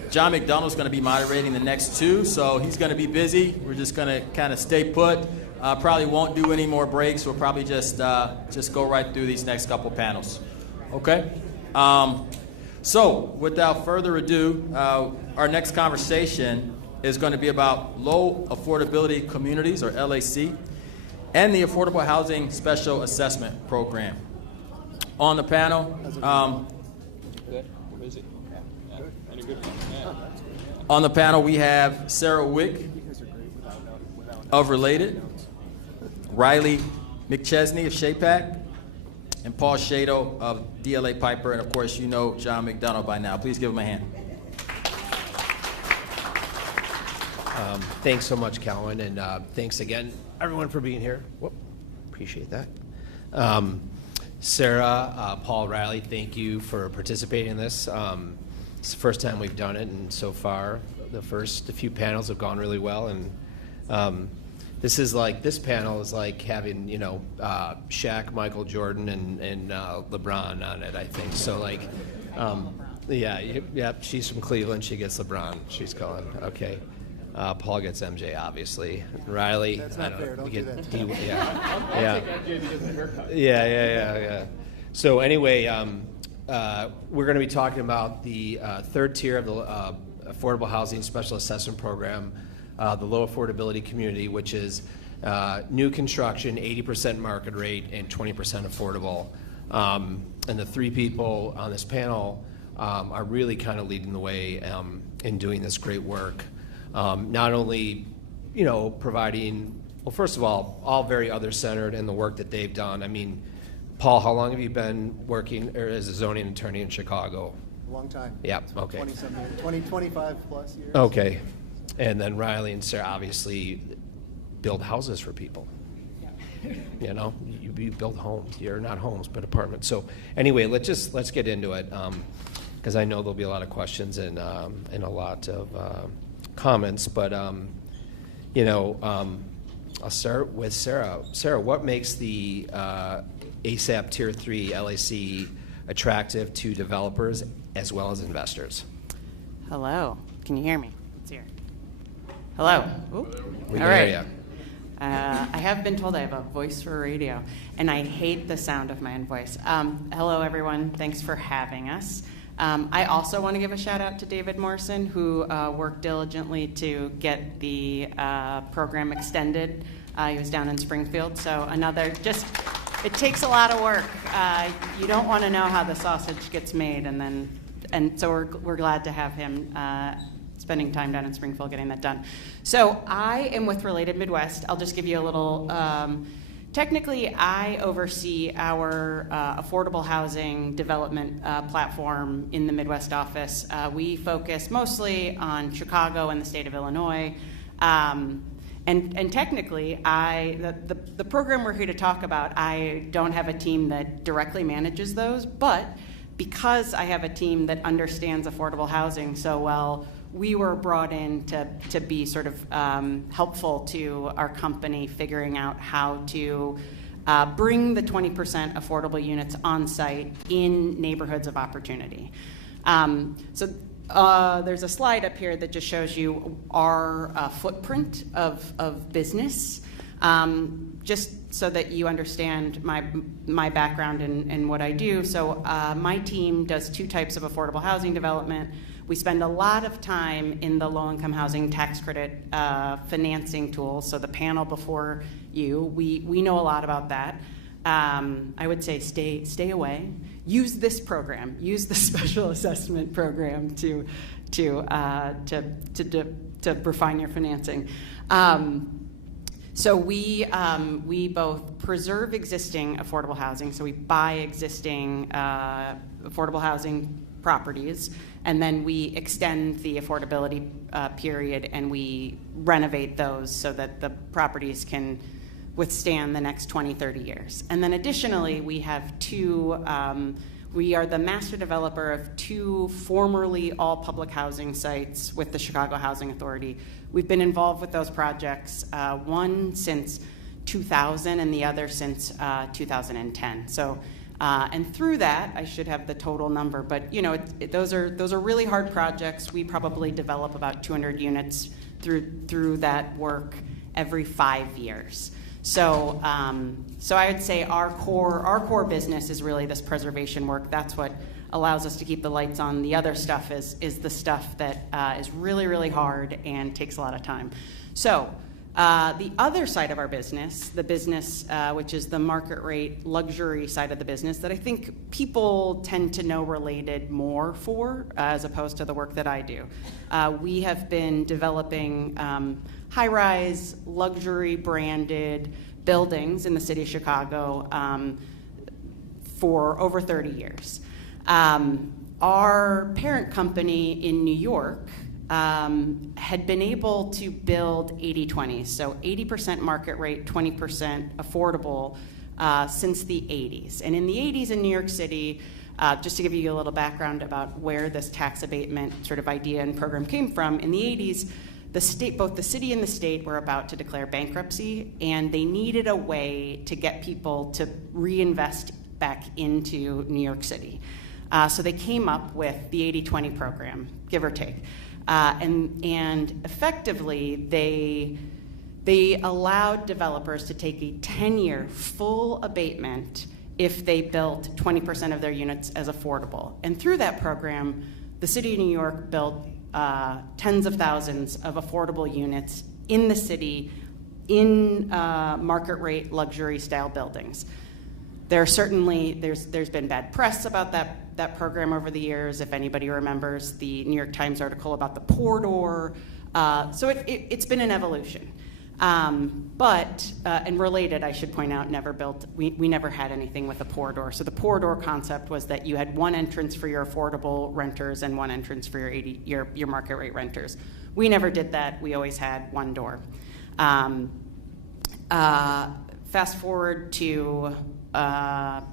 John McDonald's going to be moderating the next 2, so he's going to be busy. We're just going to kind of stay put. Probably won't do any more breaks. We'll probably just go right through these next couple panels. Okay? So, without further ado, our next conversation is going to be about low affordability communities, or LAC, and the Affordable Housing Special Assessment Program. On the panel, we have Sarah Wick of Related, Riley McChesney of SHAPAC, and Paul Shado of DLA Piper, and of course you know John McDonough by now. Please give him a hand. Thanks so much, Calvin, and thanks again, everyone, for being here. Whoop, appreciate that. Sarah, Paul, Riley, thank you for participating in this. It's the first time we've done it, and so far the few panels have gone really well. And this panel is like having Shaq, Michael Jordan, and LeBron on it, I think. So she's from Cleveland. She gets LeBron. She's calling. Okay. Paul gets MJ, obviously. Riley. That's not fair. Don't do that. Yeah. Yeah. So anyway, we're going to be talking about the third tier of the Affordable Housing Special Assessment Program, the low affordability community, which is new construction, 80% market rate, and 20% affordable. And the 3 people on this panel are really kind of leading the way in doing this great work. Not only, providing, well, first of all very other-centered in the work that they've done. I mean, Paul, how long have you been working as a zoning attorney in Chicago? A long time. Yeah, okay. 25 plus years. Okay. And then Riley and Sarah obviously build houses for people. You build homes. You're not homes, but apartments. So anyway, let's get into it, because I know there'll be a lot of questions and a lot of comments. But I'll start with Sarah. Sarah, what makes the ASAP Tier 3 LAC attractive to developers as well as investors? Hello. Can you hear me? Let's hear. Hello. We All can right. hear you. I have been told I have a voice for radio, and I hate the sound of my own voice. Hello, everyone. Thanks for having us. I also want to give a shout out to David Morrison, who worked diligently to get the program extended. He was down in Springfield, so it takes a lot of work. You don't want to know how the sausage gets made, and so we're glad to have him spending time down in Springfield getting that done. So I am with Related Midwest. I'll just give you a little. Technically, I oversee our affordable housing development platform in the Midwest office. We focus mostly on Chicago and the state of Illinois. And technically, the program we're here to talk about, I don't have a team that directly manages those, but because I have a team that understands affordable housing so well, we were brought in to be sort of helpful to our company figuring out how to bring the 20% affordable units on site in neighborhoods of opportunity. So there's a slide up here that just shows you our footprint of business, just so that you understand my background and what I do. So my team does 2 types of affordable housing development. We spend a lot of time in the low-income housing tax credit financing tools. So the panel before you, we know a lot about that. I would say stay away. Use this program. Use the special assessment program to refine your financing. So we both preserve existing affordable housing. So we buy existing affordable housing properties, and then we extend the affordability period and we renovate those so that the properties can withstand the next 20, 30 years. And then additionally, we have we are the master developer of 2 formerly all public housing sites with the Chicago Housing Authority. We've been involved with those projects, one since 2000 and the other since 2010. So, and through that, I should have the total number, but those are really hard projects. We probably develop about 200 units through that work every 5 years. So, so I would say our core business is really this preservation work. That's what allows us to keep the lights on. The other stuff is the stuff that is really, really hard and takes a lot of time. So, the other side of our business, the business which is the market rate luxury side of the business that I think people tend to know Related more for as opposed to the work that I do. We have been developing high-rise, luxury branded buildings in the city of Chicago for over 30 years. Our parent company in New York had been able to build 80-20s, so 80% market rate, 20% affordable since the 80s. And in the 80s in New York City, just to give you a little background about where this tax abatement sort of idea and program came from, in the 80s, both the city and the state were about to declare bankruptcy, and they needed a way to get people to reinvest back into New York City. So they came up with the 80-20 program, give or take. And effectively, they allowed developers to take a 10-year full abatement if they built 20% of their units as affordable. And through that program, the city of New York built tens of thousands of affordable units in the city in market rate luxury style buildings. There's been bad press about that program over the years. If anybody remembers the New York Times article about the pour door. So it's been an evolution. But Related, I should point out, we never had anything with a pour door. So the pour door concept was that you had one entrance for your affordable renters and one entrance for your market rate renters. We never did that. We always had one door. Fast forward to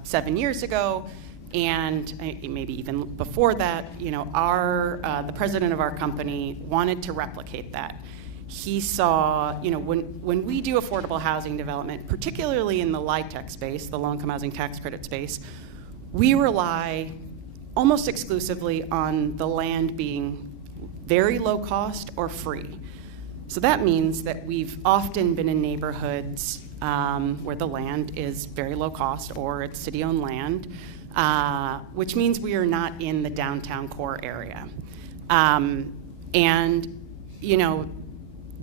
7 years ago, and maybe even before that, the president of our company wanted to replicate that. He saw, when we do affordable housing development, particularly in the LIHTC space, the low-income housing tax credit space, we rely almost exclusively on the land being very low cost or free. So that means that we've often been in neighborhoods where the land is very low cost or it's city-owned land, which means we are not in the downtown core area.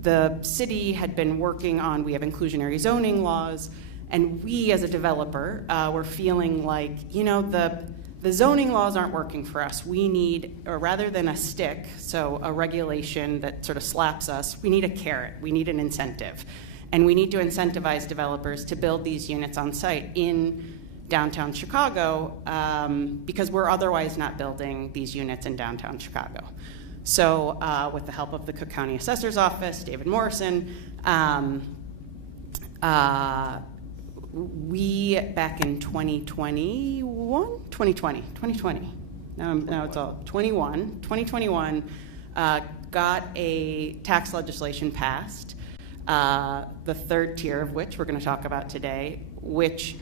The city had been working on, we have inclusionary zoning laws, and we as a developer were feeling like, the zoning laws aren't working for us. We need, or rather than a stick, so a regulation that sort of slaps us, we need a carrot, we need an incentive. And we need to incentivize developers to build these units on site in downtown Chicago because we're otherwise not building these units in downtown Chicago. So with the help of the Cook County Assessor's Office, David Morrison, we, back in 2021, now it's all 2021, got a tax legislation passed, the third tier of which we're going to talk about today, which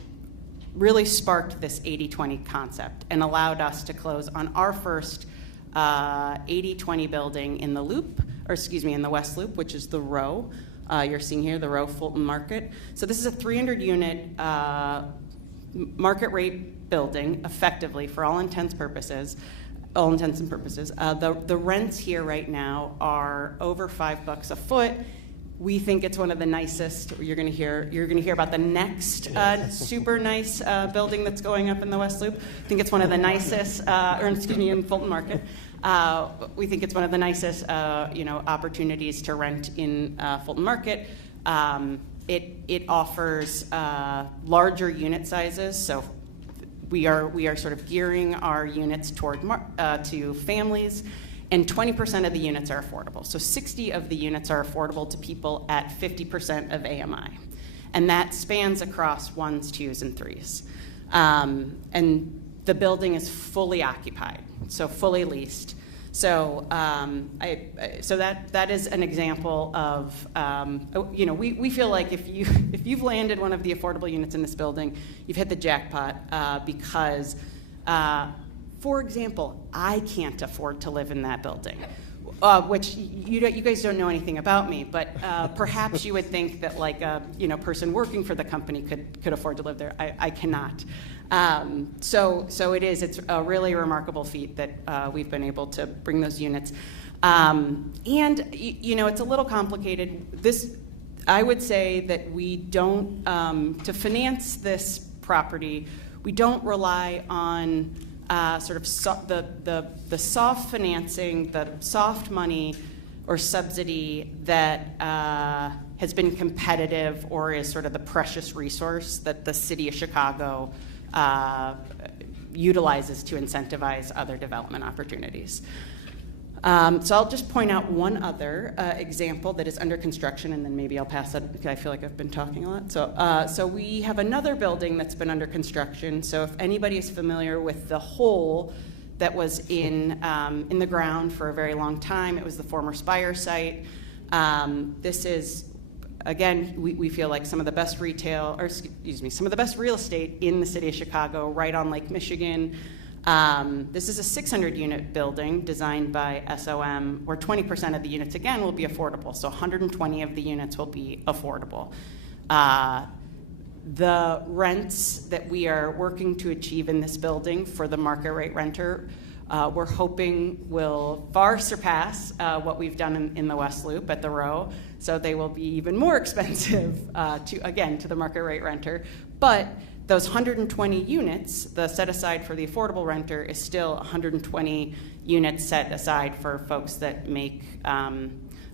really sparked this 80-20 concept and allowed us to close on our first 80-20 building in the Loop, in the West Loop, which is the Row. You're seeing here the Row Fulton Market. So this is a 300-unit market rate building, effectively, for all intents and purposes. The rents here right now are over $5 a foot. We think it's one of the nicest. You're going to hear about the next super nice building that's going up in the West Loop. I think it's one of the nicest, in Fulton Market. We think it's one of the nicest, opportunities to rent in Fulton Market. It offers larger unit sizes, so we are sort of gearing our units toward to families, and 20% of the units are affordable. So 60 of the units are affordable to people at 50% of AMI. And that spans across 1s, 2s, and 3s. And the building is fully occupied, so fully leased. So, so that is an example of, we feel like if you've landed one of the affordable units in this building, you've hit the jackpot because, for example, I can't afford to live in that building. Which you guys don't know anything about me, but perhaps you would think that like a person working for the company could afford to live there. I cannot. So it's a really remarkable feat that we've been able to bring those units. And it's a little complicated. I would say that we don't to finance this property, we don't rely on sort of the soft financing, the soft money or subsidy that has been competitive or is sort of the precious resource that the city of Chicago utilizes to incentivize other development opportunities. So I'll just point out one other example that is under construction, and then maybe I'll pass it because I feel like I've been talking a lot. So we have another building that's been under construction. So if anybody is familiar with the hole that was in the ground for a very long time, it was the former Spire site. This is, again, we feel like some of the best some of the best real estate in the city of Chicago, right on Lake Michigan. This is a 600-unit building designed by SOM, where 20% of the units, again, will be affordable. So 120 of the units will be affordable. The rents that we are working to achieve in this building for the market rate renter, we're hoping will far surpass what we've done in the West Loop at the Row. So they will be even more expensive to the market rate renter. But those 120 units, the set aside for the affordable renter is still 120 units set aside for folks that make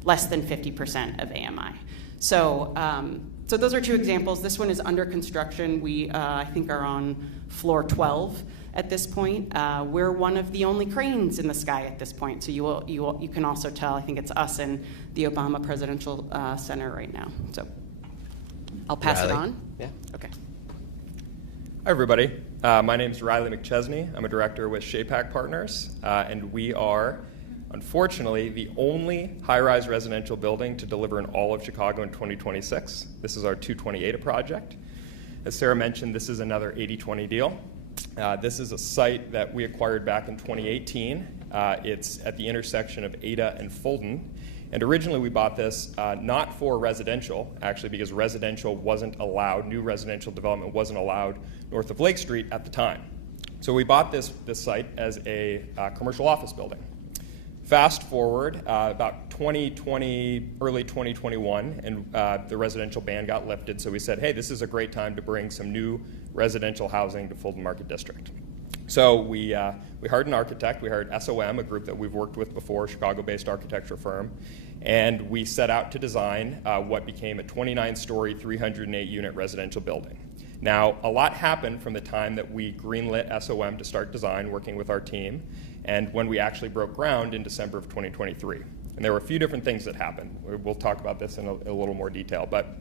less than 50% of AMI. So those are two examples. This one is under construction. We, I think, are on floor 12 at this point. We're one of the only cranes in the sky at this point. So you can also tell, I think it's us and the Obama Presidential Center right now. So I'll pass it on. Yeah, okay. Hi, everybody. My name is Riley McChesney. I'm a director with Shapack Partners, and we are, unfortunately, the only high-rise residential building to deliver in all of Chicago in 2026. This is our 228 project. As Sarah mentioned, this is another 80-20 deal. This is a site that we acquired back in 2018. It's at the intersection of Ada and Fulton. And originally we bought this not for residential, actually, because residential wasn't allowed, new residential development wasn't allowed north of Lake Street at the time. So we bought this site as a commercial office building. Fast forward about 2020, early 2021, and the residential ban got lifted, so we said, hey, this is a great time to bring some new residential housing to Fulton Market District. So we hired an architect. We hired SOM, a group that we've worked with before, Chicago-based architecture firm, and we set out to design what became a 29-story, 308-unit residential building. Now, a lot happened from the time that we greenlit SOM to start design, working with our team, and when we actually broke ground in December of 2023. And there were a few different things that happened. We'll talk about this in a little more detail. But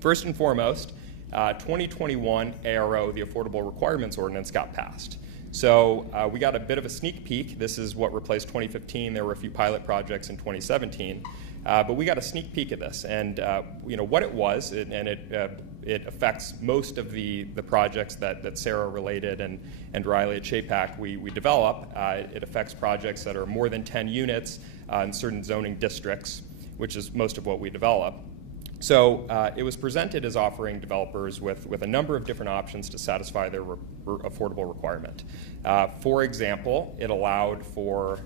first and foremost, 2021 ARO, the Affordable Requirements Ordinance, got passed. So we got a bit of a sneak peek. This is what replaced 2015. There were a few pilot projects in 2017. But we got a sneak peek of this. And what it was, and it affects most of the projects that Sarah related and Riley at Shapack we develop. It affects projects that are more than 10 units in certain zoning districts, which is most of what we develop. So it was presented as offering developers with a number of different options to satisfy their affordable requirement. For example, it allowed for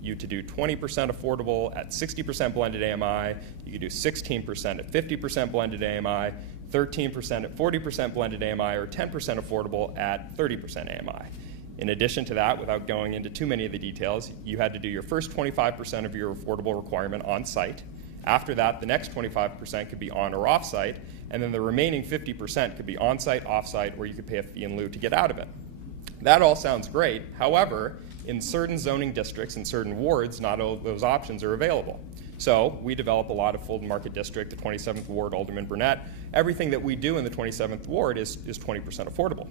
you to do 20% affordable at 60% blended AMI. You could do 16% at 50% blended AMI, 13% at 40% blended AMI, or 10% affordable at 30% AMI. In addition to that, without going into too many of the details, you had to do your first 25% of your affordable requirement on site. After that, the next 25% could be on or off-site, and then the remaining 50% could be on-site, off-site, or you could pay a fee in lieu to get out of it. That all sounds great. However, in certain zoning districts and certain wards, not all those options are available. So we develop a lot of Fulton Market District, the 27th Ward, Alderman Burnett. Everything that we do in the 27th Ward is 20% affordable.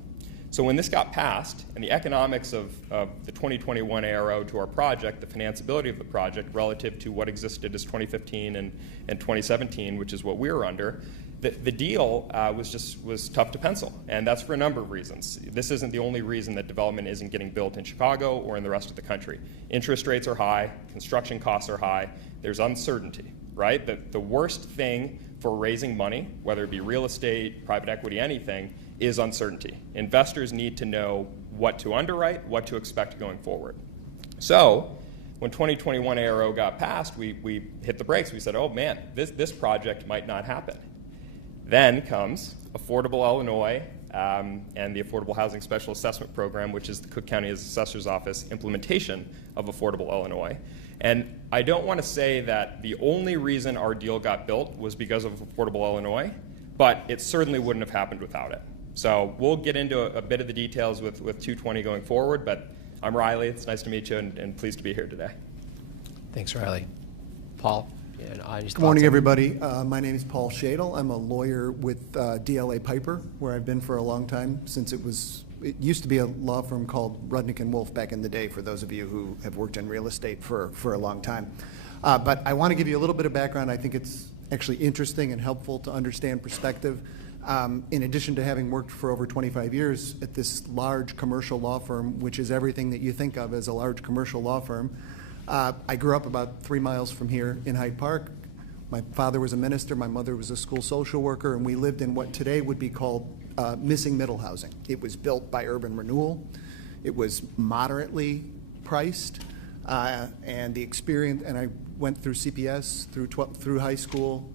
So when this got passed, and the economics of the 2021 ARO to our project, the financeability of the project relative to what existed as 2015 and 2017, which is what we were under, the deal was tough to pencil, and that's for a number of reasons. This isn't the only reason that development isn't getting built in Chicago or in the rest of the country. Interest rates are high, construction costs are high, there's uncertainty, right? The worst thing for raising money, whether it be real estate, private equity, anything, is uncertainty. Investors need to know what to underwrite, what to expect going forward. So when 2021 ARO got passed, we hit the brakes. We said, oh man, this project might not happen. Then comes Affordable Illinois and the Affordable Housing Special Assessment Program, which is the Cook County Assessor's Office implementation of Affordable Illinois. And I don't want to say that the only reason our deal got built was because of Affordable Illinois, but it certainly wouldn't have happened without it. So we'll get into a bit of the details with 220 going forward, but I'm Riley. It's nice to meet you and pleased to be here today. Thanks, Riley. Paul? Good morning, everybody. My name is Paul Shadle. I'm a lawyer with DLA Piper, where I've been for a long time, since it used to be a law firm called Rudnick and Wolf back in the day, for those of you who have worked in real estate for a long time. But I want to give you a little bit of background. I think it's actually interesting and helpful to understand perspective. In addition to having worked for over 25 years at this large commercial law firm, which is everything that you think of as a large commercial law firm, I grew up about 3 miles from here in Hyde Park. My father was a minister, my mother was a school social worker, and we lived in what today would be called missing middle housing. It was built by urban renewal. It was moderately priced, and the experience, and I went through CPS, through high school.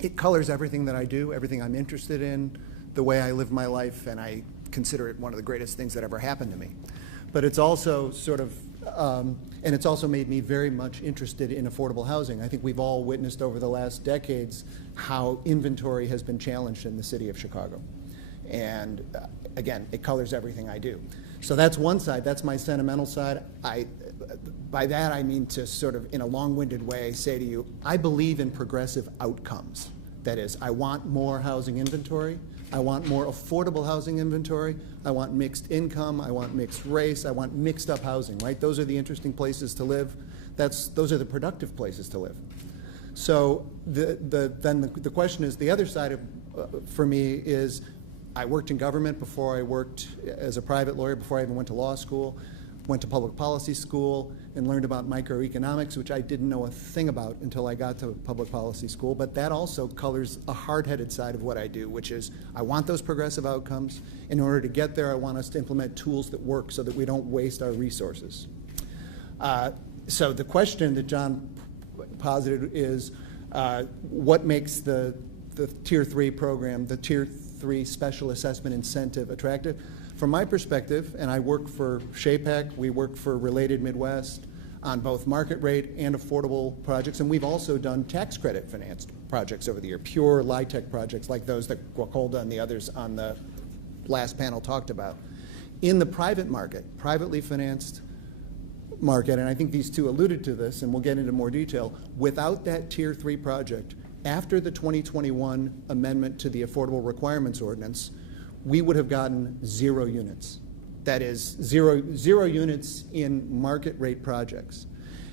It colors everything that I do, everything I'm interested in, the way I live my life, and I consider it one of the greatest things that ever happened to me. But it's also sort of, and it's also made me very much interested in affordable housing. I think we've all witnessed over the last decades how inventory has been challenged in the city of Chicago. And again, it colors everything I do. So that's one side, that's my sentimental side. By that I mean to sort of, in a long-winded way, say to you, I believe in progressive outcomes. That is, I want more housing inventory. I want more affordable housing inventory. I want mixed income. I want mixed race. I want mixed up housing, right? Those are the interesting places to live. Those are the productive places to live. So then the question is, the other side of, for me is, I worked in government before I worked as a private lawyer, before I even went to law school, went to public policy school, and learned about microeconomics, which I didn't know a thing about until I got to public policy school. But that also colors a hard-headed side of what I do, which is I want those progressive outcomes. In order to get there, I want us to implement tools that work so that we don't waste our resources. So the question that John posited is, what makes the Tier 3 program, the Tier 3 special assessment incentive attractive? From my perspective, and I work for SHAPAC, we work for Related Midwest on both market rate and affordable projects, and we've also done tax credit financed projects over the year, pure LIHTC projects like those that Guacolda and the others on the last panel talked about. In the private market, privately financed market, and I think these two alluded to this, and we'll get into more detail, without that Tier 3 project, after the 2021 amendment to the Affordable Requirements Ordinance, we would have gotten 0 units. That is, zero units in market rate projects.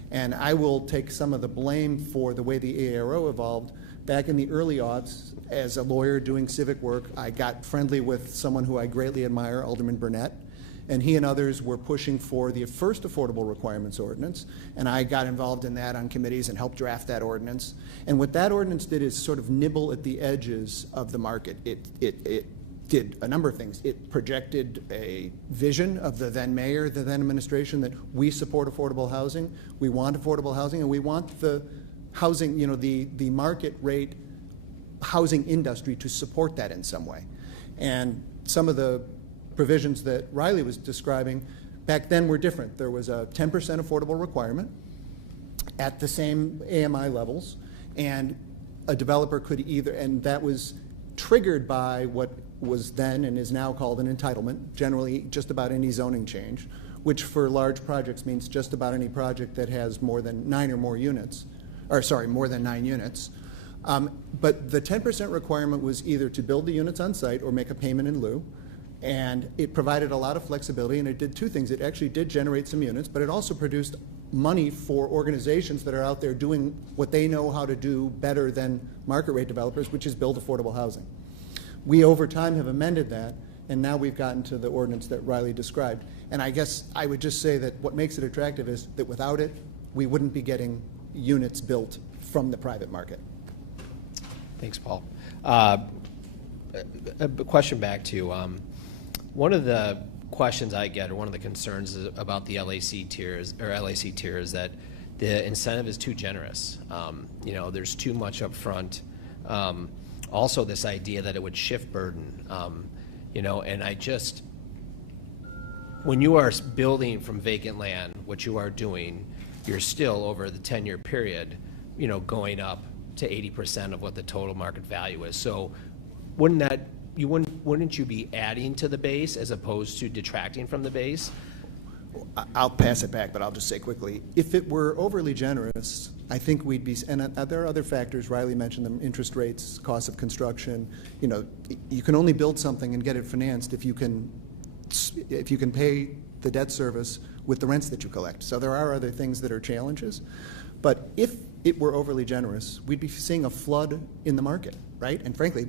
And I will take some of the blame for the way the ARO evolved. Back in the early aughts, as a lawyer doing civic work, I got friendly with someone who I greatly admire, Alderman Burnett, and he and others were pushing for the first Affordable Requirements Ordinance, and I got involved in that on committees and helped draft that ordinance. And what that ordinance did is sort of nibble at the edges of the market. It did a number of things. It projected a vision of the then mayor, the then administration, that we support affordable housing, we want affordable housing, and we want the housing, the market rate housing industry to support that in some way. And some of the provisions that Riley was describing back then were different. There was a 10% affordable requirement at the same AMI levels, and a developer could either, and that was triggered by what was then and is now called an entitlement, generally just about any zoning change, which for large projects means just about any project that has more than 9 units. But the 10% requirement was either to build the units on site or make a payment in lieu. And it provided a lot of flexibility, and it did two things. It actually did generate some units, but it also produced money for organizations that are out there doing what they know how to do better than market rate developers, which is build affordable housing. We, over time, have amended that, and now we've gotten to the ordinance that Riley described. And I guess I would just say that what makes it attractive is that without it, we wouldn't be getting units built from the private market. Thanks, Paul. A question back to one of the questions I get, or one of the concerns about the LAC tier is that the incentive is too generous. There's too much up front. Also, this idea that it would shift burden. And when you are building from vacant land, what you are doing, you're still over the 10-year period, going up to 80% of what the total market value is. So wouldn't you be adding to the base as opposed to detracting from the base? I'll pass it back, but I'll just say quickly, if it were overly generous, I think we'd be, and there are other factors, Riley mentioned them, interest rates, cost of construction. You can only build something and get it financed if you can pay the debt service with the rents that you collect. So there are other things that are challenges. But if it were overly generous, we'd be seeing a flood in the market, right? And frankly,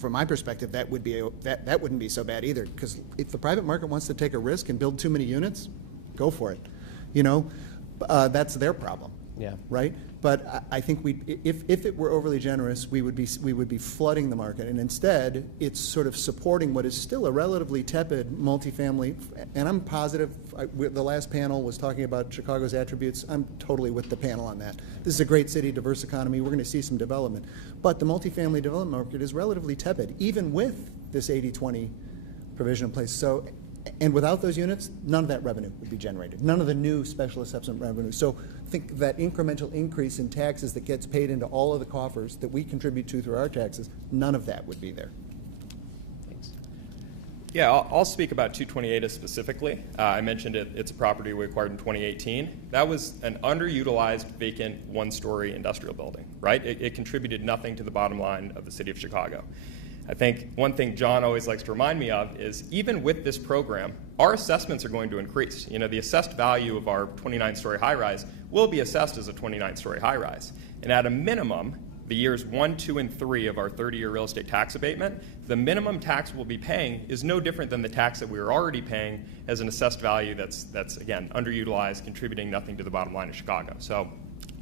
from my perspective, that wouldn't be so bad either, because if the private market wants to take a risk and build too many units, go for it. That's their problem. Yeah. Right. But I think if it were overly generous, we would be flooding the market, and instead it's sort of supporting what is still a relatively tepid multifamily. And I'm positive. The last panel was talking about Chicago's attributes. I'm totally with the panel on that. This is a great city, diverse economy. We're going to see some development, but the multifamily development market is relatively tepid, even with this 80-20 provision in place. So. And without those units, none of that revenue would be generated, none of the new special assessment revenue. So I think that incremental increase in taxes that gets paid into all of the coffers that we contribute to through our taxes, none of that would be there. Thanks. Yeah, I'll speak about 228 specifically. I mentioned it's a property we acquired in 2018. That was an underutilized, vacant, one-story industrial building, right? It contributed nothing to the bottom line of the city of Chicago. I think one thing John always likes to remind me of is even with this program, our assessments are going to increase. The assessed value of our 29-story high-rise will be assessed as a 29-story high-rise. And at a minimum, the years 1, 2, and 3 of our 30-year real estate tax abatement, the minimum tax we'll be paying is no different than the tax that we were already paying as an assessed value that's again, underutilized, contributing nothing to the bottom line of Chicago. So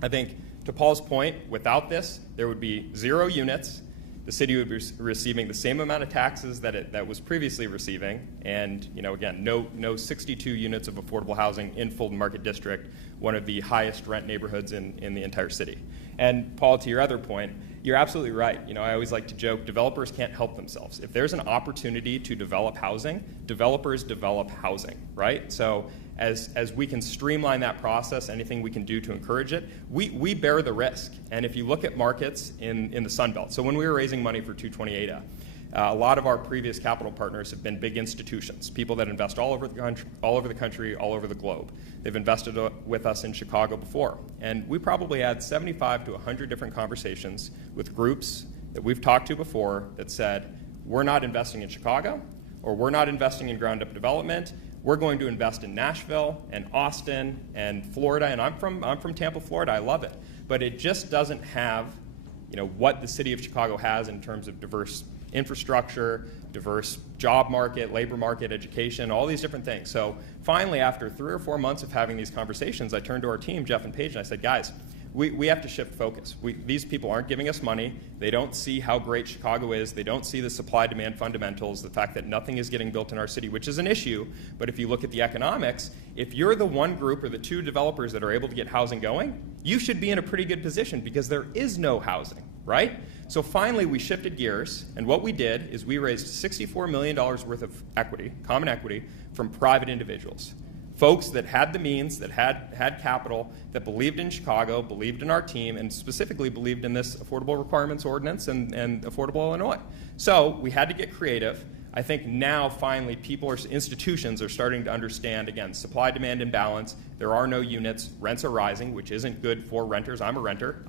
I think, to Paul's point, without this, there would be 0 units. The city would be receiving the same amount of taxes that was previously receiving, and again, no 62 units of affordable housing in Fulton Market District, one of the highest rent neighborhoods in the entire city. And Paul, to your other point, you're absolutely right. I always like to joke, developers can't help themselves. If there's an opportunity to develop housing, developers develop housing, right? So as we can streamline that process, anything we can do to encourage it, we bear the risk. And if you look at markets in the Sun Belt, so when we were raising money for 228, a lot of our previous capital partners have been big institutions, people that invest all over the country, all over the globe. They've invested with us in Chicago before. And we probably had 75 to 100 different conversations with groups that we've talked to before that said, we're not investing in Chicago, or we're not investing in ground-up development. We're going to invest in Nashville and Austin and Florida, and I'm from Tampa, Florida. I love it, but it just doesn't have, what the city of Chicago has in terms of diverse infrastructure, diverse job market, labor market, education, all these different things. So finally, after 3 or 4 months of having these conversations, I turned to our team, Jeff and Paige, and I said, guys, we have to shift focus. These people aren't giving us money. They don't see how great Chicago is. They don't see the supply-demand fundamentals, the fact that nothing is getting built in our city, which is an issue. But if you look at the economics, if you're the one group or the 2 developers that are able to get housing going, you should be in a pretty good position because there is no housing, right? So finally, we shifted gears, and what we did is we raised $64 million worth of equity, common equity, from private individuals. folks that had the means, that had capital, that believed in Chicago, believed in our team, and specifically believed in this Affordable Requirements Ordinance and Affordable Illinois. So we had to get creative. I think now finally institutions are starting to understand, again, supply-demand imbalance. There are no units. Rents are rising, which isn't good for renters. I'm a renter.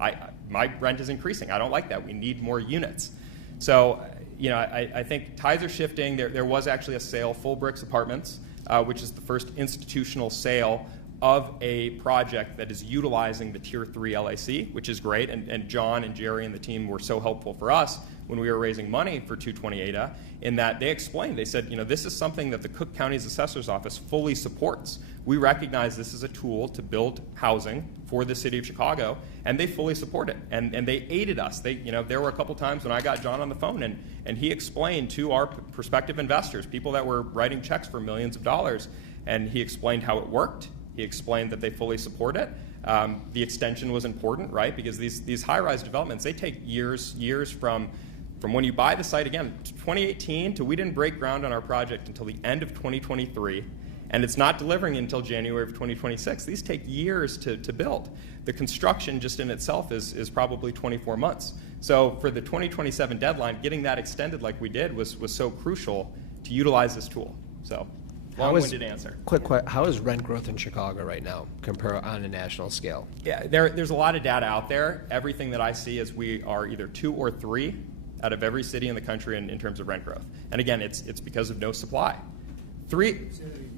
My rent is increasing. I don't like that. We need more units. So, I think tides are shifting. There was actually a sale, Full Bricks Apartments, which is the first institutional sale of a project that is utilizing the Tier 3 LAC, which is great. And John and Jerry and the team were so helpful for us when we were raising money for 228A, in that they explained, they said, this is something that the Cook County's Assessor's Office fully supports. We recognize this is a tool to build housing for the city of Chicago, and they fully support it. And they aided us. There were a couple times when I got John on the phone, and he explained to our prospective investors, people that were writing checks for millions of dollars, and he explained how it worked. He explained that they fully support it. The extension was important, right? Because these high-rise developments, they take years from when you buy the site, again, 2018 to we didn't break ground on our project until the end of 2023, and it's not delivering until January of 2026. These take years to build. The construction just in itself is probably 24 months. So for the 2027 deadline, getting that extended like we did was so crucial to utilize this tool. So long-winded answer. How is rent growth in Chicago right now compared on a national scale? Yeah, there's a lot of data out there. Everything that I see is we are either 2 or 3 out of every city in the country in terms of rent growth. And again, it's because of no supply. 3. You're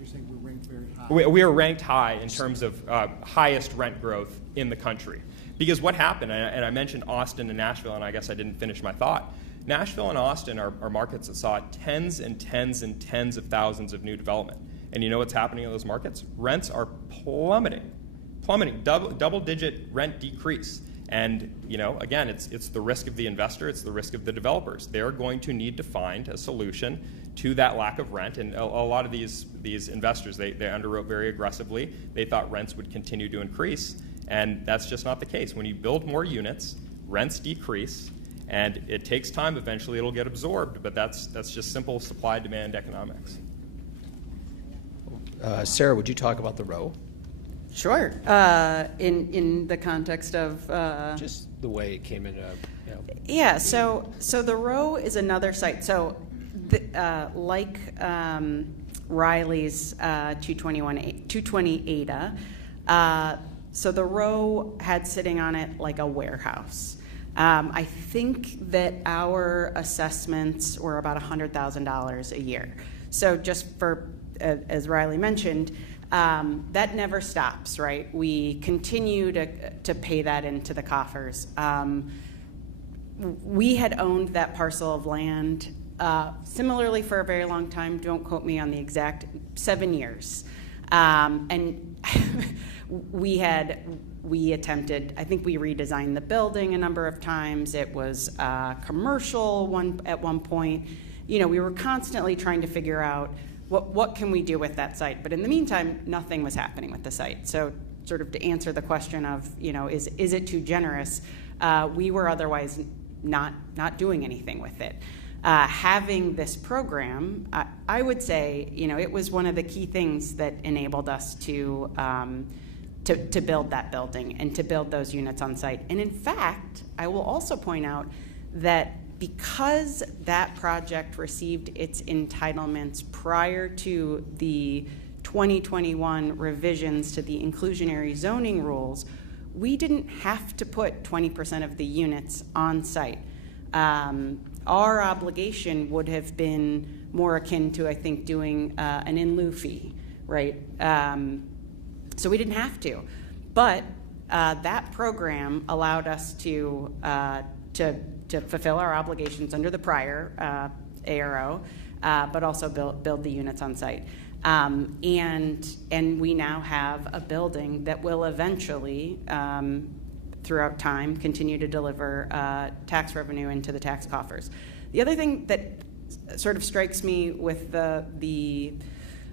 saying we're ranked very high. We are ranked high in terms of highest rent growth in the country. Because what happened, and I mentioned Austin and Nashville, and I guess I didn't finish my thought. Nashville and Austin are markets that saw tens and tens and tens of thousands of new development. And you know what's happening in those markets? Rents are plummeting, double-digit rent decrease. And again, it's the risk of the investor, it's the risk of the developers. They're going to need to find a solution to that lack of rent. And a lot of these investors, they underwrote very aggressively. They thought rents would continue to increase, and that's just not the case. When you build more units, rents decrease, and it takes time. Eventually, it'll get absorbed, but that's just simple supply-demand economics. Sarah, would you talk about the row? Sure. In the context of just the way it came into. Yeah. So the row is another site. So like Riley's 228A. So the row had sitting on it like a warehouse. I think that our assessments were about $100,000 a year. So just for, as Riley mentioned, that never stops, right? We continue to pay that into the coffers. We had owned that parcel of land similarly for a very long time. Don't quote me on the exact 7 years. And we attempted, I think we redesigned the building a number of times. It was commercial at one point. We were constantly trying to figure out what can we do with that site. But in the meantime, nothing was happening with the site. So sort of to answer the question of, is it too generous? We were otherwise not doing anything with it. Having this program, I would say, it was one of the key things that enabled us to build that building and to build those units on site. And in fact, I will also point out that because that project received its entitlements prior to the 2021 revisions to the inclusionary zoning rules, we didn't have to put 20% of the units on site. Our obligation would have been more akin to, I think, doing an in lieu fee, right? So we didn't have to. But that program allowed us to fulfill our obligations under the prior ARO, but also build the units on site. And we now have a building that will eventually, throughout time, continue to deliver tax revenue into the tax coffers. The other thing that sort of strikes me with the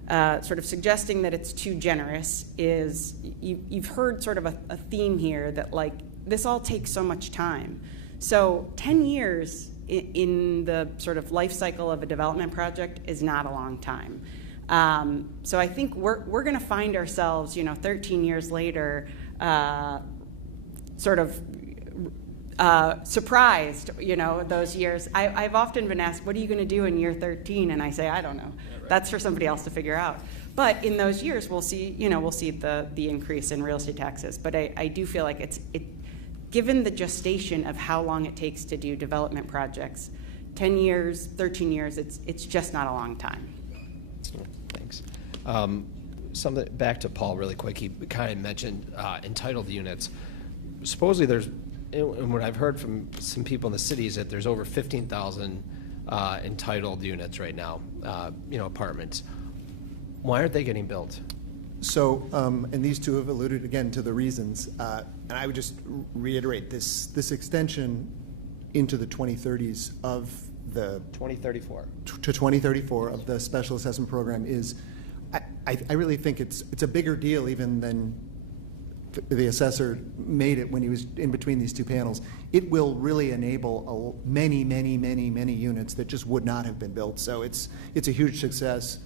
sort of suggesting that it's too generous is you've heard sort of a theme here that this all takes so much time. So 10 years in the sort of life cycle of a development project is not a long time. So I think we're going to find ourselves, 13 years later, sort of surprised, those years. I've often been asked, what are you going to do in year 13? And I say, I don't know. Yeah, right. That's for somebody else to figure out. But in those years, we'll see the increase in real estate taxes. But I do feel like given the gestation of how long it takes to do development projects, 10 years, 13 years, it's just not a long time. Thanks. Something back to Paul really quick. He kind of mentioned entitled units. Supposedly there's, and what I've heard from some people in the city is that there's over 15,000 entitled units right now, apartments. Why aren't they getting built? So, and these two have alluded again to the reasons, and I would just reiterate this extension into the 2030s of the 2034 to 2034 of the special assessment program is, I really think it's a bigger deal even than the assessor made it when he was in between these two panels. It will really enable many units that just would not have been built. So it's a huge success.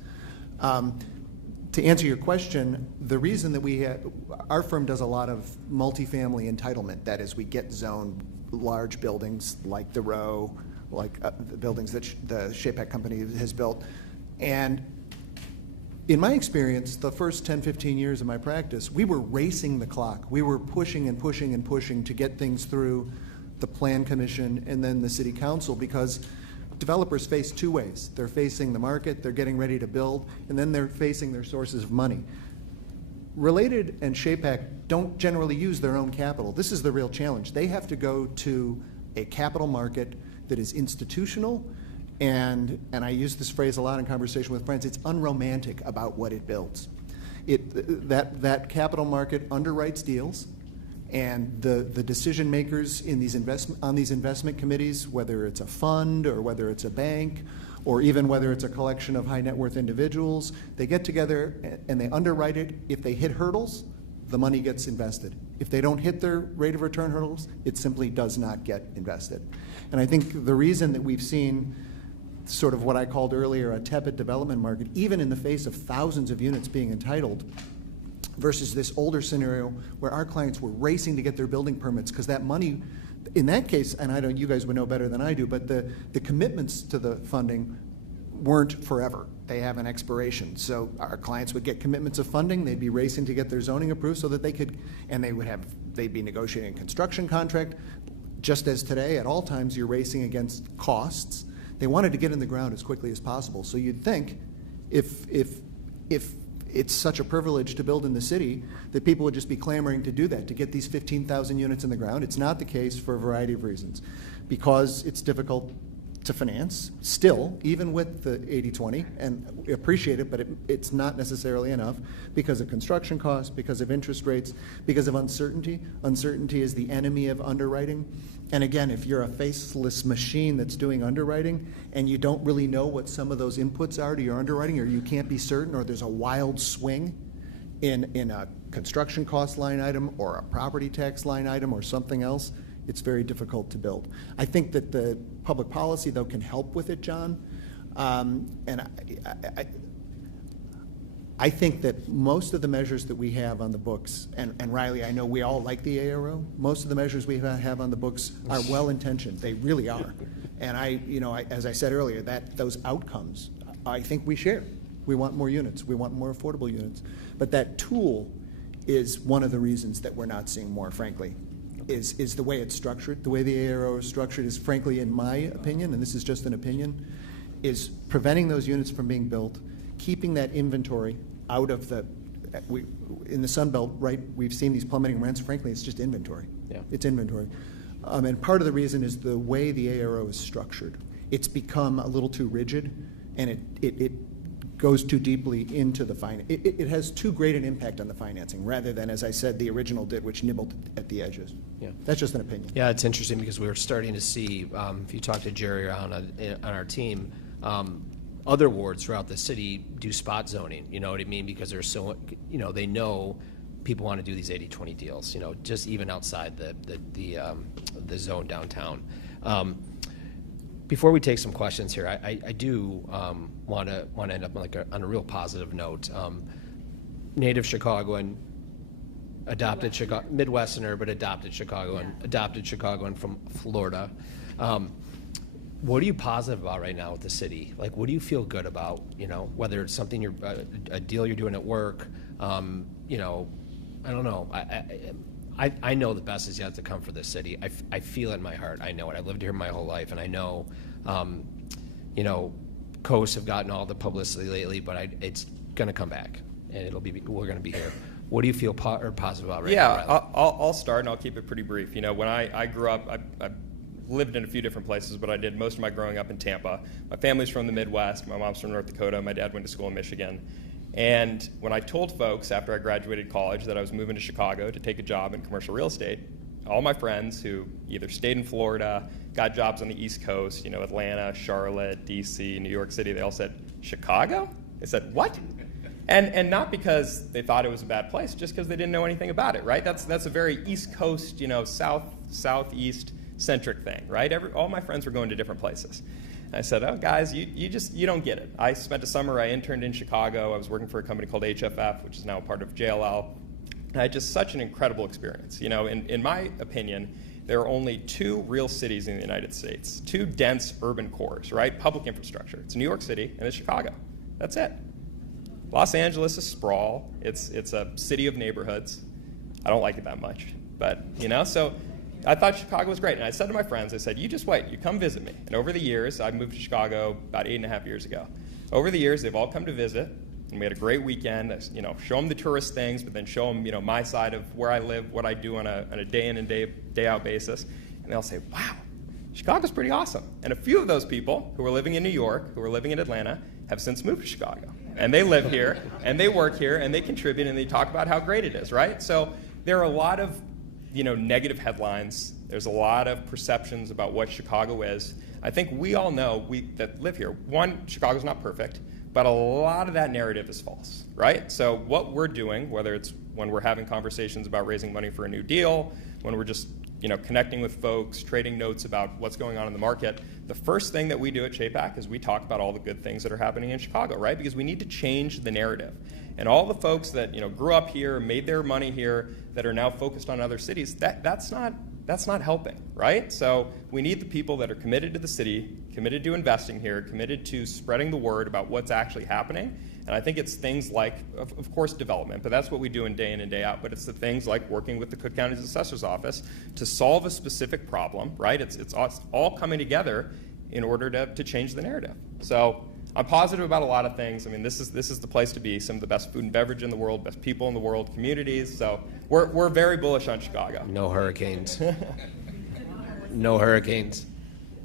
To answer your question, the reason that our firm does a lot of multifamily entitlement, that is, we get zoned large buildings like the Row, like the buildings that the SHAPAC company has built. And in my experience, the first 10, 15 years of my practice, we were racing the clock. We were pushing and pushing and pushing to get things through the Plan Commission and then the City Council, because developers face two ways. They're facing the market, they're getting ready to build, and then they're facing their sources of money. Related and SHAPAC don't generally use their own capital. This is the real challenge. They have to go to a capital market that is institutional, and I use this phrase a lot in conversation with friends, it's unromantic about what it builds. That capital market underwrites deals, and the decision makers in on these investment committees, whether it's a fund or whether it's a bank or even whether it's a collection of high net worth individuals, they get together and they underwrite it. If they hit hurdles, the money gets invested. If they don't hit their rate of return hurdles, it simply does not get invested. And I think the reason that we've seen sort of what I called earlier a tepid development market, even in the face of thousands of units being entitled, versus this older scenario where our clients were racing to get their building permits because that money, in that case, and I don't, you guys would know better than I do, but the commitments to the funding weren't forever. They have an expiration. So our clients would get commitments of funding, they'd be racing to get their zoning approved so that they could, and they'd be negotiating a construction contract. Just as today, at all times, you're racing against costs. They wanted to get in the ground as quickly as possible. So you'd think if it's such a privilege to build in the city that people would just be clamoring to do that, to get these 15,000 units in the ground. It's not the case for a variety of reasons. Because it's difficult to finance, still, even with the 80-20, and we appreciate it, but it's not necessarily enough because of construction costs, because of interest rates, because of uncertainty. Uncertainty is the enemy of underwriting. And again, if you're a faceless machine that's doing underwriting and you don't really know what some of those inputs are to your underwriting, or you can't be certain, or there's a wild swing in a construction cost line item or a property tax line item or something else, it's very difficult to build. I think that the public policy, though, can help with it, John. And I think that most of the measures that we have on the books, and Riley, I know we all like the ARO, most of the measures we have on the books are well-intentioned. They really are. And as I said earlier, those outcomes, I think we share. We want more units. We want more affordable units. But that tool is one of the reasons that we're not seeing more, frankly, is the way it's structured. The way the ARO is structured is, frankly, in my opinion, and this is just an opinion, is preventing those units from being built, keeping that inventory out of in the Sun Belt, right, we've seen these plummeting rents. Frankly, it's just inventory. Yeah. It's inventory. And part of the reason is the way the ARO is structured. It's become a little too rigid, and it goes too deeply into the finance. It has too great an impact on the financing rather than, as I said, the original did, which nibbled at the edges. Yeah. That's just an opinion. Yeah, it's interesting because we're starting to see, if you talk to Jerry on our team, other wards throughout the city do spot zoning, you know what I mean? Because they're so, they know people want to do these 80-20 deals, just even outside the zone downtown. before we take some questions here, I do want to end up on a real positive note. Native Chicagoan, adopted Chicago, Midwesterner, but adopted Chicagoan from Florida. What are you positive about right now with the city? Like, what do you feel good about? Whether it's something a deal you're doing at work. I don't know. I know the best is yet to come for this city. I feel it in my heart. I know it. I lived here my whole life, and I know, coasts have gotten all the publicity lately, but it's going to come back, and we're going to be here. What do you feel positive about right now? Yeah, I'll start, and I'll keep it pretty brief. When I grew up, I lived in a few different places, but I did most of my growing up in Tampa. My family's from the Midwest. My mom's from North Dakota. My dad went to school in Michigan. And when I told folks after I graduated college that I was moving to Chicago to take a job in commercial real estate, all my friends who either stayed in Florida, got jobs on the East Coast, Atlanta, Charlotte, DC, New York City, they all said, Chicago? They said, what? And not because they thought it was a bad place, just because they didn't know anything about it, right? That's a very East Coast, southeast centric thing, right? All my friends were going to different places. I said, oh, guys, you don't get it. I spent a summer, I interned in Chicago. I was working for a company called HFF, which is now a part of JLL. And I had just such an incredible experience. In my opinion, there are only two real cities in the United States, two dense urban cores, right? Public infrastructure. It's New York City and it's Chicago. That's it. Los Angeles is sprawl. It's a city of neighborhoods. I don't like it that much, but so I thought Chicago was great. And I said to my friends, I said, you just wait, you come visit me. And over the years, I moved to Chicago about 8.5 years ago. Over the years, they've all come to visit, and we had a great weekend. Show them the tourist things, but then show them, my side of where I live, what I do on a day in and day out basis. And they'll say, wow, Chicago's pretty awesome. And a few of those people who were living in New York, who were living in Atlanta, have since moved to Chicago. And they live here, and they work here, and they contribute, and they talk about how great it is, right? So there are a lot of negative headlines. There's a lot of perceptions about what Chicago is. I think we all know, that live here, one, Chicago's not perfect, but a lot of that narrative is false, right? So what we're doing, whether it's when we're having conversations about raising money for a new deal, when we're just connecting with folks, trading notes about what's going on in the market, the first thing that we do at CHAPAC is we talk about all the good things that are happening in Chicago, right? Because we need to change the narrative. And all the folks that grew up here, made their money here, that are now focused on other cities, that's not helping, right? So we need the people that are committed to the city, committed to investing here, committed to spreading the word about what's actually happening. And I think it's things like, of course, development, but that's what we do in and day out. But it's the things like working with the Cook County's Assessor's Office to solve a specific problem, right? It's all coming together in order to change the narrative. So I'm positive about a lot of things. I mean, this is the place to be. Some of the best food and beverage in the world, best people in the world, communities. So we're very bullish on Chicago. No hurricanes. No hurricanes.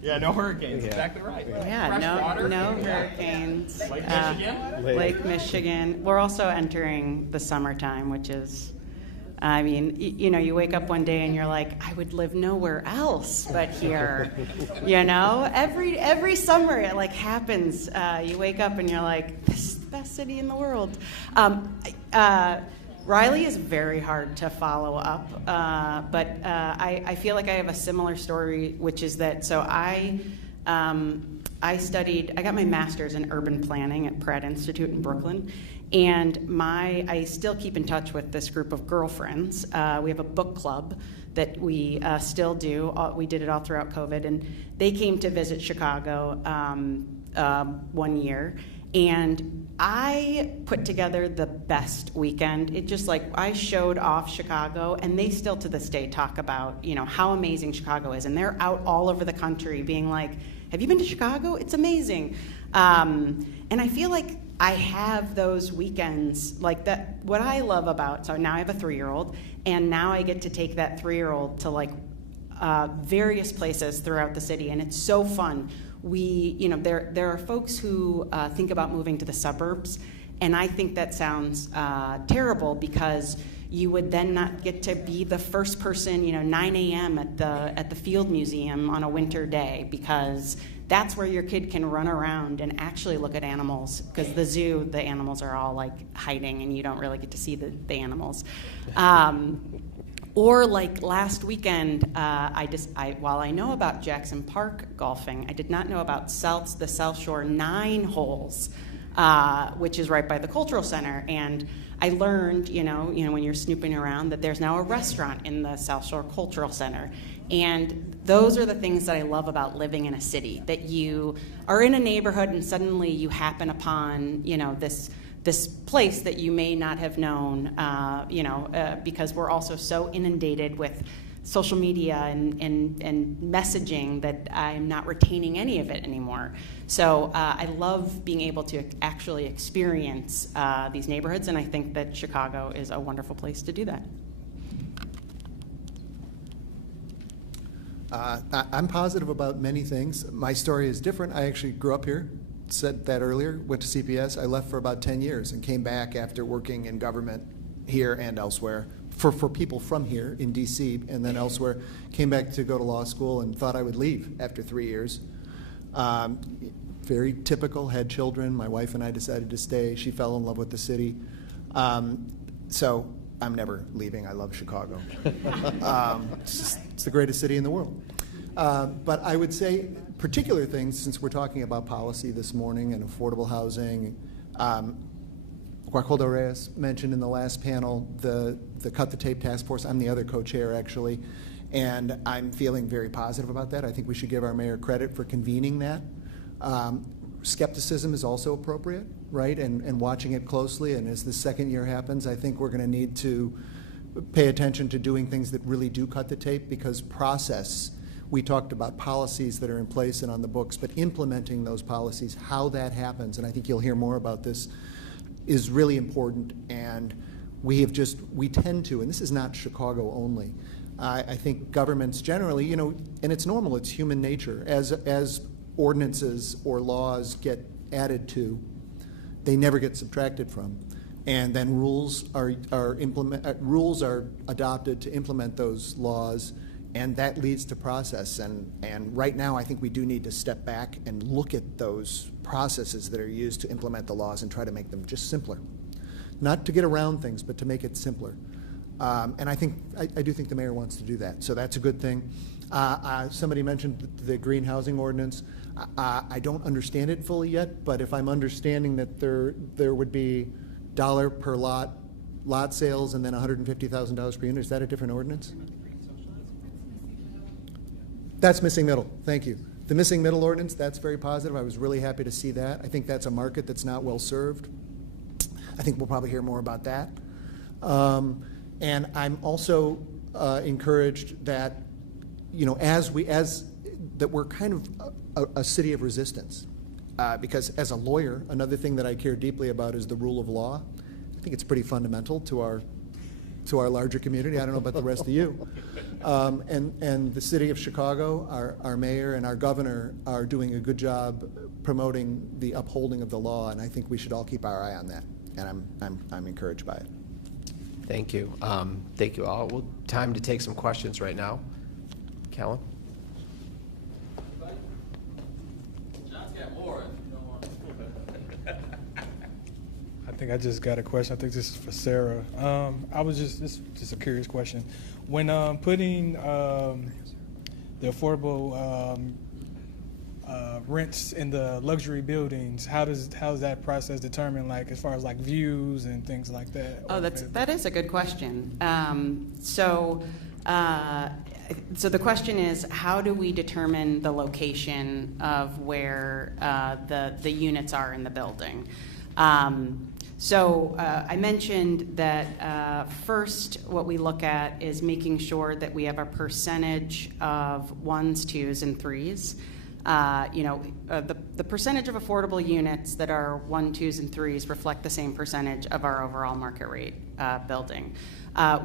Yeah, no hurricanes. Yeah. Exactly right. Yeah, no hurricanes. Lake Michigan? Lake Michigan. We're also entering the summertime, which is, you wake up one day and you're like, I would live nowhere else but here. Every summer it happens. You wake up and you're like, this is the best city in the world. Riley is very hard to follow up, but I feel like I have a similar story, which is that, so I got my master's in urban planning at Pratt Institute in Brooklyn, and I still keep in touch with this group of girlfriends. We have a book club that we still do. We did it all throughout COVID, and they came to visit Chicago one year. And I put together the best weekend. It just I showed off Chicago, and they still to this day talk about, how amazing Chicago is. And they're out all over the country being like, have you been to Chicago? It's amazing. And I feel like I have those weekends like that. What I love about, so now I have a 3-year-old, and now I get to take that 3-year-old to various places throughout the city, and it's so fun. There are folks who think about moving to the suburbs, and I think that sounds terrible because you would then not get to be the first person, 9 a.m. at the Field Museum on a winter day, because that's where your kid can run around and actually look at animals, because the zoo, the animals are all hiding and you don't really get to see the animals. Or like last weekend, while I know about Jackson Park golfing, I did not know about the South Shore 9 holes, which is right by the Cultural Center. And I learned, when you're snooping around, that there's now a restaurant in the South Shore Cultural Center. And those are the things that I love about living in a city, that you are in a neighborhood and suddenly you happen upon, this place that you may not have known, because we're also so inundated with social media and messaging that I'm not retaining any of it anymore. So I love being able to actually experience these neighborhoods, and I think that Chicago is a wonderful place to do that. I'm positive about many things. My story is different. I actually grew up here, said that earlier, went to CPS. I left for about 10 years and came back after working in government here and elsewhere for people from here in DC and then elsewhere. Came back to go to law school and thought I would leave after 3 years. Very typical, had children. My wife and I decided to stay. She fell in love with the city. So I'm never leaving. I love Chicago. It's the greatest city in the world. But I would say particular things, since we're talking about policy this morning and affordable housing. Guacoldo Reyes mentioned in the last panel the Cut the Tape Task Force. I'm the other co-chair, actually, and I'm feeling very positive about that. I think we should give our mayor credit for convening that. Skepticism is also appropriate, right, and watching it closely. And as the second year happens, I think we're going to need to pay attention to doing things that really do cut the tape, because process, we talked about policies that are in place and on the books, but implementing those policies, how that happens, and I think you'll hear more about this, is really important. And we tend to, and this is not Chicago only, I think governments generally, and it's normal, it's human nature, as ordinances or laws get added to, they never get subtracted from. And then rules are adopted to implement those laws, and that leads to process. And right now, I think we do need to step back and look at those processes that are used to implement the laws and try to make them just simpler. Not to get around things, but to make it simpler. And I do think the mayor wants to do that, so that's a good thing. Somebody mentioned the green housing ordinance. I don't understand it fully yet, but if I'm understanding that there would be $1 per lot sales and then $150,000 per unit, is that a different ordinance? That's missing middle. Thank you. The missing middle ordinance, that's very positive. I was really happy to see that. I think that's a market that's not well served. I think we'll probably hear more about that. And I'm also encouraged that, that we're kind of a city of resistance. Because as a lawyer, another thing that I care deeply about is the rule of law. I think it's pretty fundamental to our larger community. I don't know about the rest of you. And the city of Chicago, our mayor and our governor are doing a good job promoting the upholding of the law, and I think we should all keep our eye on that. And I'm encouraged by it. Thank you. Thank you all. Well, time to take some questions right now. Callum? I think I just got a question. I think this is for Sarah. This is just a curious question. When putting the affordable rents in the luxury buildings, how's that process determined, like as far as like views and things like that? Oh, that is a good question. So the question is, how do we determine the location of where the units are in the building? So I mentioned that first what we look at is making sure that we have a percentage of 1s, 2s, and 3s. The percentage of affordable units that are 1s, 2s, and 3s reflect the same percentage of our overall market rate building.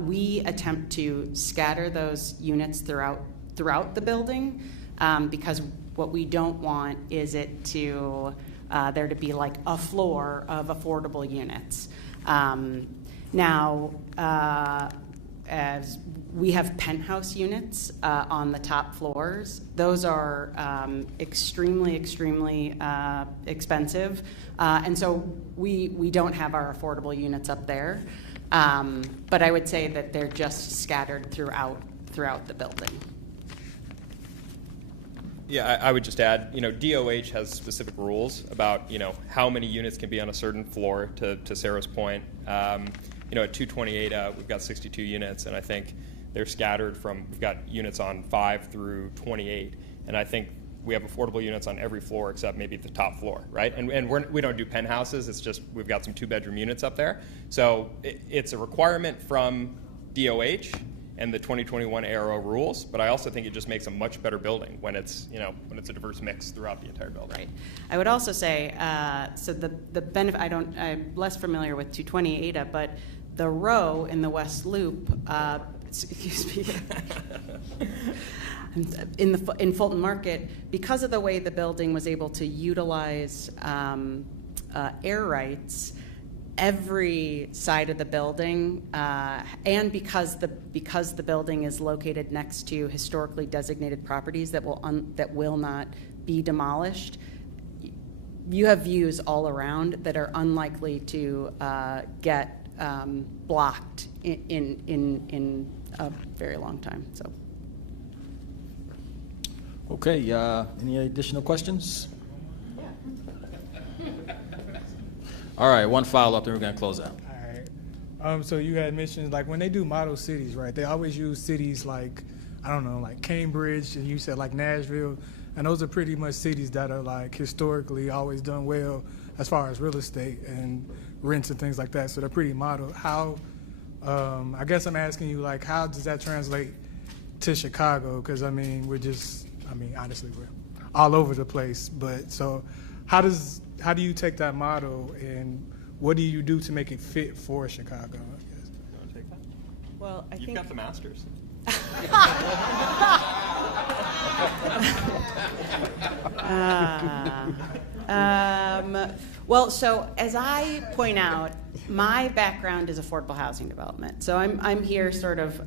We attempt to scatter those units throughout the building because what we don't want is it to there to be like a floor of affordable units. Now, as we have penthouse units on the top floors, those are extremely expensive, and so we don't have our affordable units up there. But I would say that they're just scattered throughout the building. Yeah, I would just add, DOH has specific rules about, how many units can be on a certain floor, to Sarah's point. At 228, we've got 62 units, and I think they're scattered we've got units on 5 through 28, and I think we have affordable units on every floor except maybe the top floor, right? And we don't do penthouses, it's just we've got some 2-bedroom units up there. So it's a requirement from DOH and the 2021 ARO rules, but I also think it just makes a much better building when it's a diverse mix throughout the entire building. Right. I would also say, so the benefit, I'm less familiar with 220 Ada, but the row in the West Loop, excuse me, in Fulton Market, because of the way the building was able to utilize air rights, every side of the building, and because the building is located next to historically designated properties that will not be demolished, you have views all around that are unlikely to get blocked in a very long time. So. Okay. Any additional questions? All right, one follow-up, then we're going to close out. All right. So you had mentioned, like, when they do model cities, right, they always use cities like, I don't know, like Cambridge, and you said like Nashville, and those are pretty much cities that are, like, historically always done well as far as real estate and rents and things like that, so they're pretty modeled. How, I guess I'm asking you, like, how does that translate to Chicago? Because, honestly, we're all over the place, but so how do you take that model and what do you do to make it fit for Chicago? I guess. You want to take that? Well, You've got the masters. Well, so as I point out, my background is affordable housing development. So I'm here sort of,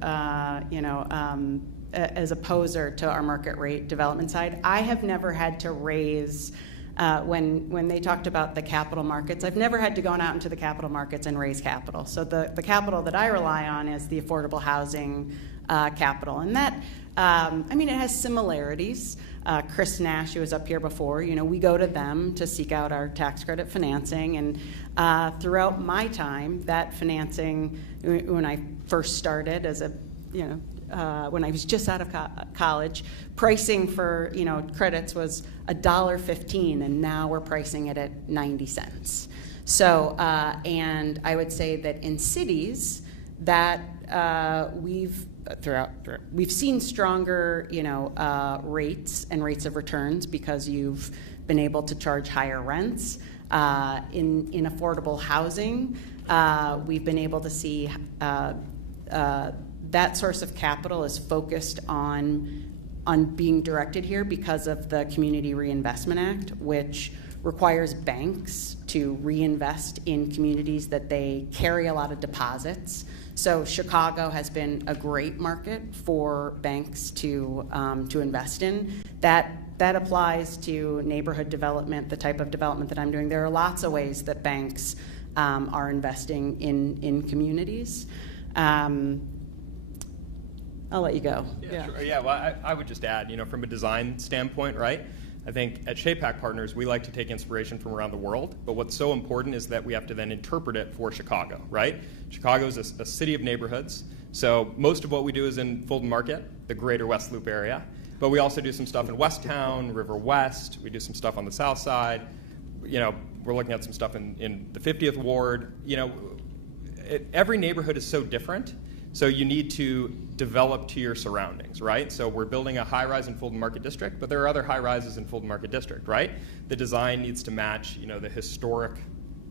as a poser to our market rate development side. I have never had to raise, when they talked about the capital markets, I've never had to go out into the capital markets and raise capital. So the capital that I rely on is the affordable housing capital. And that, it has similarities. Chris Nash, who was up here before, we go to them to seek out our tax credit financing. And throughout my time, that financing, when I first started as when I was just out of college, pricing for credits was $1.15, and now we're pricing it at 90 cents. So, and I would say that in cities that we've seen stronger rates and rates of returns because you've been able to charge higher rents. In affordable housing, we've been able to see that source of capital is focused on being directed here because of the Community Reinvestment Act, which requires banks to reinvest in communities that they carry a lot of deposits. So Chicago has been a great market for banks to invest in. That applies to neighborhood development, the type of development that I'm doing. There are lots of ways that banks are investing in communities. I'll let you go. Yeah. Sure. Yeah, well, I would just add, from a design standpoint, right? I think at ShapePack Partners, we like to take inspiration from around the world, but what's so important is that we have to then interpret it for Chicago, right? Chicago is a city of neighborhoods, so most of what we do is in Fulton Market, the greater West Loop area, but we also do some stuff in Westtown, River West, we do some stuff on the south side, we're looking at some stuff in the 50th Ward. Every neighborhood is so different, so you need to develop to your surroundings, right? So we're building a high-rise in Fulton Market District, but there are other high-rises in Fulton Market District, right? The design needs to match, the historic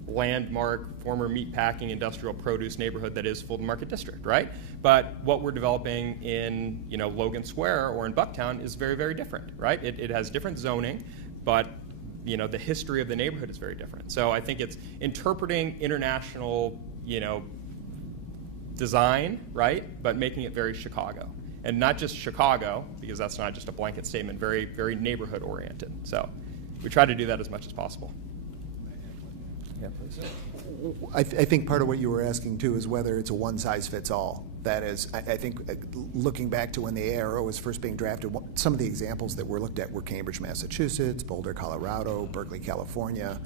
landmark, former meatpacking, industrial produce neighborhood that is Fulton Market District, right? But what we're developing in, Logan Square or in Bucktown is very, very different, right? It has different zoning, but the history of the neighborhood is very different. So I think it's interpreting international, design, right, but making it very Chicago. And not just Chicago, because that's not just a blanket statement, very, very neighborhood oriented. So we try to do that as much as possible. Yeah, please. I think part of what you were asking too is whether it's a one-size-fits-all. That is, I think looking back to when the ARO was first being drafted, some of the examples that were looked at were Cambridge, Massachusetts, Boulder, Colorado, Berkeley, California.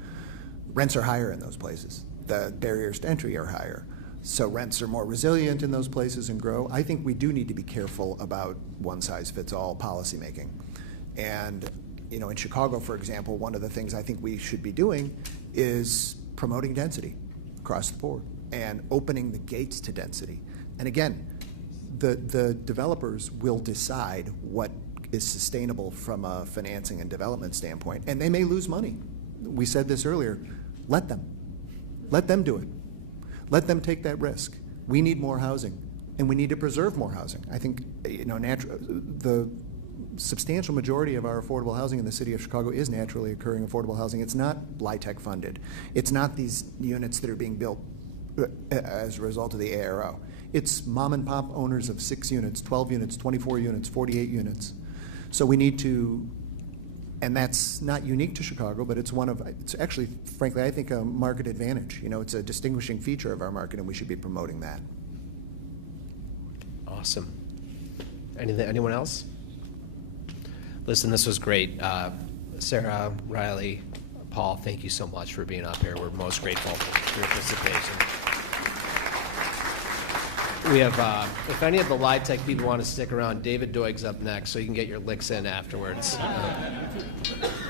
Rents are higher in those places. The barriers to entry are higher. So rents are more resilient in those places and grow. I think we do need to be careful about one-size-fits-all policymaking. And in Chicago, for example, one of the things I think we should be doing is promoting density across the board and opening the gates to density. And again, the developers will decide what is sustainable from a financing and development standpoint, and they may lose money. We said this earlier. Let them do it. Let them take that risk. We need more housing, and we need to preserve more housing. I think the substantial majority of our affordable housing in the city of Chicago is naturally occurring affordable housing. It's not LIHTC funded. It's not these units that are being built as a result of the ARO. It's mom and pop owners of 6 units, 12 units, 24 units, 48 units. So we need to, and that's not unique to Chicago, but it's actually, frankly, I think a market advantage. It's a distinguishing feature of our market, and we should be promoting that. Awesome. Anyone else? Listen, this was great. Sarah, Riley, Paul, thank you so much for being up here. We're most grateful for your participation. We have, if any of the LIHTC people want to stick around, David Doig's up next, so you can get your licks in afterwards. Are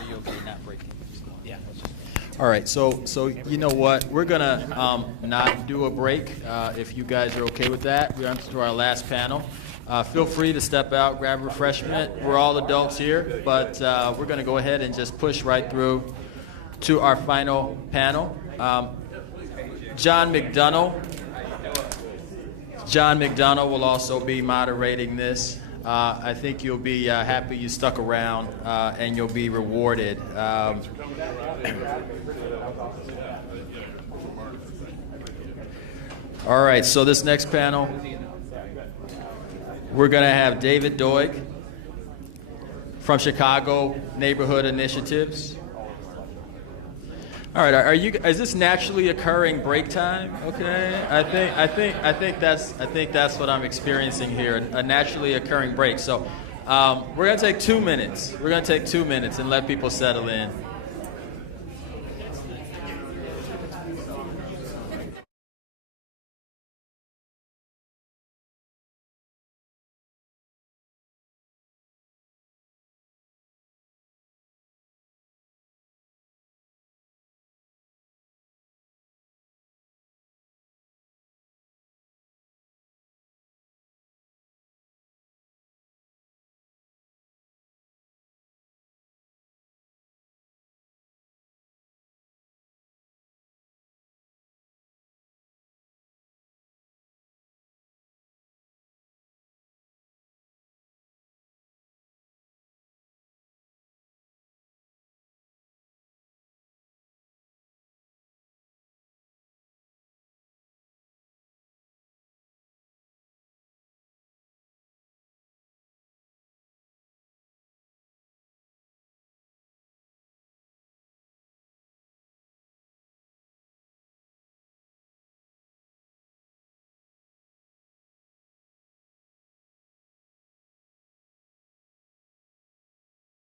you okay not breaking? Yeah. All right, so you know what? We're gonna not do a break if you guys are okay with that. We're on to our last panel. Feel free to step out, grab a refreshment. We're all adults here, but we're going to go ahead and just push right through to our final panel. John McDonough will also be moderating this. I think you'll be happy you stuck around, and you'll be rewarded. All right, so this next panel, we're going to have David Doig from Chicago Neighborhood Initiatives. All right, is this naturally occurring break time? Okay, I think that's what I'm experiencing here, a naturally occurring break. So we're going to take 2 minutes. We're going to take 2 minutes and let people settle in.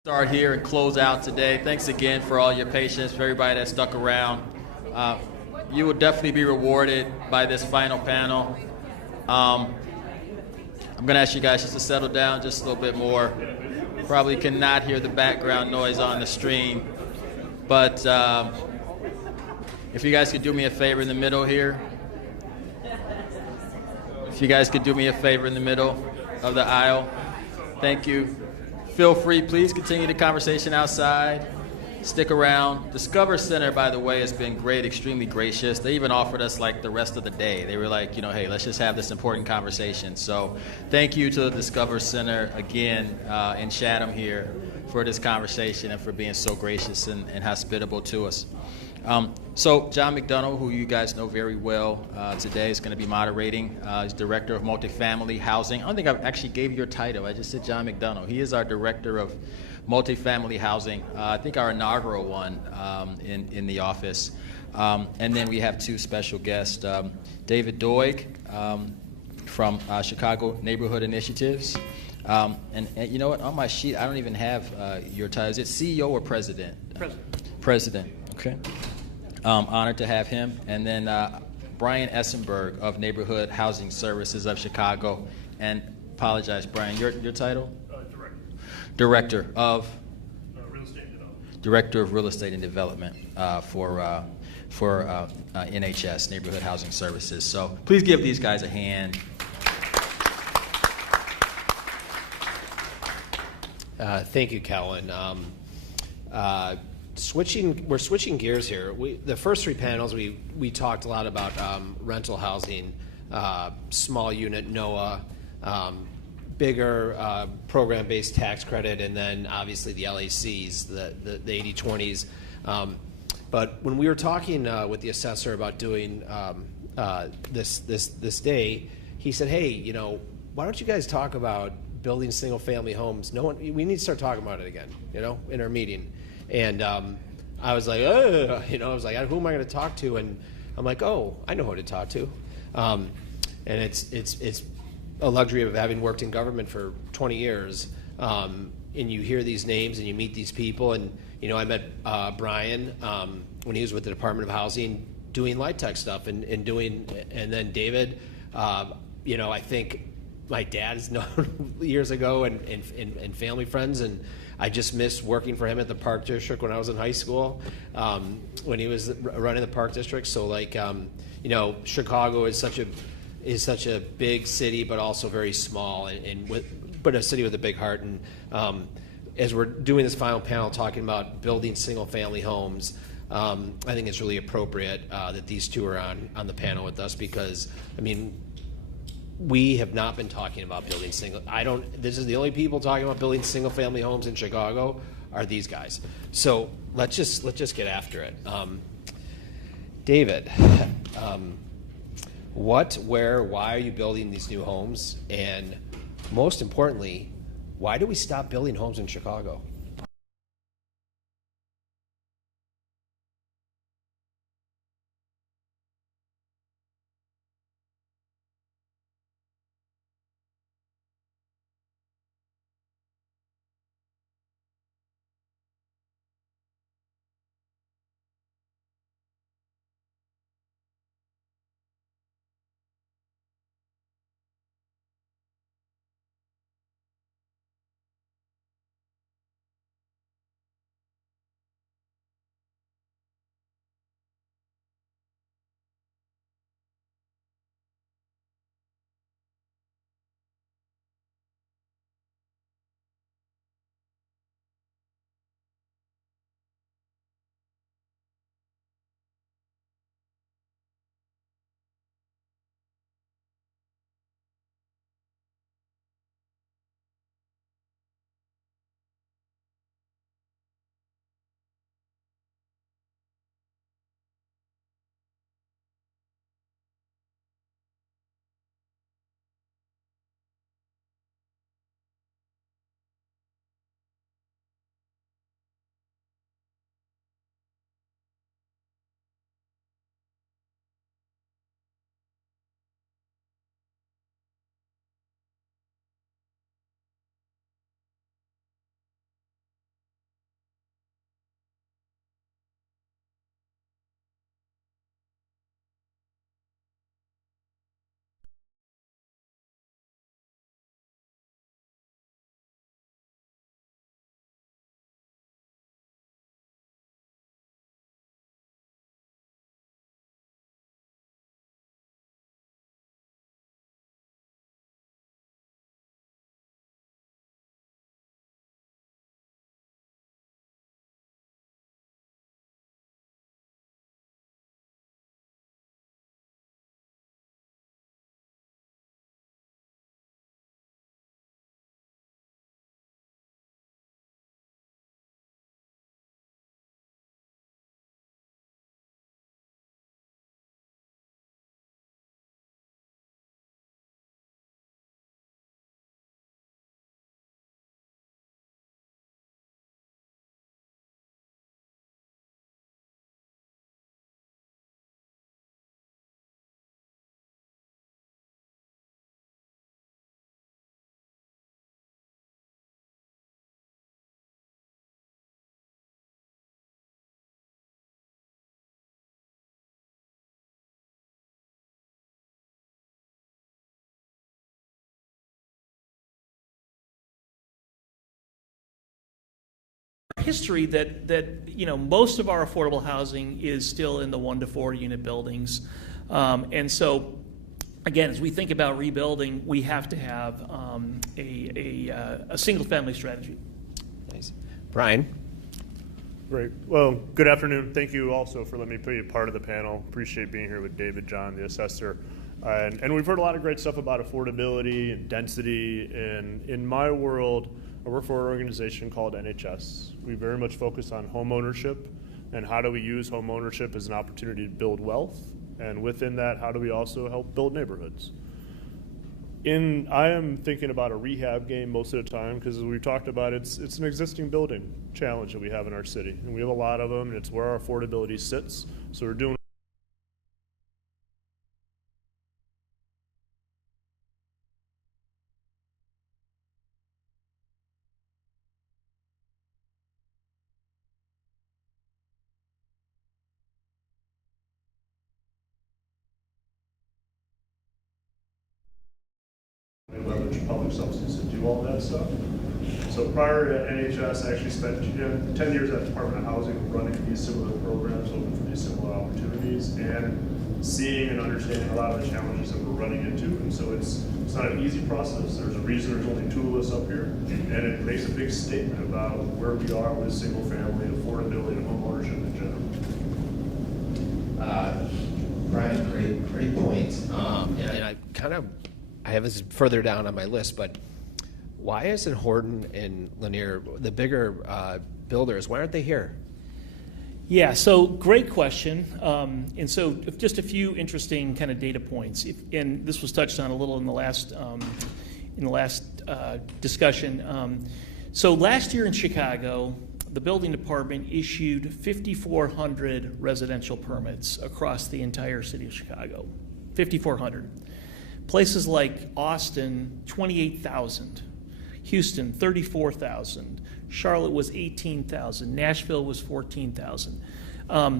Start here and close out today. Thanks again for all your patience, for everybody that stuck around. You will definitely be rewarded by this final panel. I'm going to ask you guys just to settle down just a little bit more. Probably cannot hear the background noise on the stream, but if you guys could do me a favor in the middle here. If you guys could do me a favor in the middle of the aisle. Thank you. Feel free, please continue the conversation outside. Stick around. Discover Center, by the way, has been great, extremely gracious. They even offered us like the rest of the day. They were like, hey, let's just have this important conversation. So thank you to the Discover Center again in Chatham here for this conversation and for being so gracious and hospitable to us. So John McDonough, who you guys know very well today, is going to be moderating. He's Director of Multifamily Housing. I don't think I actually gave you your title. I just said John McDonough. He is our Director of Multifamily Housing. I think our inaugural one in the office. And then we have two special guests, David Doig from Chicago Neighborhood Initiatives. And you know what, on my sheet, I don't even have your title. Is it CEO or President? President. President, okay. Honored to have him. And then Brian Essenberg of Neighborhood Housing Services of Chicago. And apologize, Brian, your title? Director. Director of? Real estate development. Director of Real Estate and Development for NHS, Neighborhood Housing Services. So please give these guys a hand. Thank you, Kellen. We're switching gears here. The first three panels, we talked a lot about rental housing, small unit NOAA, bigger program-based tax credit, and then obviously the LACs, the 80/20s. But when we were talking with the assessor about doing this day, he said, "Hey, you know, why don't you guys talk about building single-family homes? We need to start talking about it again, you know, in our meeting." And I was like, you know, I was like, who am I going to talk to? And I'm like, oh, I know who to talk to. And it's a luxury of having worked in government for 20 years. And you hear these names and you meet these people. And, you know, I met Brian when he was with the Department of Housing doing light tech stuff and then David, you know, I think my dad's known years ago and family friends, and I just missed working for him at the Park District when I was in high school, when he was running the Park District. So like, you know, Chicago is such a big city, but also very small, but a city with a big heart. And as we're doing this final panel talking about building single-family homes, I think it's really appropriate that these two are on the panel with us because, I mean, we have not been talking about building this is the only people talking about building single-family homes in Chicago are these guys. So let's just get after it. David, what, where, why are you building these new homes? And most importantly, why do we stop building homes in Chicago? history that most of our affordable housing is still in the 1 to 4 unit buildings, and so again, as we think about rebuilding, we have to have a single family strategy. Nice. Brian. Great. Well, good afternoon. Thank you also for letting me be a part of the panel. Appreciate being here with David, John, the assessor. And we've heard a lot of great stuff about affordability and density. And in my world, I work for an organization called NHS. We very much focus on home ownership and how do we use home ownership as an opportunity to build wealth. And within that, how do we also help build neighborhoods? I am thinking about a rehab game most of the time because, as we've talked about, it's an existing building challenge that we have in our city. And we have a lot of them, and it's where our affordability sits. So we're doing public subsidies to do all that stuff. So prior to NHS, I actually spent 10 years at the Department of Housing running these similar programs, looking for these similar opportunities, and seeing and understanding a lot of the challenges that we're running into. And so it's not an easy process. There's a reason there's only 2 of us up here, and it makes a big statement about where we are with single family affordability and home ownership in general. Brian, great point. And I have this further down on my list, but why isn't Horton and Lanier, the bigger builders, why aren't they here? Yeah, so great question. And so just a few interesting kind of data points. And this was touched on a little in the last discussion. So last year in Chicago, the building department issued 5,400 residential permits across the entire city of Chicago. 5,400. Places like Austin, 28,000. Houston, 34,000. Charlotte was 18,000. Nashville was 14,000.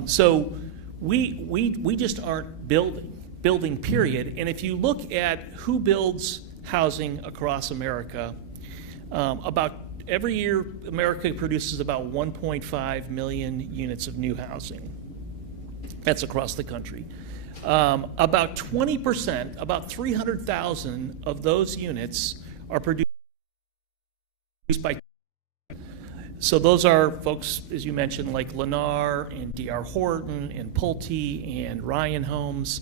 So we just aren't building, period. And if you look at who builds housing across America, about every year America produces about 1.5 million units of new housing. That's across the country. About 20%, about 300,000 of those units are produced by. So those are folks, as you mentioned, like Lennar and D.R. Horton and Pulte and Ryan Homes.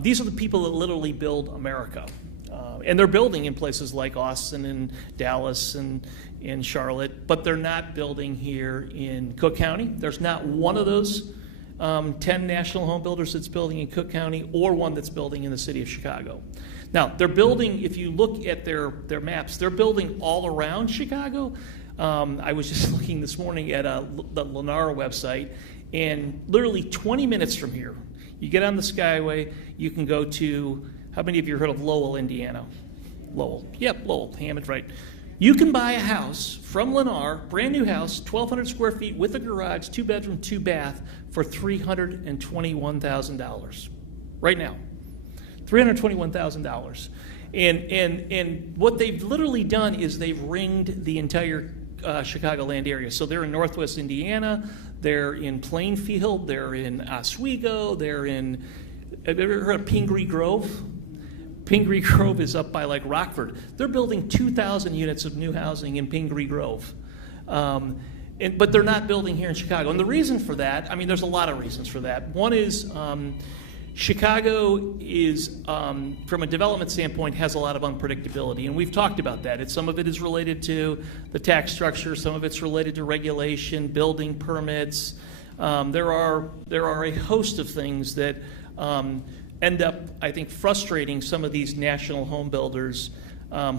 These are the people that literally build America. And they're building in places like Austin and Dallas and in Charlotte, but they're not building here in Cook County. There's not one of those 10 national home builders that's building in Cook County or one that's building in the city of Chicago. Now, they're building, if you look at their maps, they're building all around Chicago. I was just looking this morning at the Lennar website, and literally 20 minutes from here, you get on the Skyway, you can go to, how many of you heard of Lowell, Indiana? Lowell. Yep, Lowell, Hammond, right. You can buy a house from Lennar, brand new house, 1,200 square feet with a garage, 2-bedroom, 2-bath, for $321,000 right now. $321,000. And what they've literally done is they've ringed the entire Chicagoland area. So they're in Northwest Indiana, they're in Plainfield, they're in Oswego, they're in, have you ever heard of Pingree Grove? Pingree Grove is up by like Rockford. They're building 2,000 units of new housing in Pingree Grove. But they're not building here in Chicago. And the reason for that, I mean, there's a lot of reasons for that. One is Chicago is, from a development standpoint, has a lot of unpredictability. And we've talked about that. Some of it is related to the tax structure. Some of it's related to regulation, building permits. There are a host of things that end up, I think, frustrating some of these national home builders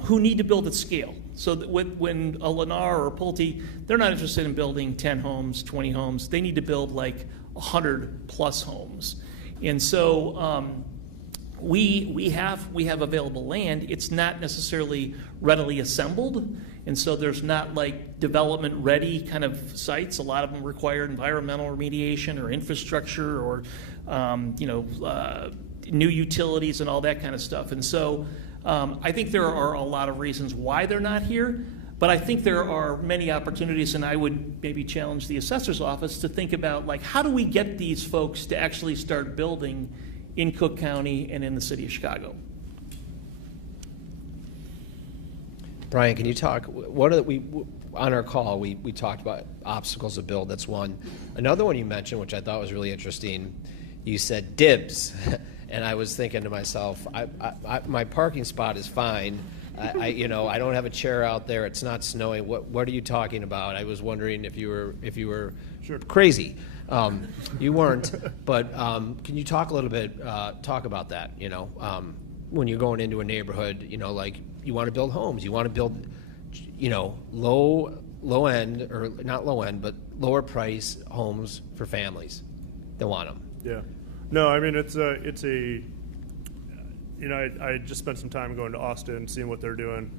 who need to build at scale. So that when a Lennar or a Pulte, they're not interested in building 10 homes, 20 homes. They need to build like 100 plus homes. And so we have available land. It's not necessarily readily assembled. And so there's not like development ready kind of sites. A lot of them require environmental remediation or infrastructure or new utilities and all that kind of stuff. And so I think there are a lot of reasons why they're not here, But I think there are many opportunities, and I would maybe challenge the assessor's office to think about, like, how do we get these folks to actually start building in Cook County and in the city of Chicago? Brian, can you talk, what are we, on our call, we talked about obstacles to build, that's one. Another one you mentioned, which I thought was really interesting, you said dibs. And I was thinking to myself, my parking spot is fine. I don't have a chair out there. It's not snowing. What are you talking about? I was wondering if you were Sure. crazy. You weren't, but can you talk a little bit, talk about that, when you're going into a neighborhood, like you want to build homes, you want to build, low end, or not low end, but lower price homes for families that want them. Yeah. No, I mean, I just spent some time going to Austin, seeing what they're doing.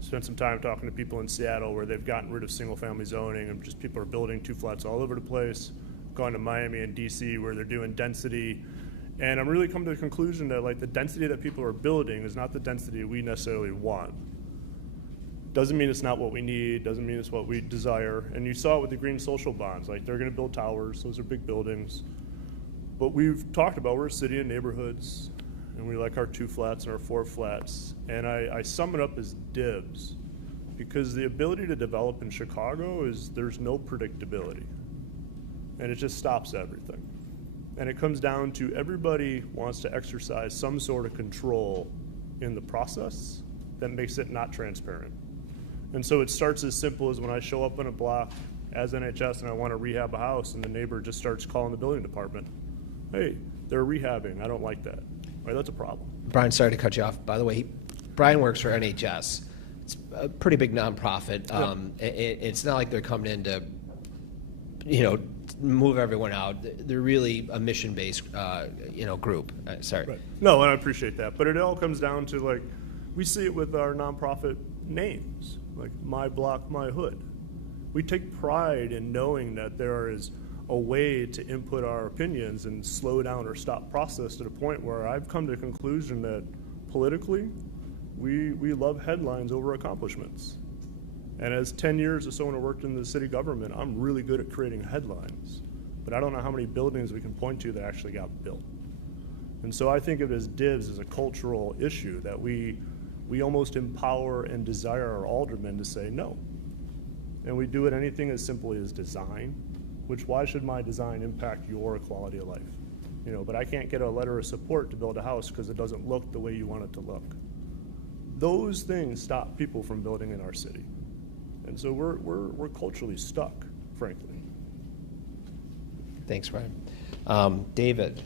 Spent some time talking to people in Seattle where they've gotten rid of single-family zoning and just people are building 2 flats all over the place. Gone to Miami and DC where they're doing density. And I'm really come to the conclusion that like the density that people are building is not the density we necessarily want. Doesn't mean it's not what we need, doesn't mean it's what we desire. And you saw it with the green social bonds. Like they're gonna build towers, those are big buildings. But we've talked about we're a city and neighborhoods, and we like our 2 flats and our 4 flats. And I sum it up as dibs, because the ability to develop in Chicago is there's no predictability. And it just stops everything. And it comes down to everybody wants to exercise some sort of control in the process that makes it not transparent. And so it starts as simple as when I show up on a block as NHS and I want to rehab a house and the neighbor just starts calling the building department. Hey, they're rehabbing, I don't like that. Right, that's a problem. Brian, sorry to cut you off. By the way, Brian works for NHS. It's a pretty big nonprofit. It's not like they're coming in to, move everyone out. They're really a mission-based, group. Sorry. Right. No, and I appreciate that. But it all comes down to like, we see it with our nonprofit names, like My Block, My Hood. We take pride in knowing that there is a way to input our opinions and slow down or stop process to the point where I've come to the conclusion that politically, we love headlines over accomplishments. And as 10 years as someone who worked in the city government, I'm really good at creating headlines, but I don't know how many buildings we can point to that actually got built. And so I think of it as dibs as a cultural issue that we almost empower and desire our aldermen to say no. And we do it anything as simply as design, which why should my design impact your quality of life? But I can't get a letter of support to build a house because it doesn't look the way you want it to look. Those things stop people from building in our city. And so we're culturally stuck, frankly. Thanks, Brian. David,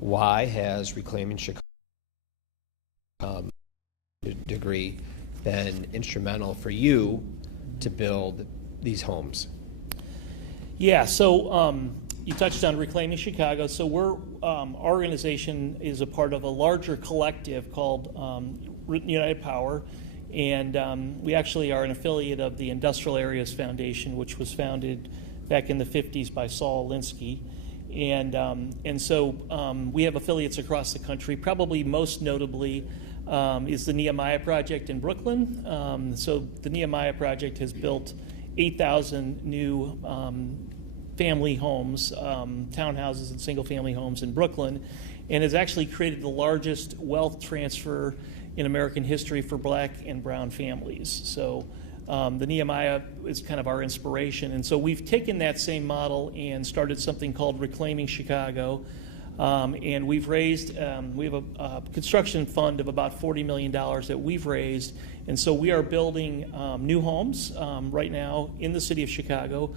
why has Reclaiming Chicago degree been instrumental for you to build these homes? Yeah, so you touched on Reclaiming Chicago. So our organization is a part of a larger collective called United Power, and we actually are an affiliate of the Industrial Areas Foundation, which was founded back in the 50s by Saul Alinsky. And so we have affiliates across the country. Probably most notably is the Nehemiah Project in Brooklyn. So the Nehemiah Project has built 8,000 new family homes, townhouses and single-family homes in Brooklyn, and has actually created the largest wealth transfer in American history for Black and brown families. So the Nehemiah is kind of our inspiration. And so we've taken that same model and started something called Reclaiming Chicago. And we've raised, we have a construction fund of about $40 million that we've raised. And so we are building new homes right now in the city of Chicago.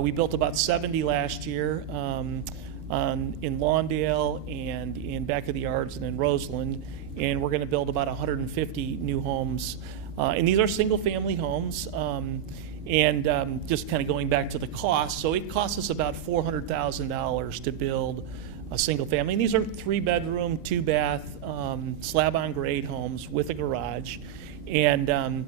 We built about 70 last year in Lawndale and in Back of the Yards and in Roseland. And we're going to build about 150 new homes. And these are single-family homes. And just kind of going back to the cost, so it costs us about $400,000 to build a single family. And these are 3-bedroom, 2-bath, slab-on-grade homes with a garage. And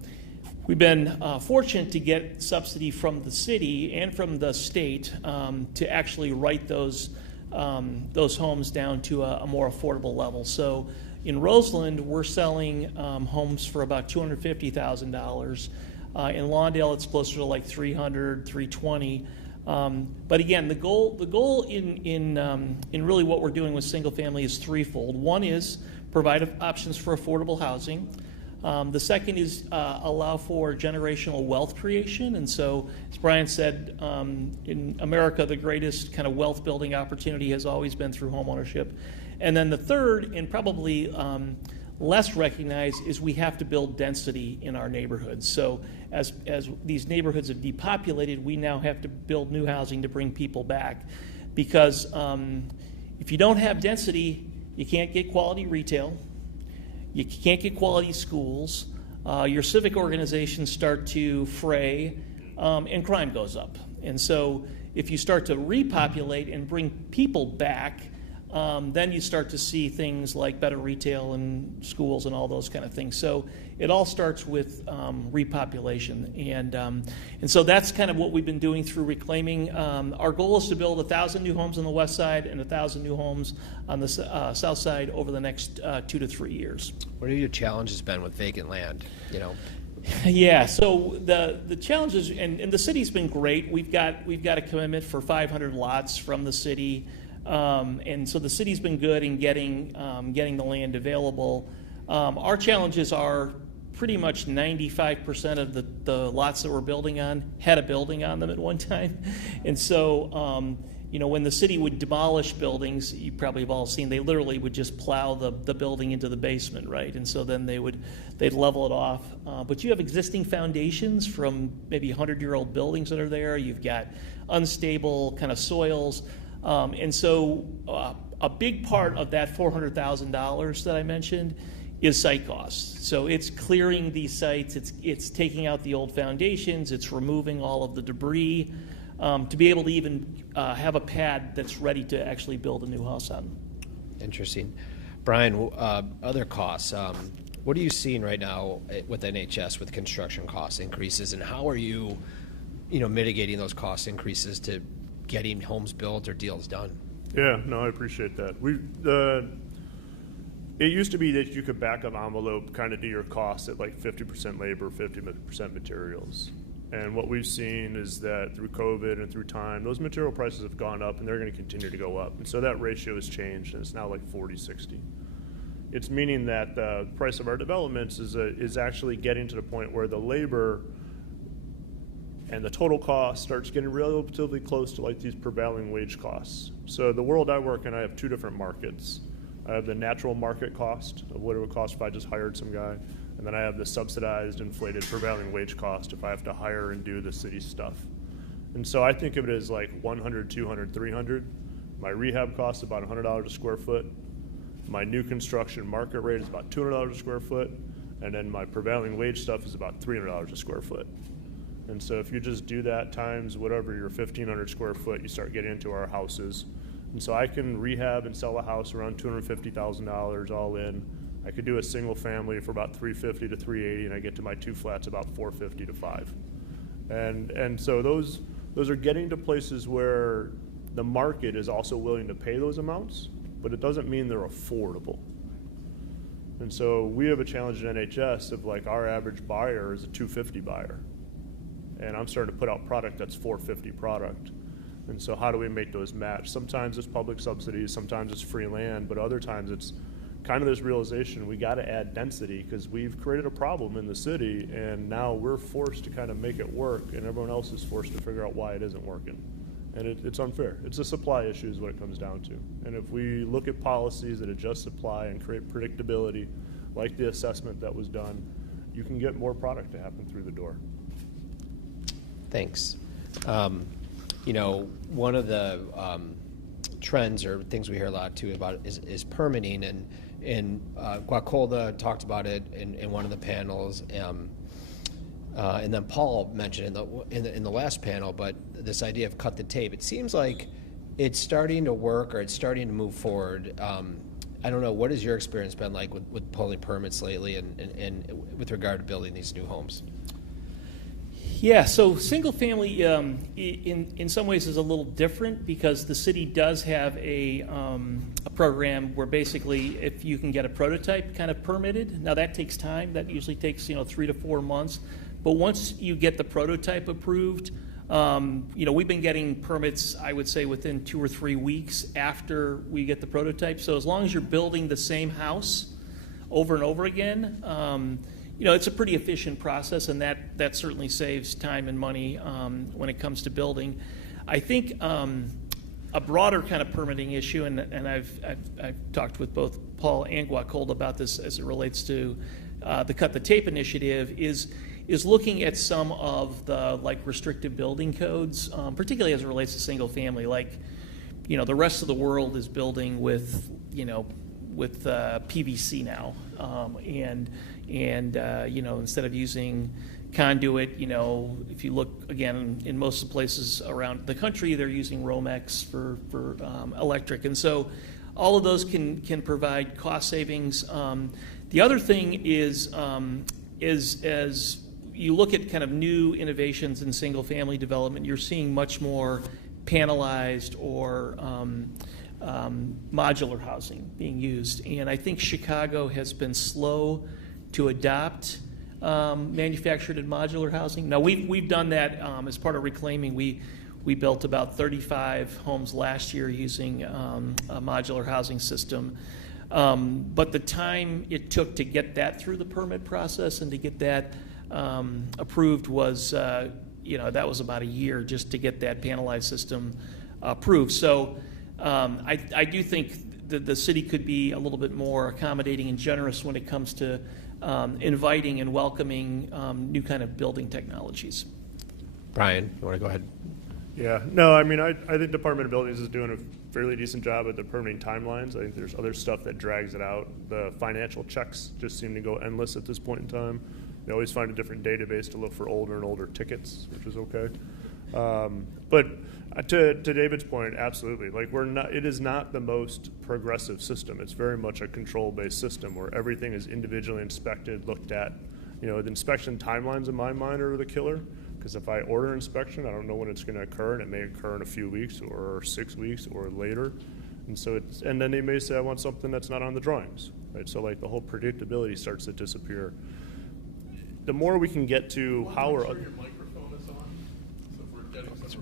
we've been fortunate to get subsidy from the city and from the state to actually write those homes down to a more affordable level. So in Roseland, we're selling homes for about $250,000. In Lawndale, it's closer to like 300, 320. But again, the goal in really what we're doing with single family is threefold. One is provide options for affordable housing. The second is allow for generational wealth creation. And so, as Brian said, in America, the greatest kind of wealth building opportunity has always been through homeownership. And then the third, and probably less recognized, is we have to build density in our neighborhoods. So as these neighborhoods have depopulated, we now have to build new housing to bring people back. Because if you don't have density, you can't get quality retail. You can't get quality schools. Your civic organizations start to fray, and crime goes up. And so if you start to repopulate and bring people back, then you start to see things like better retail and schools and all those kind of things. So it all starts with repopulation. And so that's kind of what we've been doing through reclaiming. Our goal is to build 1,000 new homes on the west side and 1,000 new homes on the south side over the next 2 to 3 years. What have your challenges been with vacant land? Yeah, so the challenges, and the city's been great. We've got a commitment for 500 lots from the city. And so the city's been good in getting the land available. Our challenges are pretty much 95% of the lots that we're building on had a building on them at one time. And so, when the city would demolish buildings, you probably have all seen, they literally would just plow the building into the basement, right? And so then they'd level it off. But you have existing foundations from maybe 100-year-old buildings that are there. You've got unstable kind of soils. And so a big part of that $400,000 that I mentioned is site costs. So it's clearing these sites, it's taking out the old foundations, it's removing all of the debris to be able to even have a pad that's ready to actually build a new house on. Interesting. Brian, other costs. What are you seeing right now with NHS with construction cost increases, and how are you mitigating those cost increases to getting homes built or deals done? Yeah, no, I appreciate that. It used to be that you could back up envelope, kind of do your costs at like 50% labor, 50% materials. And what we've seen is that through COVID and through time, those material prices have gone up and they're going to continue to go up. And so that ratio has changed and it's now like 40-60. It's meaning that the price of our developments is actually getting to the point where the labor and the total cost starts getting relatively close to like these prevailing wage costs. So the world I work in, I have two different markets. I have the natural market cost of what it would cost if I just hired some guy, and then I have the subsidized, inflated prevailing wage cost if I have to hire and do the city stuff. And so I think of it as like 100, 200, 300. My rehab cost is about $100 a square foot. My new construction market rate is about $200 a square foot, and then my prevailing wage stuff is about $300 a square foot. And so if you just do that times whatever your 1,500 square foot, you start getting into our houses. And so I can rehab and sell a house around $250,000 all in. I could do a single family for about $350 to $380, and I get to my two flats about $450 to $500. And so those are getting to places where the market is also willing to pay those amounts, but it doesn't mean they're affordable. And so we have a challenge in NHS of like our average buyer is a $250 buyer. And I'm starting to put out product that's $450 product. And so how do we make those match? Sometimes it's public subsidies, sometimes it's free land, but other times it's kind of this realization we got to add density because we've created a problem in the city and now we're forced to kind of make it work and everyone else is forced to figure out why it isn't working. And it's unfair. It's a supply issue is what it comes down to. And if we look at policies that adjust supply and create predictability, like the assessment that was done, you can get more product to happen through the door. Thanks. One of the trends or things we hear a lot too about is permitting, and Guacolda talked about it in one of the panels, and then Paul mentioned in the last panel. But this idea of cut the tape, it seems like it's starting to work or it's starting to move forward. I don't know, what has your experience been like with pulling permits lately and with regard to building these new homes? Yeah, so single family in some ways is a little different because the city does have a program where basically if you can get a prototype kind of permitted, now that takes time, that usually takes 3 to 4 months, But once you get the prototype approved, we've been getting permits, I would say, within 2 or 3 weeks after we get the prototype. So as long as you're building the same house over and over again, it's a pretty efficient process, and that certainly saves time and money when it comes to building. I think a broader kind of permitting issue, and I've talked with both Paul and Guacolda about this as it relates to the Cut the Tape initiative, is looking at some of the restrictive building codes, particularly as it relates to single family. The rest of the world is building with PVC now, and instead of using conduit, if you look again in most of the places around the country, they're using Romex for electric, and so all of those can provide cost savings. The other thing is as you look at kind of new innovations in single family development, you're seeing much more panelized or modular housing being used, and I think Chicago has been slow to adopt manufactured and modular housing. Now we've done that as part of reclaiming. We built about 35 homes last year using a modular housing system, but the time it took to get that through the permit process and to get that approved was that was about a year just to get that panelized system approved. So I do think that the city could be a little bit more accommodating and generous when it comes to inviting and welcoming new kind of building technologies. Brian, you want to go ahead? Yeah, no, I mean, I think Department of Buildings is doing a fairly decent job at the permitting timelines. I think there's other stuff that drags it out. The financial checks just seem to go endless at this point in time. They always find a different database to look for older and older tickets, which is okay. But to David's point, absolutely. It is not the most progressive system. It's very much a control-based system where everything is individually inspected, looked at. The inspection timelines in my mind are the killer, because if I order inspection, I don't know when it's going to occur, and it may occur in a few weeks or 6 weeks or later. And then they may say, I want something that's not on the drawings, right? So the whole predictability starts to disappear. The more we can get to how we're...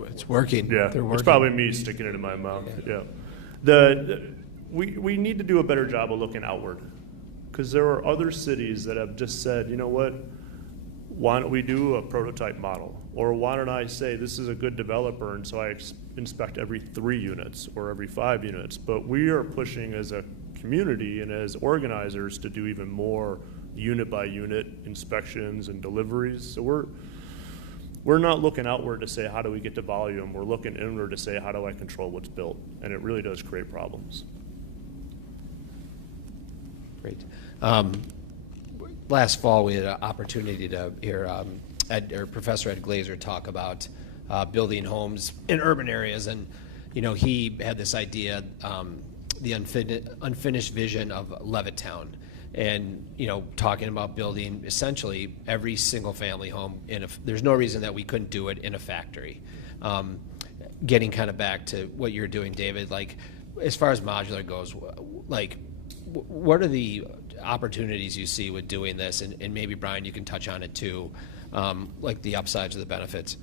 It's working. Yeah, They're working. It's probably me sticking it in my mouth. Yeah. We need to do a better job of looking outward, because there are other cities that have just said, you know what, why don't we do a prototype model? Or why don't I say this is a good developer, and so I inspect every 3 units or every 5 units? But we are pushing as a community and as organizers to do even more unit by unit inspections and deliveries. So we're not looking outward to say how do we get to volume. We're looking inward to say how do I control what's built, and it really does create problems. Great. Last fall, we had an opportunity to hear Professor Ed Glazer talk about building homes in urban areas, and he had this idea, the unfinished vision of Levittown, and talking about building essentially every single family home there's no reason that we couldn't do it in a factory. Getting kind of back to what you're doing, David, as far as modular goes, what are the opportunities you see with doing this? And maybe, Brian, you can touch on it too, the upsides or the benefits.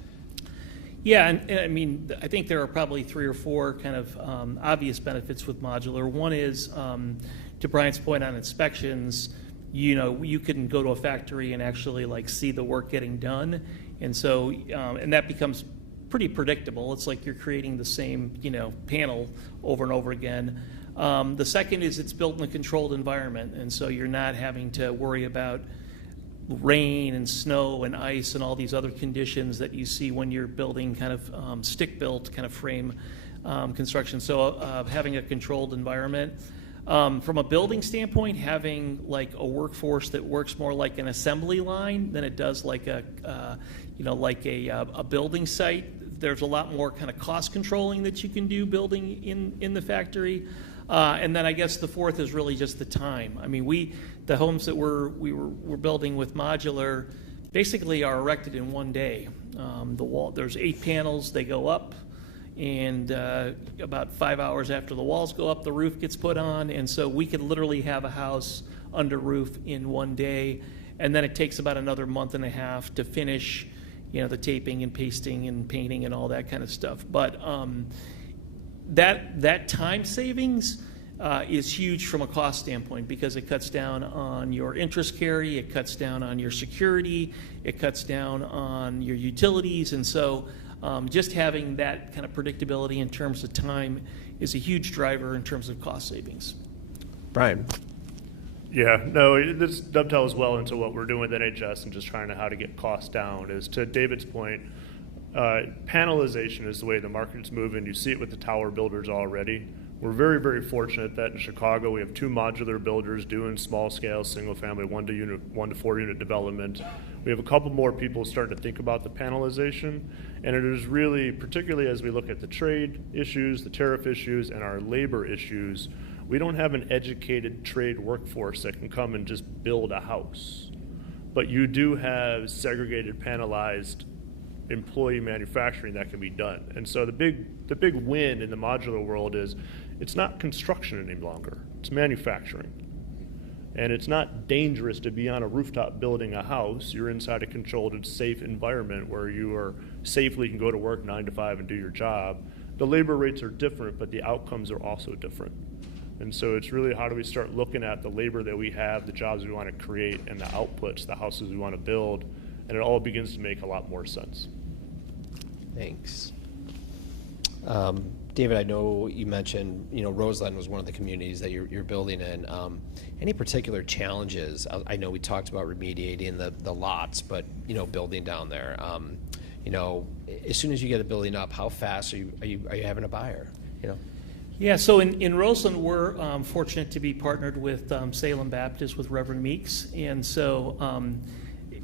Yeah, and I mean, I think there are probably 3 or 4 kind of obvious benefits with modular. One is, to Brian's point on inspections, you can go to a factory and actually see the work getting done, and so and that becomes pretty predictable. It's like you're creating the same panel over and over again. The second is it's built in a controlled environment, and so you're not having to worry about rain and snow and ice and all these other conditions that you see when you're building kind of stick-built kind of frame construction. So having a controlled environment. From a building standpoint, having a workforce that works more like an assembly line than it does like a building site. There's a lot more kind of cost controlling that you can do building in the factory. And then I guess the fourth is really just the time. I mean, the homes that we're building with modular basically are erected in one day. There's 8 panels, they go up, and about 5 hours after the walls go up, the roof gets put on, and so we could literally have a house under roof in one day. and then it takes about another month and a half to finish, the taping and pasting and painting and all that kind of stuff. But that time savings is huge from a cost standpoint, because it cuts down on your interest carry, it cuts down on your security, it cuts down on your utilities, and so just having that kind of predictability in terms of time is a huge driver in terms of cost savings. Brian. Yeah, no, this dovetails well into what we're doing with NHS and just trying to how to get costs down. Is to David's point, panelization is the way the market's moving. You see it with the tower builders already. We're very, very fortunate that in Chicago we have 2 modular builders doing small scale, single family, 1 to 4 unit development. We have a couple more people starting to think about the panelization, and it is really, particularly as we look at the trade issues, the tariff issues, and our labor issues, we don't have an educated trade workforce that can come and just build a house. But you do have segregated, panelized employee manufacturing that can be done. And so the big win in the modular world is it's not construction any longer, it's manufacturing. And it's not dangerous to be on a rooftop building a house. You're inside a controlled and safe environment where you are safely can go to work 9 to 5 and do your job. The labor rates are different, but the outcomes are also different. And so it's really how do we start looking at the labor that we have, the jobs we want to create, and the outputs, the houses we want to build, and it all begins to make a lot more sense. Thanks. David, I know you mentioned, Roseland was one of the communities that you're building in. Any particular challenges? I know we talked about remediating the lots, but, building down there. As soon as you get a building up, how fast are you having a buyer? Yeah, so in Roseland, we're fortunate to be partnered with Salem Baptist, with Reverend Meeks. And so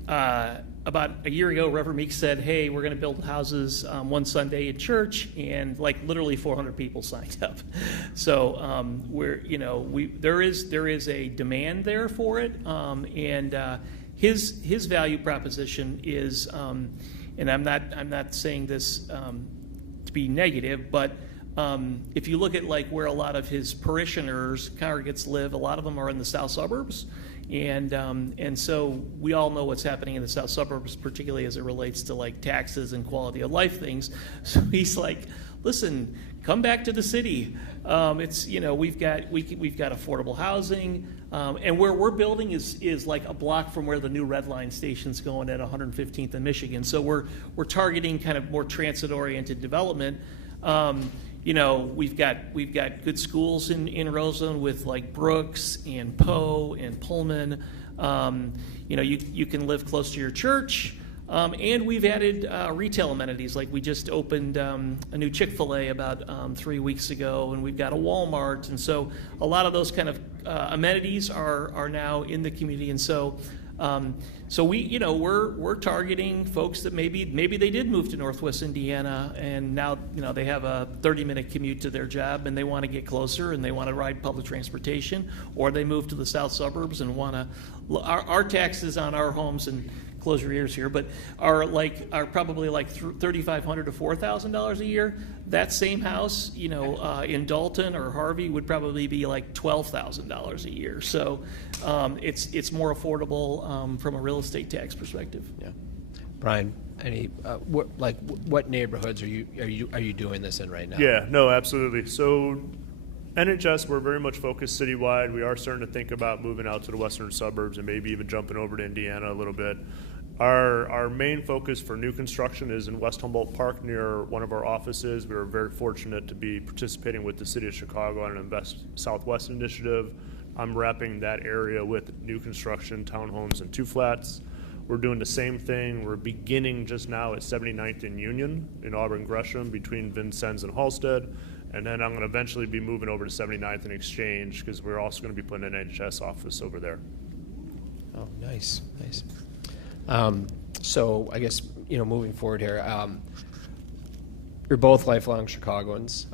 about a year ago, Reverend Meeks said, hey, we're going to build houses one Sunday at church, and literally 400 people signed up. So there is a demand there for it, and his value proposition is, and I'm not saying this to be negative, but if you look at where a lot of his parishioners, congregates live, a lot of them are in the south suburbs, and so we all know what's happening in the south suburbs, particularly as it relates to taxes and quality of life things. So he's like, listen, come back to the city. It's we've got affordable housing, and where we're building is like a block from where the new Red Line station's going at 115th and Michigan. So we're targeting kind of more transit oriented development. We've got good schools in Roseland with Brooks and Poe and Pullman. You can live close to your church, and we've added retail amenities. We just opened a new Chick-fil-A about 3 weeks ago, and we've got a Walmart, and so a lot of those kind of amenities are now in the community, and so. We're targeting folks that maybe they did move to Northwest Indiana, and now they have a 30-minute commute to their job, and they want to get closer, and they want to ride public transportation, or they move to the south suburbs and want to. Our taxes on our homes, and close your ears here, but are probably $3,500 to $4,000 a year. That same house, in Dalton or Harvey would probably be $12,000 a year. So it's more affordable from a real estate tax perspective. Yeah, Brian, what neighborhoods are you doing this in right now? Yeah, no, absolutely. So NHS, we're very much focused citywide. We are starting to think about moving out to the western suburbs and maybe even jumping over to Indiana a little bit. Our main focus for new construction is in West Humboldt Park near one of our offices. We are very fortunate to be participating with the City of Chicago on an Invest Southwest initiative. I'm wrapping that area with new construction, townhomes, and 2 flats. We're doing the same thing. We're beginning just now at 79th and Union in Auburn Gresham between Vincennes and Halstead. And then I'm going to eventually be moving over to 79th and Exchange because we're also going to be putting an NHS office over there. Oh, nice. So I guess, moving forward here, you're both lifelong Chicagoans,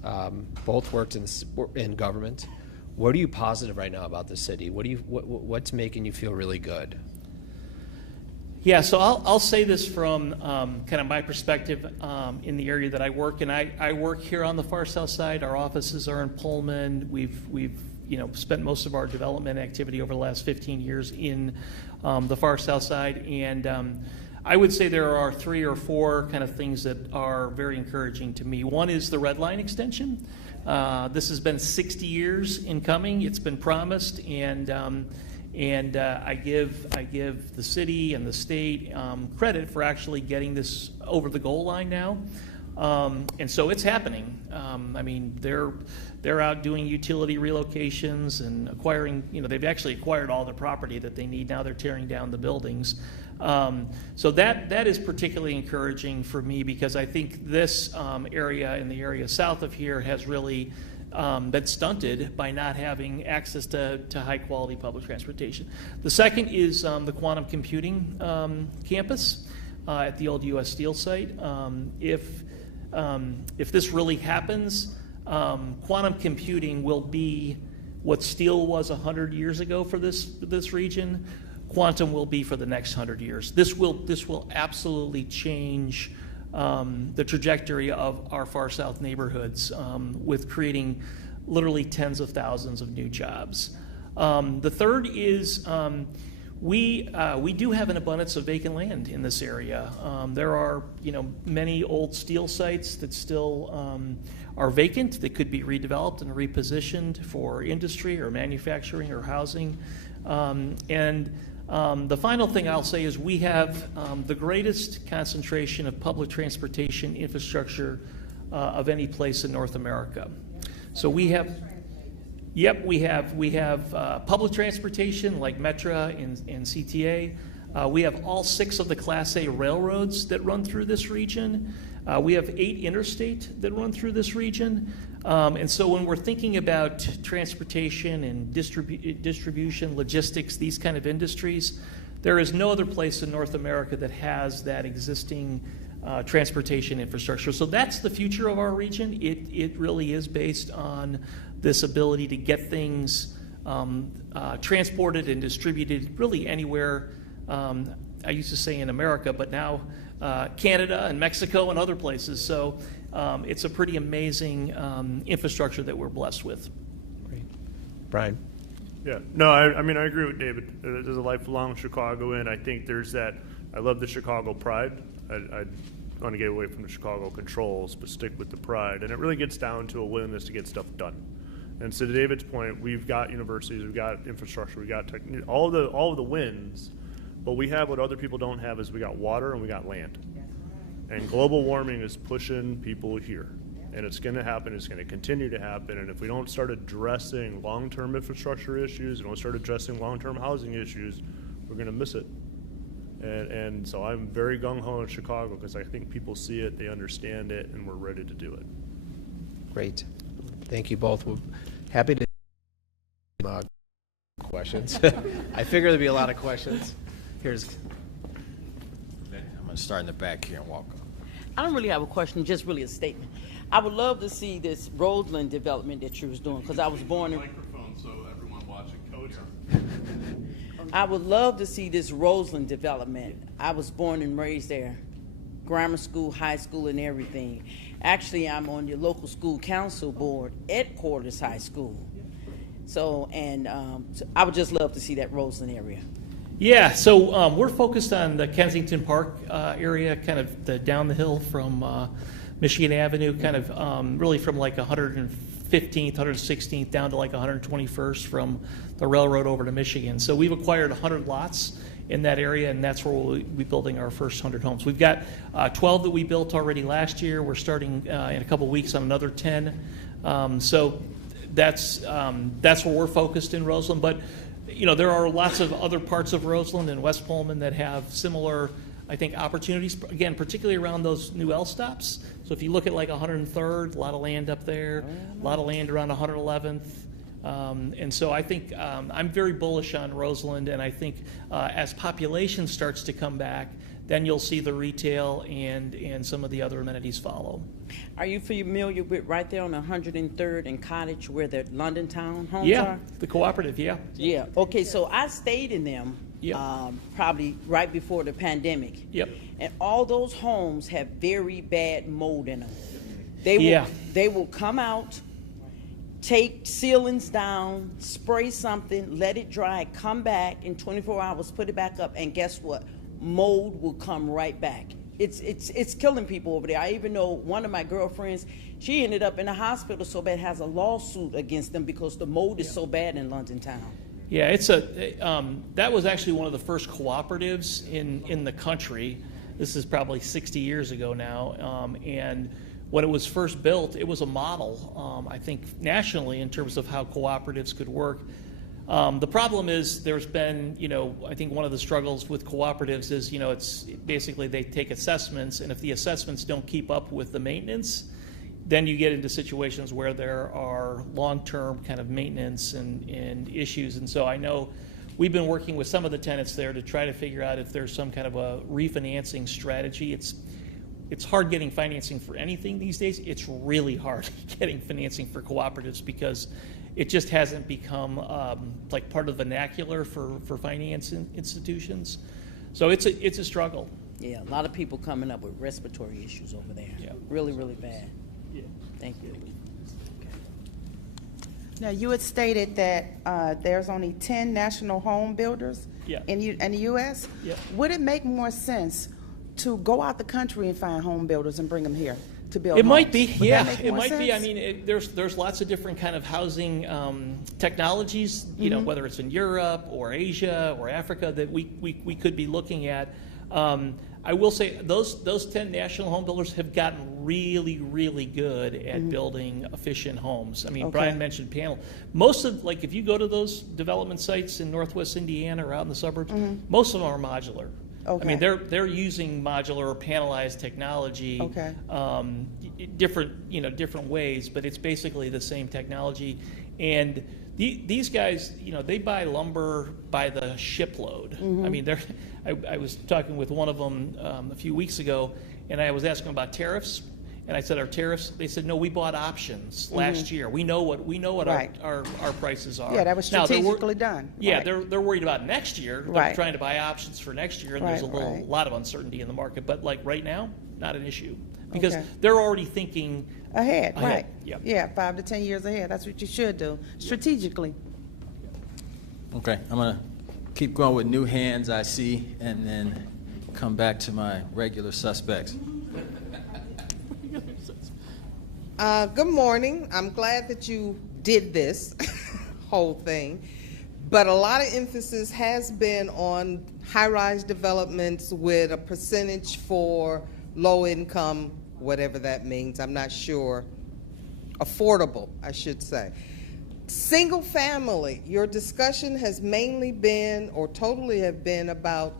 both worked in government. What are you positive right now about the city? What's making you feel really good? Yeah, so I'll say this from kind of my perspective in the area that I work in. I work here on the far south side. Our offices are in Pullman. We've spent most of our development activity over the last 15 years in the far south side. And I would say there are 3 or 4 kind of things that are very encouraging to me. One is the Red Line extension. This has been 60 years in coming. It's been promised, and I give the city and the state credit for actually getting this over the goal line now. And so it's happening. I mean, they're out doing utility relocations and acquiring, they've actually acquired all the property that they need. Now they're tearing down the buildings. So that is particularly encouraging for me, because I think this area in the area south of here has really been stunted by not having access to high quality public transportation. The second is the quantum computing campus at the old U.S. Steel site. If this really happens, quantum computing will be what steel was 100 years ago for this region. Quantum will be for the next 100 years. This will absolutely change the trajectory of our far south neighborhoods, with creating literally tens of thousands of new jobs. The third is we do have an abundance of vacant land in this area. There are many old steel sites that still are vacant that could be redeveloped and repositioned for industry or manufacturing or housing. The final thing I'll say is we have the greatest concentration of public transportation infrastructure of any place in North America. So we have, we have public transportation like Metra and CTA. We have all 6 of the Class A railroads that run through this region. We have 8 interstate that run through this region. And so when we're thinking about transportation and distribution, logistics, these kind of industries, there is no other place in North America that has that existing transportation infrastructure. So that's the future of our region. It really is based on this ability to get things transported and distributed really anywhere. I used to say in America, but now Canada and Mexico and other places. So it's a pretty amazing infrastructure that we're blessed with. Great. Brian? Yeah, no, I mean, I agree with David. There's a lifelong Chicagoan. I think there's that, I love the Chicago pride. I want to get away from the Chicago controls, but stick with the pride. And it really gets down to a willingness to get stuff done. And so to David's point, we've got universities, we've got infrastructure, we've got all of the wins, but we have what other people don't have is we got water and we got land. And global warming is pushing people here. And it's going to happen, it's going to continue to happen. And if we don't start addressing long-term infrastructure issues, we don't start addressing long-term housing issues, we're going to miss it. And so I'm very gung-ho in Chicago because I think people see it, they understand it, and we're ready to do it. Great. Thank you both. We're happy to questions. I figure there'd be a lot of questions. I'm going to start in the back here and walk up. I don't really have a question, just really a statement. I would love to see this Roseland development that you was doing, because I was born in... Microphone so everyone watching codes. I would love to see this Roseland development. I was born and raised there. Grammar school, high school, and everything. Actually, I'm on the local school council board at Quarters High School. So I would just love to see that Roseland area. Yeah, so we're focused on the Kensington Park area, kind of down the hill from Michigan Avenue, kind of really from like 115th, 116th down to like 121st from the railroad over to Michigan. So we've acquired 100 lots in that area, and that's where we'll be building our first 100 homes. We've got 12 that we built already last year. We're starting in a couple weeks on another 10. So that's where we're focused in Roseland. But there are lots of other parts of Roseland and West Pullman that have similar, I think, opportunities, again, particularly around those new L stops. So if you look at like 103rd, a lot of land up there, a lot of land around 111th. And so I think I'm very bullish on Roseland, and I think as population starts to come back, then you'll see the retail and some of the other amenities follow. Are you familiar with right there on 103rd and Cottage where the London Town homes are? Yeah, the cooperative, yeah. Yeah, okay, so I stayed in them probably right before the pandemic. Yep. And all those homes have very bad mold in them. They will come out take ceilings down, spray something, let it dry, come back in 24 hours, put it back up, and guess what? Mold will come right back. It's killing people over there. I even know one of my girlfriends, she ended up in the hospital so bad, has a lawsuit against them because the mold is so bad in London town. Yeah, that was actually one of the first cooperatives in the country. This is probably 60 years ago now, and when it was first built, it was a model, I think, nationally in terms of how cooperatives could work. The problem is there's been, I think one of the struggles with cooperatives is, it's basically they take assessments, and if the assessments don't keep up with the maintenance, then you get into situations where there are long-term kind of maintenance and issues. And so I know we've been working with some of the tenants there to try to figure out if there's some kind of a refinancing strategy. It's hard getting financing for anything these days. It's really hard getting financing for cooperatives because it just hasn't become like part of the vernacular for finance institutions. So it's a struggle. Yeah, a lot of people coming up with respiratory issues over there. Yeah. Really, really bad. Yeah. Thank you. Now, you had stated that there's only 10 national home builders in the U.S. Yeah. Would it make more sense to go out the country and find home builders and bring them here to build It homes? might be, Would yeah. that make It more might be. I sense? mean, there's lots of different kind of housing technologies, whether it's in Europe or Asia or Africa that we could be looking at. I will say those 10 national home builders have gotten really, really good at building efficient homes. I mean, Brian mentioned panel. Most of, like, if you go to those development sites in Northwest Indiana or out in the suburbs, most of them are modular. Okay. I mean, they're using modular or panelized technology, different ways, but it's basically the same technology. And these guys, they buy lumber by the shipload. I mean, I was talking with one of them a few weeks ago, and I was asking about tariffs. And I said, "Our tariffs?" They said, "No, we bought options last year. We know what our prices are." Yeah, that was strategically done. Yeah, Right. they're worried about next year. They're Right. trying to buy options for next year, and there's a lot of uncertainty in the market. But like right now, not an issue because they're already thinking Ahead, right. Yep. Yeah, 5 to 10 years ahead. That's what you should do, strategically. Okay, I'm going to keep going with new hands I see and then come back to my regular suspects. Good morning. I'm glad that you did this whole thing, but a lot of emphasis has been on high-rise developments with a percentage for low income, whatever that means, I'm not sure, affordable, I should say. Single family, your discussion has mainly been, or totally have been, about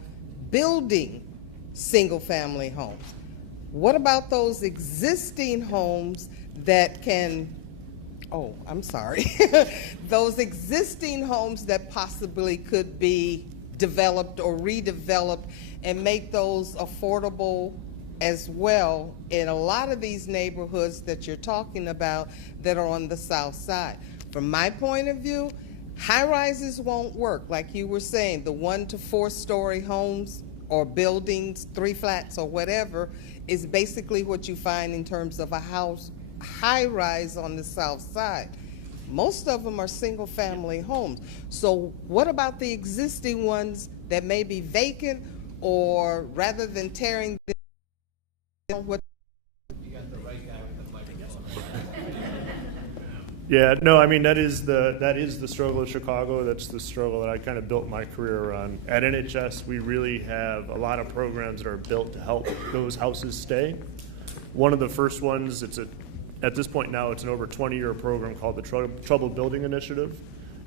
building single family homes. What about those existing homes that can, those existing homes that possibly could be developed or redeveloped and make those affordable as well in a lot of these neighborhoods that you're talking about that are on the south side? From my point of view, high-rises won't work. Like you were saying, the 1 to 4 story homes or buildings, 3 flats or whatever, is basically what you find in terms of a house high-rise on the south side. Most of them are single-family homes. So what about the existing ones that may be vacant, or rather than tearing them down, what? Yeah, no, I mean, that is the struggle of Chicago. That's the struggle that I kind of built my career on. At NHS, we really have a lot of programs that are built to help those houses stay. One of the first ones, at this point now, it's an over 20-year program called the Troubled Building Initiative.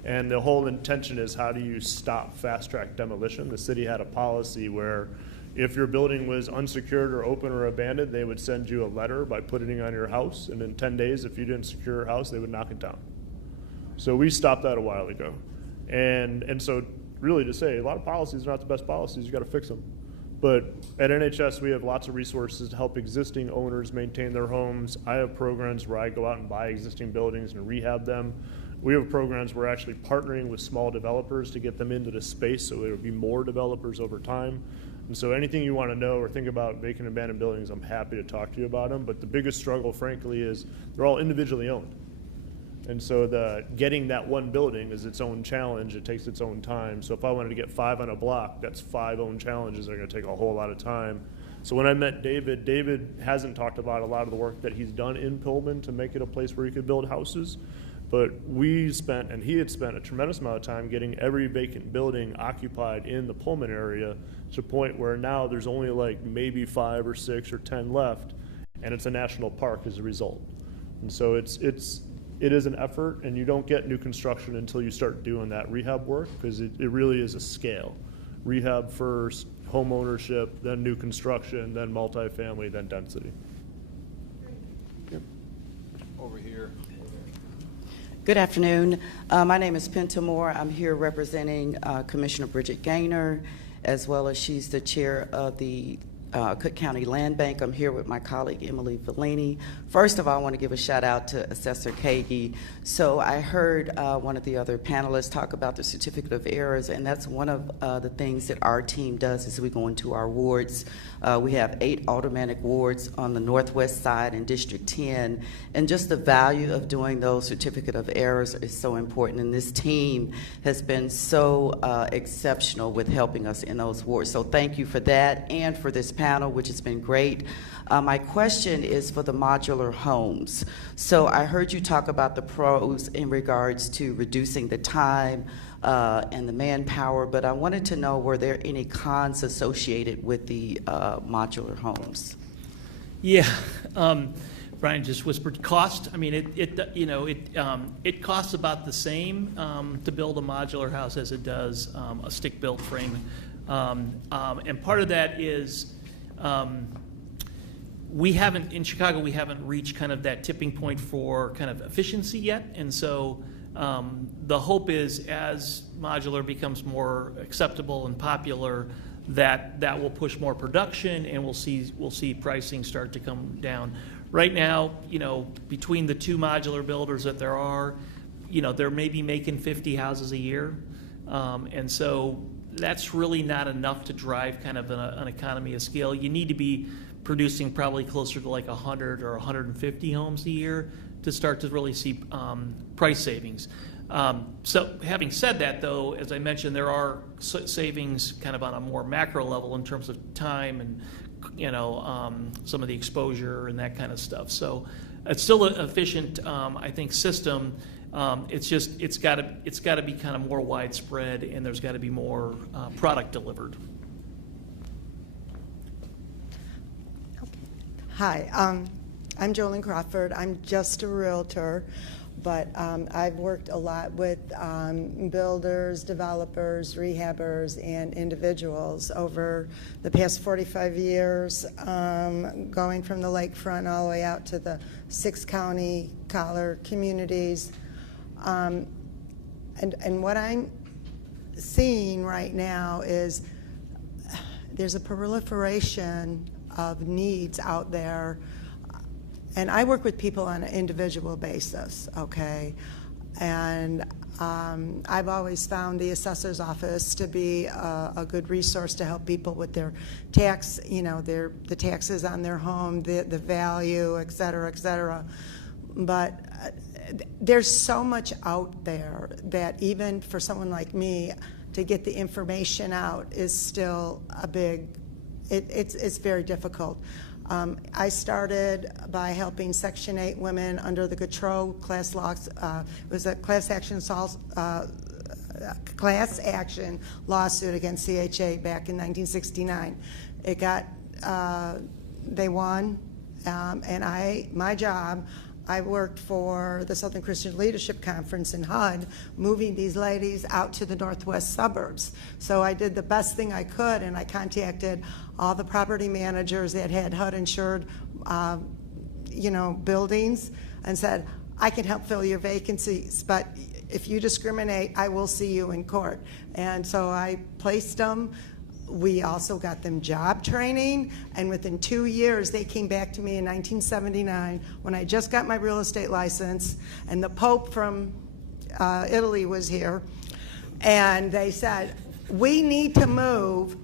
And the whole intention is, how do you stop fast-track demolition? The city had a policy where if your building was unsecured or open or abandoned, they would send you a letter by putting it on your house, and in 10 days, if you didn't secure your house, they would knock it down. So we stopped that a while ago. And so really to say, a lot of policies are not the best policies, you gotta fix them. But at NHS, we have lots of resources to help existing owners maintain their homes. I have programs where I go out and buy existing buildings and rehab them. We have programs where we're actually partnering with small developers to get them into the space, so there will be more developers over time. And so anything you want to know or think about vacant abandoned buildings, I'm happy to talk to you about them. But the biggest struggle, frankly, is they're all individually owned. And so getting that one building is its own challenge. It takes its own time. So if I wanted to get 5 on a block, that's 5 own challenges that are going to take a whole lot of time. So when I met David, David hasn't talked about a lot of the work that he's done in Pullman to make it a place where he could build houses. But he had spent a tremendous amount of time getting every vacant building occupied in the Pullman area to a point where now there's only like maybe 5 or 6 or 10 left, and it's a national park as a result. And so it is an effort, and you don't get new construction until you start doing that rehab work, because it really is a scale. Rehab first, home ownership, then new construction, then multifamily, then density. Yep. Over here. Good afternoon. My name is Penta Moore. I'm here representing Commissioner Bridget Gaynor, as well as she's the chair of the Cook County Land Bank. I'm here with my colleague Emily Vellini. First of all, I want to give a shout out to Assessor Kagi. So I heard one of the other panelists talk about the certificate of errors, and that's one of the things that our team does as we go into our wards. We have 8 aldermanic wards on the northwest side in District 10, and just the value of doing those certificate of errors is so important, and this team has been so exceptional with helping us in those wards. So thank you for that and for this panel, which has been great. My question is for the modular homes. So I heard you talk about the pros in regards to reducing the time and the manpower, but I wanted to know, were there any cons associated with the modular homes? Yeah, Brian just whispered cost. I mean, it costs about the same to build a modular house as it does a stick-built frame, and part of that is in Chicago we haven't reached kind of that tipping point for kind of efficiency yet, and so the hope is as modular becomes more acceptable and popular, that will push more production, and we'll see pricing start to come down. Right now, between the 2 modular builders that there are, they're maybe making 50 houses a year, and so that's really not enough to drive kind of an economy of scale. You need to be producing probably closer to like 100 or 150 homes a year to start to really see price savings. So having said that, though, as I mentioned, there are savings kind of on a more macro level in terms of time and some of the exposure and that kind of stuff. So it's still an efficient, I think, system. It's got to be kind of more widespread, and there's got to be more product delivered. Hi, I'm Jolene Crawford. I'm just a realtor, but I've worked a lot with builders, developers, rehabbers, and individuals over the past 45 years, going from the lakefront all the way out to the 6-county collar communities. And what I'm seeing right now is there's a proliferation of needs out there. And I work with people on an individual basis, okay? And I've always found the assessor's office to be a good resource to help people with their tax, the taxes on their home, the value, et cetera, et cetera. But there's so much out there that even for someone like me to get the information out is still it's very difficult. I started by helping Section 8 women under the Gautreaux class action lawsuit against CHA back in 1969. It got, they won, and my job, I worked for the Southern Christian Leadership Conference in HUD, moving these ladies out to the northwest suburbs. So I did the best thing I could, and I contacted all the property managers that had HUD-insured, buildings, and said, I can help fill your vacancies, but if you discriminate, I will see you in court. And so I placed them. We also got them job training, and within 2 years, they came back to me in 1979 when I just got my real estate license, and the Pope from Italy was here, and they said, we need to move.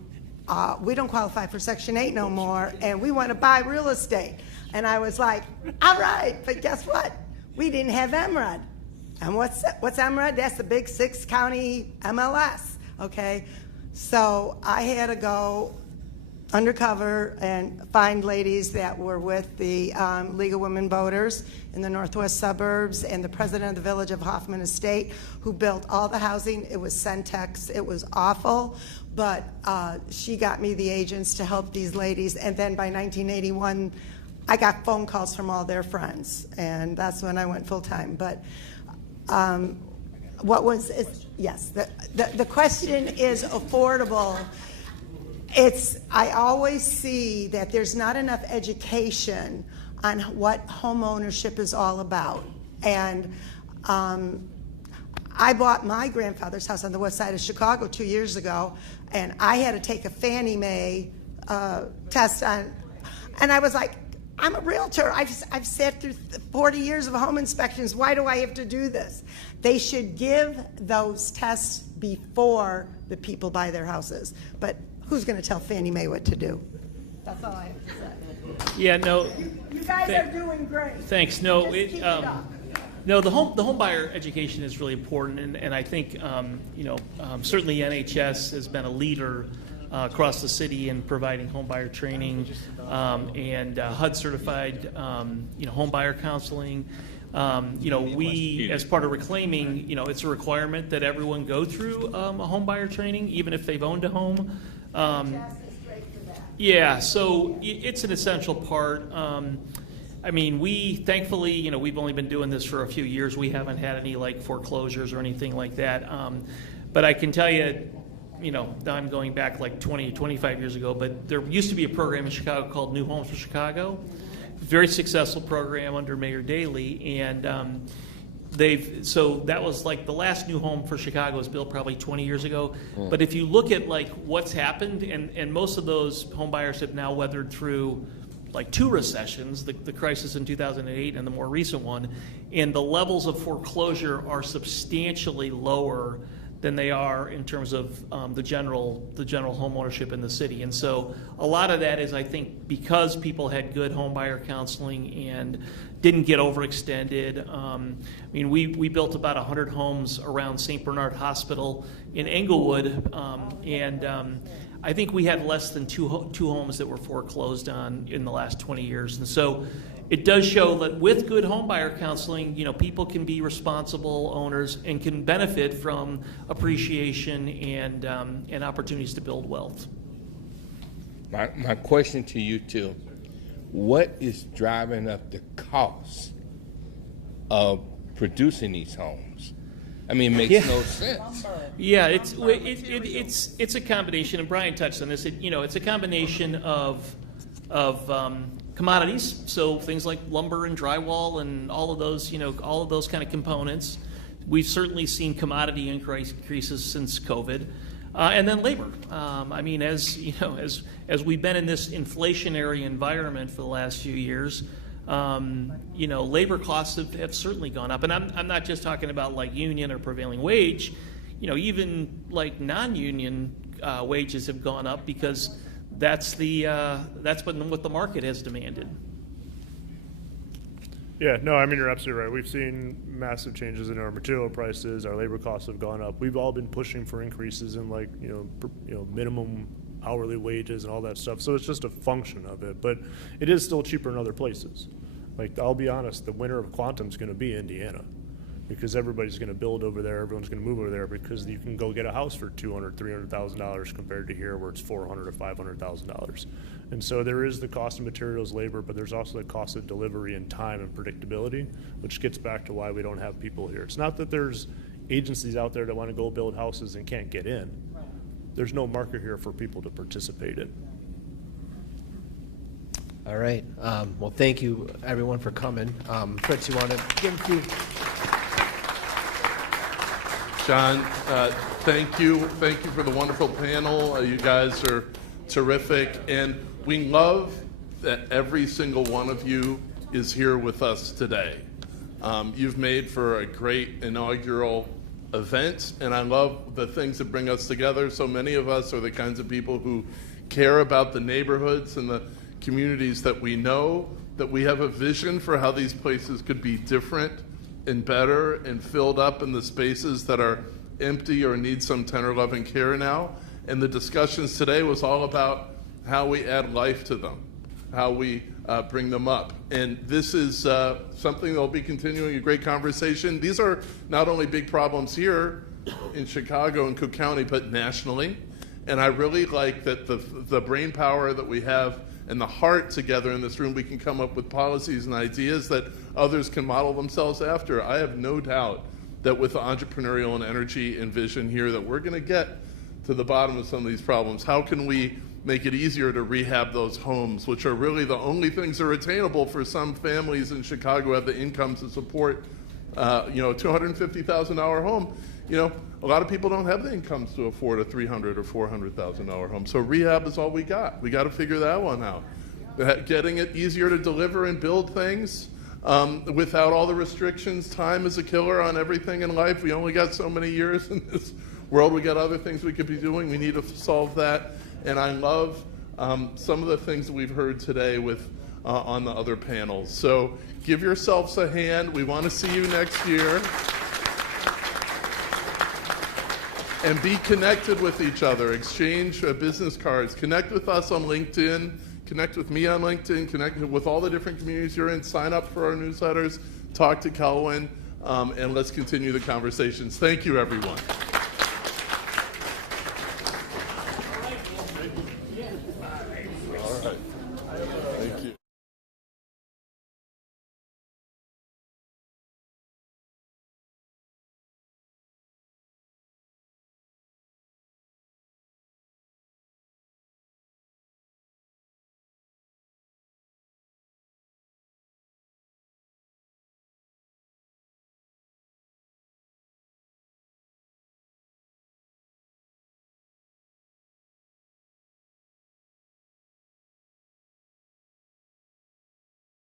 We don't qualify for Section 8 no more, and we want to buy real estate. And I was like, all right, but guess what? We didn't have MRED. And what's MRED? That's the big 6-county MLS, okay? So I had to go undercover and find ladies that were with the League of Women Voters in the northwest suburbs and the president of the village of Hoffman Estate, who built all the housing. It was Centex. It was awful, but she got me the agents to help these ladies. And then by 1981, I got phone calls from all their friends, and that's when I went full-time. But yes, the question is affordable. I always see that there's not enough education on what home ownership is all about. And I bought my grandfather's house on the west side of Chicago 2 years ago, and I had to take a Fannie Mae test on, and I was like, I'm a realtor. I've sat through 40 years of home inspections. Why do I have to do this? They should give those tests before the people buy their houses. But who's going to tell Fannie Mae what to do? That's all I have to say. Yeah, no. You guys are doing great. Thanks. No, Just keep it up. no, the home buyer education is really important, and I think certainly NHS has been a leader across the city in providing home buyer training and HUD certified home buyer counseling. We, as part of reclaiming, it's a requirement that everyone go through a home buyer training, even if they've owned a home. Yeah, so it's an essential part. We thankfully, we've only been doing this for a few years. We haven't had any foreclosures or anything like that. But I can tell you, I'm going back 20, 25 years ago, but there used to be a program in Chicago called New Homes for Chicago. Very successful program under Mayor Daley, and that was the last new home for Chicago was built probably 20 years ago. But if you look at what's happened, and most of those home buyers have now weathered through 2 recessions, the crisis in 2008 and the more recent one, and the levels of foreclosure are substantially lower than they are in terms of the general home ownership in the city. And so a lot of that is, I think, because people had good home buyer counseling and didn't get overextended. We built about 100 homes around St. Bernard Hospital in Englewood, and I think we had less than two homes that were foreclosed on in the last 20 years. And so it does show that with good home buyer counseling, people can be responsible owners and can benefit from appreciation and opportunities to build wealth. My question to you too, what is driving up the cost of producing these homes? It makes no sense. Yeah, it's a combination, and Brian touched on this. It's a combination of commodities, so things like lumber and drywall and all of those kind of components. We've certainly seen commodity increases since COVID, and then labor. As we've been in this inflationary environment for the last few years, labor costs have certainly gone up, and I'm not just talking about union or prevailing wage. Even non-union wages have gone up because that's what the market has demanded. Yeah, no, you're absolutely right. We've seen massive changes in our material prices. Our labor costs have gone up. We've all been pushing for increases in minimum hourly wages and all that stuff. So it's just a function of it, but it is still cheaper in other places. I'll be honest, the winner of quantum is going to be Indiana, because everybody's going to build over there. Everyone's going to move over there because you can go get a house for $200,000, $300,000 compared to here where it's $400,000 or $500,000. And so there is the cost of materials, labor, but there's also the cost of delivery and time and predictability, which gets back to why we don't have people here. It's not that there's agencies out there that want to go build houses and can't get in. There's no market here for people to participate in. All right. Well, thank you, everyone, for coming. Fritz, you want to give a few? John, thank you. Thank you for the wonderful panel. You guys are terrific. And we love that every single one of you is here with us today. You've made for a great inaugural event, and I love the things that bring us together. So many of us are the kinds of people who care about the neighborhoods and the communities that we know, that we have a vision for how these places could be different and better and filled up in the spaces that are empty or need some tender loving care now. And the discussions today was all about how we add life to them, how we bring them up. And this is something that will be continuing a great conversation. These are not only big problems here in Chicago and Cook County, but nationally. And I really like that the brain power that we have and the heart together in this room, we can come up with policies and ideas that others can model themselves after. I have no doubt that with the entrepreneurial and energy and vision here that we're going to get to the bottom of some of these problems. How can we make it easier to rehab those homes, which are really the only things that are attainable for some families in Chicago who have the income to support a $250,000 home. A lot of people don't have the incomes to afford a $300,000 or $400,000 home. So rehab is all we got. We got to figure that one out. Getting it easier to deliver and build things without all the restrictions. Time is a killer on everything in life. We only got so many years in this world. We got other things we could be doing. We need to solve that. And I love some of the things that we've heard today with on the other panels. So give yourselves a hand. We want to see you next year. And be connected with each other. Exchange business cards. Connect with us on LinkedIn. Connect with me on LinkedIn. Connect with all the different communities you're in. Sign up for our newsletters. Talk to Kelwin. And let's continue the conversations. Thank you, everyone.